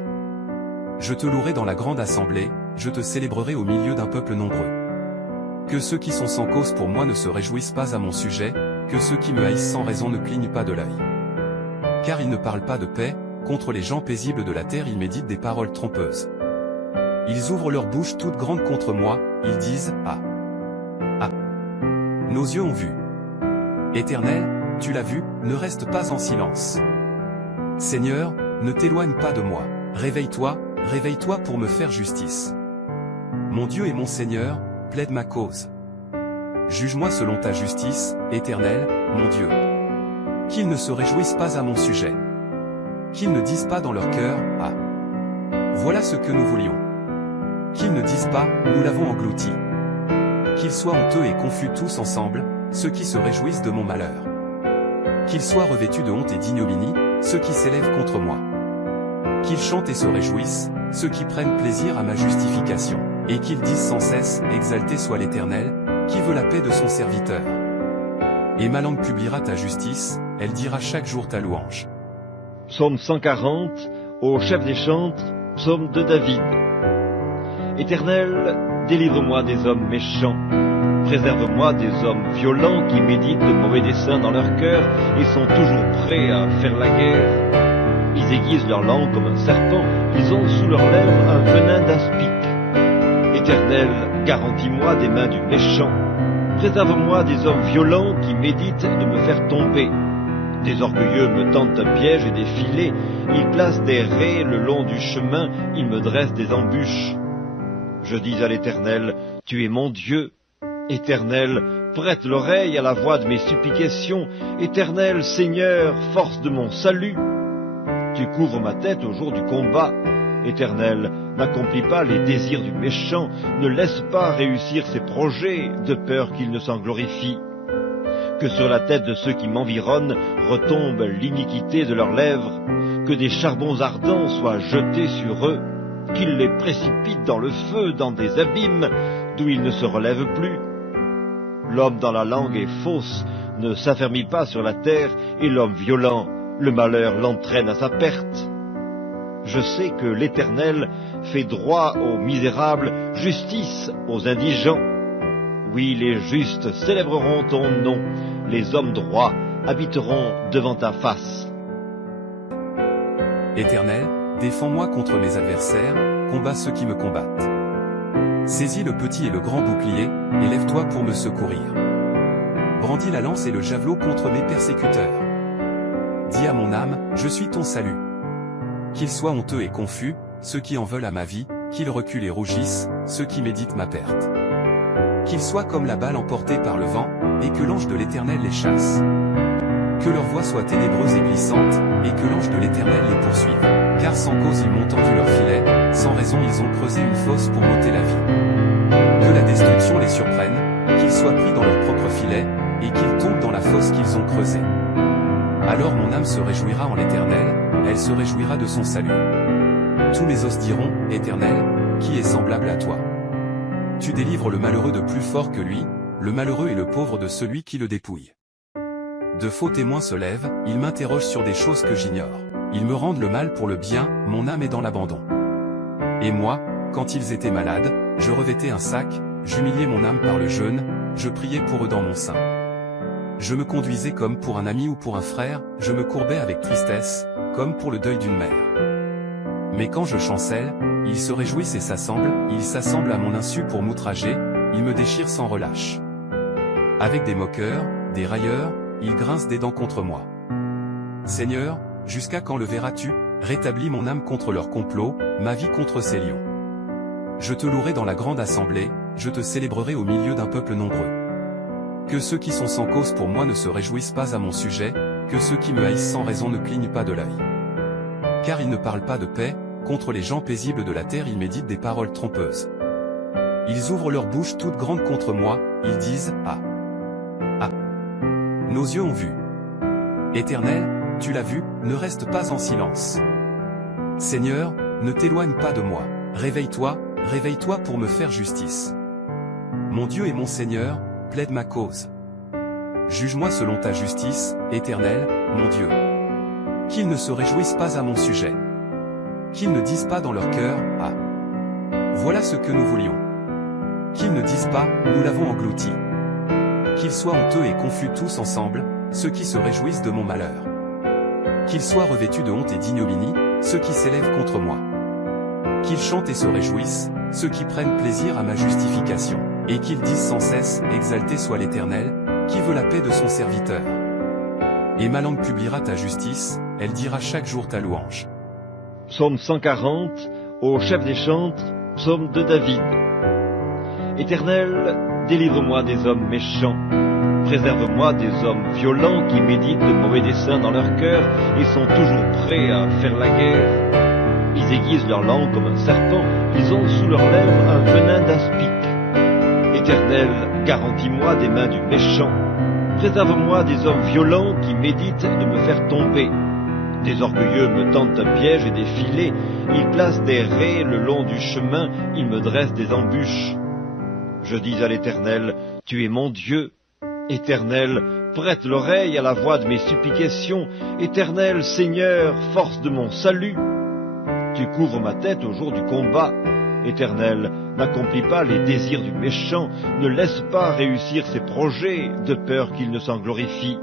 Je te louerai dans la grande assemblée, je te célébrerai au milieu d'un peuple nombreux. Que ceux qui sont sans cause pour moi ne se réjouissent pas à mon sujet, que ceux qui me haïssent sans raison ne clignent pas de l'œil. Car ils ne parlent pas de paix, contre les gens paisibles de la terre ils méditent des paroles trompeuses. Ils ouvrent leur bouche toute grande contre moi, ils disent « Ah! Ah! Nos yeux ont vu. » Éternel, tu l'as vu, ne reste pas en silence. Seigneur, ne t'éloigne pas de moi. Réveille-toi, réveille-toi pour me faire justice. Mon Dieu et mon Seigneur, plaide ma cause. Juge-moi selon ta justice, Éternel, mon Dieu. Qu'ils ne se réjouissent pas à mon sujet. Qu'ils ne disent pas dans leur cœur, « Ah! Voilà ce que nous voulions. » Qu'ils ne disent pas, « Nous l'avons englouti. » Qu'ils soient honteux et confus tous ensemble, ceux qui se réjouissent de mon malheur. Qu'ils soient revêtus de honte et d'ignominie, ceux qui s'élèvent contre moi. Qu'ils chantent et se réjouissent, ceux qui prennent plaisir à ma justification. Et qu'ils disent sans cesse, exalté soit l'Éternel, qui veut la paix de son serviteur. Et ma langue publiera ta justice, elle dira chaque jour ta louange. Psaume 140, au chef des chantres, psaume de David. Éternel, délivre-moi des hommes méchants. Préserve-moi des hommes violents qui méditent de mauvais desseins dans leur cœur et sont toujours prêts à faire la guerre. Ils aiguisent leur langue comme un serpent, ils ont sous leurs lèvres un venin d'aspic. Éternel, garantis-moi des mains du méchant. Préserve-moi des hommes violents qui méditent de me faire tomber. Des orgueilleux me tendent un piège et des filets, ils placent des raies le long du chemin, ils me dressent des embûches. Je dis à l'Éternel, tu es mon Dieu. Éternel, prête l'oreille à la voix de mes supplications. Éternel, Seigneur, force de mon salut. Tu couvres ma tête au jour du combat. Éternel, n'accomplis pas les désirs du méchant, ne laisse pas réussir ses projets, de peur qu'il ne s'en glorifie. Que sur la tête de ceux qui m'environnent retombe l'iniquité de leurs lèvres, que des charbons ardents soient jetés sur eux, qu'ils les précipitent dans le feu, dans des abîmes, d'où ils ne se relèvent plus. L'homme dans la langue est fausse, ne s'affermit pas sur la terre, et l'homme violent, le malheur l'entraîne à sa perte. Je sais que l'Éternel fait droit aux misérables, justice aux indigents. Oui, les justes célébreront ton nom, les hommes droits habiteront devant ta face. Éternel, défends-moi contre mes adversaires, combats ceux qui me combattent. Saisis le petit et le grand bouclier, et lève-toi pour me secourir. Brandis la lance et le javelot contre mes persécuteurs. Dis à mon âme, je suis ton salut. Qu'ils soient honteux et confus, ceux qui en veulent à ma vie, qu'ils reculent et rougissent, ceux qui méditent ma perte. Qu'ils soient comme la balle emportée par le vent, et que l'ange de l'Éternel les chasse. Que leur voix soit ténébreuse et glissante, et que l'ange de l'Éternel les poursuive. Car sans cause ils m'ont tendu leur filet, sans raison ils ont creusé une fosse pour m'ôter la vie. Que la destruction les surprenne, qu'ils soient pris dans leur propre filet, et qu'ils tombent dans la fosse qu'ils ont creusée. Alors mon âme se réjouira en l'Éternel, elle se réjouira de son salut. Tous mes os diront, Éternel, qui est semblable à toi? Tu délivres le malheureux de plus fort que lui, le malheureux et le pauvre de celui qui le dépouille. De faux témoins se lèvent, ils m'interrogent sur des choses que j'ignore. Ils me rendent le mal pour le bien, mon âme est dans l'abandon. Et moi, quand ils étaient malades, je revêtais un sac, j'humiliais mon âme par le jeûne, je priais pour eux dans mon sein. Je me conduisais comme pour un ami ou pour un frère, je me courbais avec tristesse, comme pour le deuil d'une mère. Mais quand je chancelle, ils se réjouissent et ils s'assemblent à mon insu pour m'outrager, ils me déchirent sans relâche. Avec des moqueurs, des railleurs, ils grincent des dents contre moi. Seigneur, jusqu'à quand le verras-tu? Rétablis mon âme contre leur complot, ma vie contre ces lions. Je te louerai dans la grande assemblée, je te célébrerai au milieu d'un peuple nombreux. Que ceux qui sont sans cause pour moi ne se réjouissent pas à mon sujet, que ceux qui me haïssent sans raison ne clignent pas de l'œil. Car ils ne parlent pas de paix, contre les gens paisibles de la terre ils méditent des paroles trompeuses. Ils ouvrent leur bouche toute grande contre moi, ils disent « Ah! Ah! Nos yeux ont vu. » Éternel, tu l'as vu, ne reste pas en silence. Seigneur, ne t'éloigne pas de moi, réveille-toi, réveille-toi pour me faire justice. Mon Dieu et mon Seigneur, plaide ma cause. Juge-moi selon ta justice, Éternel, mon Dieu. Qu'ils ne se réjouissent pas à mon sujet. Qu'ils ne disent pas dans leur cœur, « Ah! Voilà ce que nous voulions. » Qu'ils ne disent pas, « Nous l'avons englouti. » Qu'ils soient honteux et confus tous ensemble, ceux qui se réjouissent de mon malheur. Qu'ils soient revêtus de honte et d'ignominie, ceux qui s'élèvent contre moi. Qu'ils chantent et se réjouissent, ceux qui prennent plaisir à ma justification. Et qu'ils disent sans cesse, exalté soit l'Éternel, qui veut la paix de son serviteur. Et ma langue publiera ta justice, elle dira chaque jour ta louange. Psaume 140, au chef des chantres, psaume de David. Éternel, délivre-moi des hommes méchants, préserve-moi des hommes violents qui méditent de mauvais desseins dans leur cœur et sont toujours prêts à faire la guerre. Ils aiguisent leur langue comme un serpent, ils ont sous leurs lèvres un venin d'aspic. Éternel, garantis-moi des mains du méchant. Préserve-moi des hommes violents qui méditent de me faire tomber. Des orgueilleux me tendent un piège et des filets. Ils placent des raies le long du chemin. Ils me dressent des embûches. Je dis à l'Éternel, tu es mon Dieu. Éternel, prête l'oreille à la voix de mes supplications. Éternel, Seigneur, force de mon salut. Tu couvres ma tête au jour du combat. Éternel, n'accomplis pas les désirs du méchant, ne laisse pas réussir ses projets, de peur qu'il ne s'en glorifie.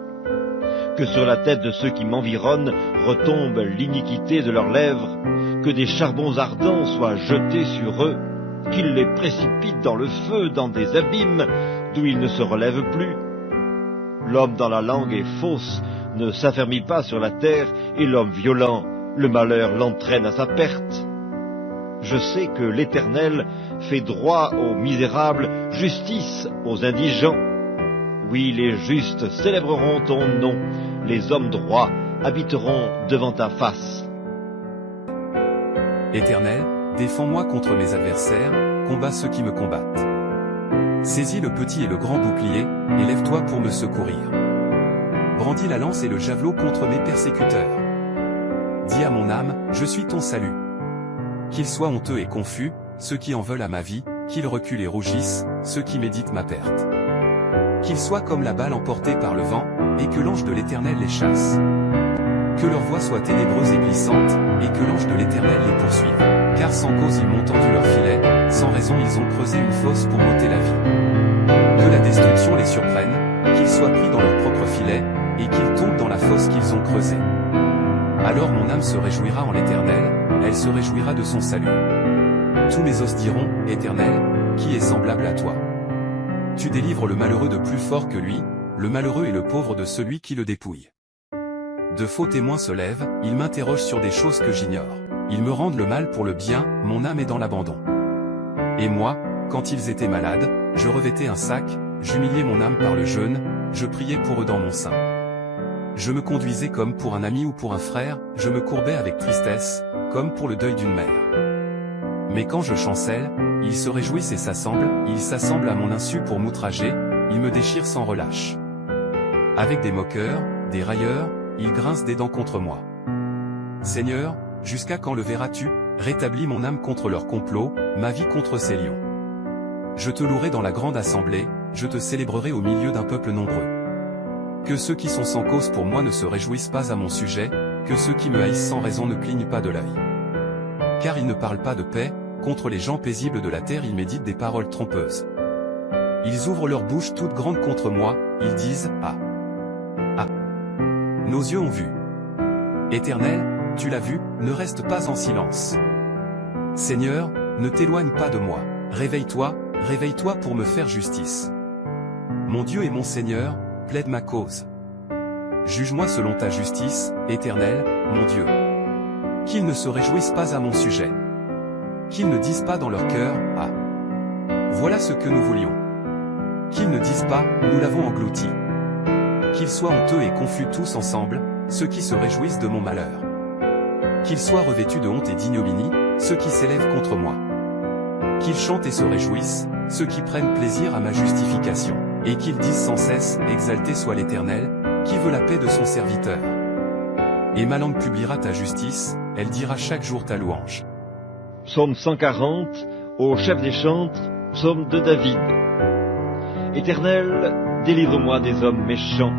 Que sur la tête de ceux qui m'environnent retombe l'iniquité de leurs lèvres, que des charbons ardents soient jetés sur eux, qu'ils les précipitent dans le feu, dans des abîmes, d'où ils ne se relèvent plus. L'homme dans la langue est fausse, ne s'affermit pas sur la terre, et l'homme violent, le malheur l'entraîne à sa perte. Je sais que l'Éternel fait droit aux misérables, justice aux indigents. Oui, les justes célébreront ton nom, les hommes droits habiteront devant ta face. Éternel, défends-moi contre mes adversaires, combats ceux qui me combattent. Saisis le petit et le grand bouclier, et lève-toi pour me secourir. Brandis la lance et le javelot contre mes persécuteurs. Dis à mon âme, je suis ton salut. Qu'ils soient honteux et confus, ceux qui en veulent à ma vie, qu'ils reculent et rougissent, ceux qui méditent ma perte. Qu'ils soient comme la balle emportée par le vent, et que l'ange de l'Éternel les chasse. Que leur voix soit ténébreuse et glissante, et que l'ange de l'Éternel les poursuive. Car sans cause ils m'ont tendu leur filet, sans raison ils ont creusé une fosse pour m'ôter la vie. Que la destruction les surprenne, qu'ils soient pris dans leur propre filet, et qu'ils tombent dans la fosse qu'ils ont creusée. Alors mon âme se réjouira en l'Éternel, elle se réjouira de son salut. Tous mes os diront, Éternel, qui est semblable à toi? Tu délivres le malheureux de plus fort que lui, le malheureux et le pauvre de celui qui le dépouille. De faux témoins se lèvent, ils m'interrogent sur des choses que j'ignore. Ils me rendent le mal pour le bien, mon âme est dans l'abandon. Et moi, quand ils étaient malades, je revêtais un sac, j'humiliais mon âme par le jeûne, je priais pour eux dans mon sein. Je me conduisais comme pour un ami ou pour un frère, je me courbais avec tristesse, comme pour le deuil d'une mère. Mais quand je chancelle, ils se réjouissent et ils s'assemblent à mon insu pour m'outrager, ils me déchirent sans relâche. Avec des moqueurs, des railleurs, ils grincent des dents contre moi. Seigneur, jusqu'à quand le verras-tu? Rétablis mon âme contre leur complot, ma vie contre ces lions. Je te louerai dans la grande assemblée, je te célébrerai au milieu d'un peuple nombreux. Que ceux qui sont sans cause pour moi ne se réjouissent pas à mon sujet, que ceux qui me haïssent sans raison ne clignent pas de l'œil. Car ils ne parlent pas de paix, contre les gens paisibles de la terre ils méditent des paroles trompeuses. Ils ouvrent leur bouche toute grande contre moi, ils disent « Ah! Ah! Nos yeux ont vu. » Éternel, tu l'as vu, ne reste pas en silence. Seigneur, ne t'éloigne pas de moi. Réveille-toi, réveille-toi pour me faire justice. Mon Dieu et mon Seigneur, plaide ma cause. Juge-moi selon ta justice, Éternel, mon Dieu. Qu'ils ne se réjouissent pas à mon sujet. Qu'ils ne disent pas dans leur cœur, « Ah! Voilà ce que nous voulions. » Qu'ils ne disent pas, « Nous l'avons englouti. » Qu'ils soient honteux et confus tous ensemble, ceux qui se réjouissent de mon malheur. Qu'ils soient revêtus de honte et d'ignominie, ceux qui s'élèvent contre moi. Qu'ils chantent et se réjouissent, ceux qui prennent plaisir à ma justification, et qu'ils disent sans cesse, « Exalté soit l'Éternel, qui veut la paix de son serviteur. » Et ma langue publiera ta justice, elle dira chaque jour ta louange. Psaume 140, au chef des chantres, psaume de David. Éternel, délivre-moi des hommes méchants.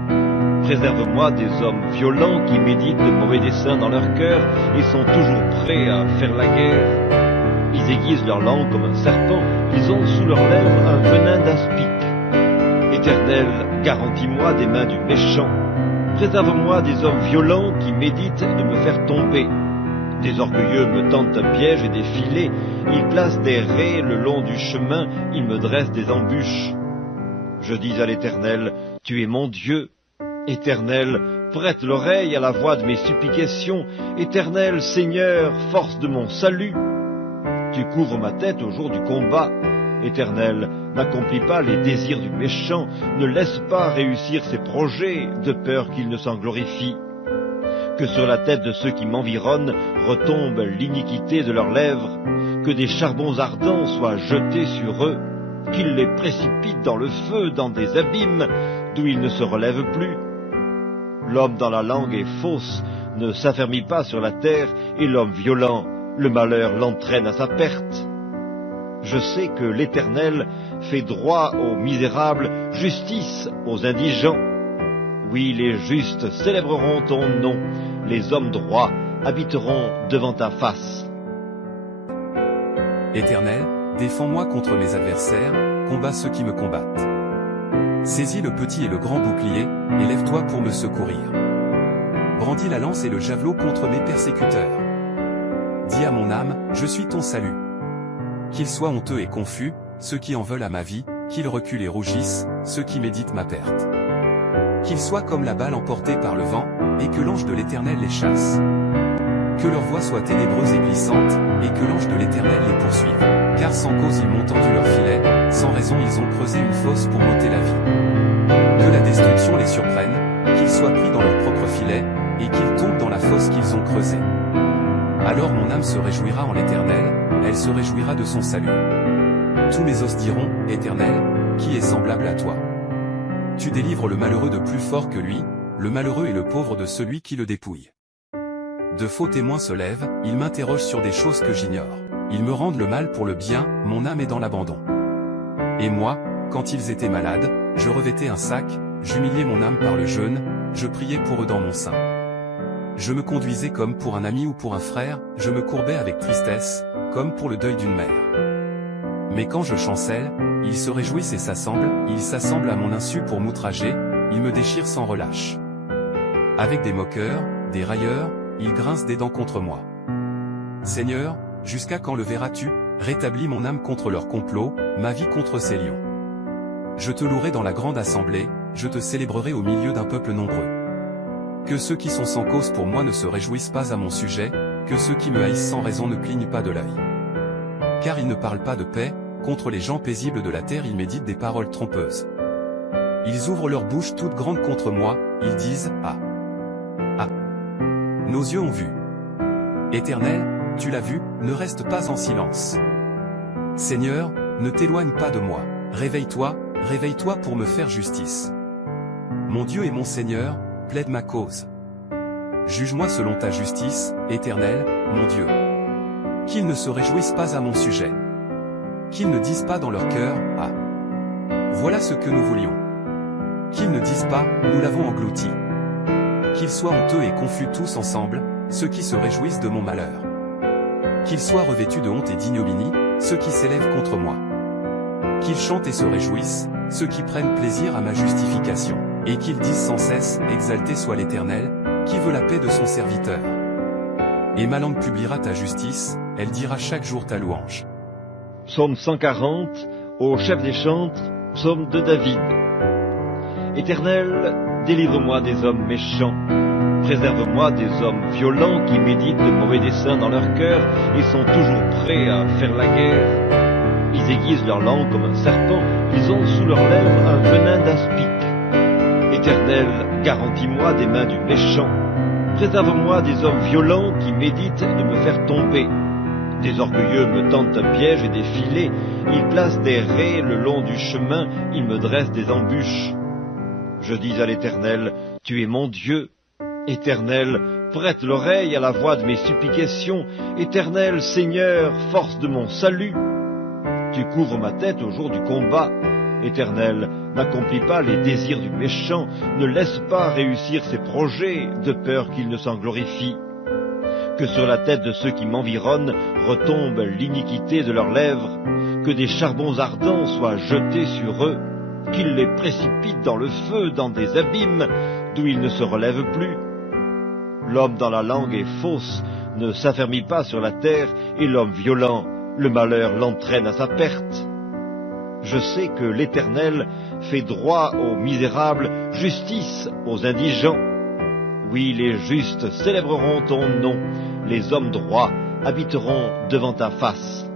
Préserve-moi des hommes violents qui méditent de mauvais desseins dans leur cœur et sont toujours prêts à faire la guerre. Ils aiguisent leur langue comme un serpent, ils ont sous leurs lèvres un venin d'aspic. Éternel, garantis-moi des mains du méchant. Préserve-moi des hommes violents qui méditent de me faire tomber. Des orgueilleux me tendent un piège et des filets, ils placent des raies le long du chemin, ils me dressent des embûches. Je dis à l'Éternel, tu es mon Dieu. Éternel, prête l'oreille à la voix de mes supplications. Éternel, Seigneur, force de mon salut. Tu couvres ma tête au jour du combat. Éternel, n'accomplis pas les désirs du méchant, ne laisse pas réussir ses projets, de peur qu'il ne s'en glorifie. Que sur la tête de ceux qui m'environnent retombe l'iniquité de leurs lèvres, que des charbons ardents soient jetés sur eux, qu'ils les précipitent dans le feu, dans des abîmes, d'où ils ne se relèvent plus. L'homme dans la langue est fausse, ne s'affermit pas sur la terre, et l'homme violent, le malheur l'entraîne à sa perte. Je sais que l'Éternel fait droit aux misérables, justice aux indigents. Oui, les justes célébreront ton nom, les hommes droits habiteront devant ta face. Éternel, défends-moi contre mes adversaires, combats ceux qui me combattent. Saisis le petit et le grand bouclier, et lève-toi pour me secourir. Brandis la lance et le javelot contre mes persécuteurs. Dis à mon âme, je suis ton salut. Qu'ils soient honteux et confus, ceux qui en veulent à ma vie, qu'ils reculent et rougissent, ceux qui méditent ma perte. Qu'ils soient comme la balle emportée par le vent, et que l'ange de l'Éternel les chasse. Que leur voix soit ténébreuse et glissante, et que l'ange de l'Éternel les poursuive. Car sans cause ils m'ont tendu leur filet, sans raison ils ont creusé une fosse pour m'ôter la vie. Que la destruction les surprenne, qu'ils soient pris dans leur propre filet, et qu'ils tombent dans la fosse qu'ils ont creusée. Alors mon âme se réjouira en l'Éternel, elle se réjouira de son salut. Tous mes os diront, Éternel, qui est semblable à toi? Tu délivres le malheureux de plus fort que lui, le malheureux et le pauvre de celui qui le dépouille. De faux témoins se lèvent, ils m'interrogent sur des choses que j'ignore. Ils me rendent le mal pour le bien, mon âme est dans l'abandon. Et moi, quand ils étaient malades, je revêtais un sac, j'humiliais mon âme par le jeûne, je priais pour eux dans mon sein. Je me conduisais comme pour un ami ou pour un frère, je me courbais avec tristesse, comme pour le deuil d'une mère. Mais quand je chancelle, ils se réjouissent et ils s'assemblent à mon insu pour m'outrager, ils me déchirent sans relâche. Avec des moqueurs, des railleurs, ils grincent des dents contre moi. Seigneur, jusqu'à quand le verras-tu? Rétablis mon âme contre leur complot, ma vie contre ces lions. Je te louerai dans la grande assemblée, je te célébrerai au milieu d'un peuple nombreux. Que ceux qui sont sans cause pour moi ne se réjouissent pas à mon sujet, que ceux qui me haïssent sans raison ne clignent pas de l'œil. Car ils ne parlent pas de paix, contre les gens paisibles de la terre ils méditent des paroles trompeuses. Ils ouvrent leur bouche toute grande contre moi, ils disent « Ah! Ah! Nos yeux ont vu. » Éternel, tu l'as vu, ne reste pas en silence. Seigneur, ne t'éloigne pas de moi. Réveille-toi, réveille-toi pour me faire justice. Mon Dieu et mon Seigneur, plaide ma cause. Juge-moi selon ta justice, Éternel, mon Dieu. Qu'ils ne se réjouissent pas à mon sujet. Qu'ils ne disent pas dans leur cœur, « Ah! Voilà ce que nous voulions. » Qu'ils ne disent pas, « Nous l'avons englouti. » Qu'ils soient honteux et confus tous ensemble, ceux qui se réjouissent de mon malheur. Qu'ils soient revêtus de honte et d'ignominie, ceux qui s'élèvent contre moi. Qu'ils chantent et se réjouissent, ceux qui prennent plaisir à ma justification, et qu'ils disent sans cesse, exalté soit l'Éternel, qui veut la paix de son serviteur. Et ma langue publiera ta justice, elle dira chaque jour ta louange. Psaume 140, au chef des chantres, psaume de David. Éternel, délivre-moi des hommes méchants. Préserve-moi des hommes violents qui méditent de mauvais desseins dans leur cœur et sont toujours prêts à faire la guerre. Ils aiguisent leur langue comme un serpent, ils ont sous leurs lèvres un venin d'aspic. Éternel, garantis-moi des mains du méchant. Préserve-moi des hommes violents qui méditent de me faire tomber. Des orgueilleux me tendent un piège et des filets, ils placent des raies le long du chemin, ils me dressent des embûches. Je dis à l'Éternel, tu es mon Dieu. Éternel, prête l'oreille à la voix de mes supplications. Éternel, Seigneur, force de mon salut. Tu couvres ma tête au jour du combat. Éternel, n'accomplis pas les désirs du méchant, ne laisse pas réussir ses projets, de peur qu'il ne s'en glorifie. Que sur la tête de ceux qui m'environnent retombe l'iniquité de leurs lèvres, que des charbons ardents soient jetés sur eux, qu'ils les précipitent dans le feu, dans des abîmes, d'où ils ne se relèvent plus. L'homme dans la langue est fausse, ne s'affermit pas sur la terre, et l'homme violent, le malheur l'entraîne à sa perte. Je sais que l'Éternel fait droit aux misérables, justice aux indigents. Oui, les justes célébreront ton nom, les hommes droits habiteront devant ta face.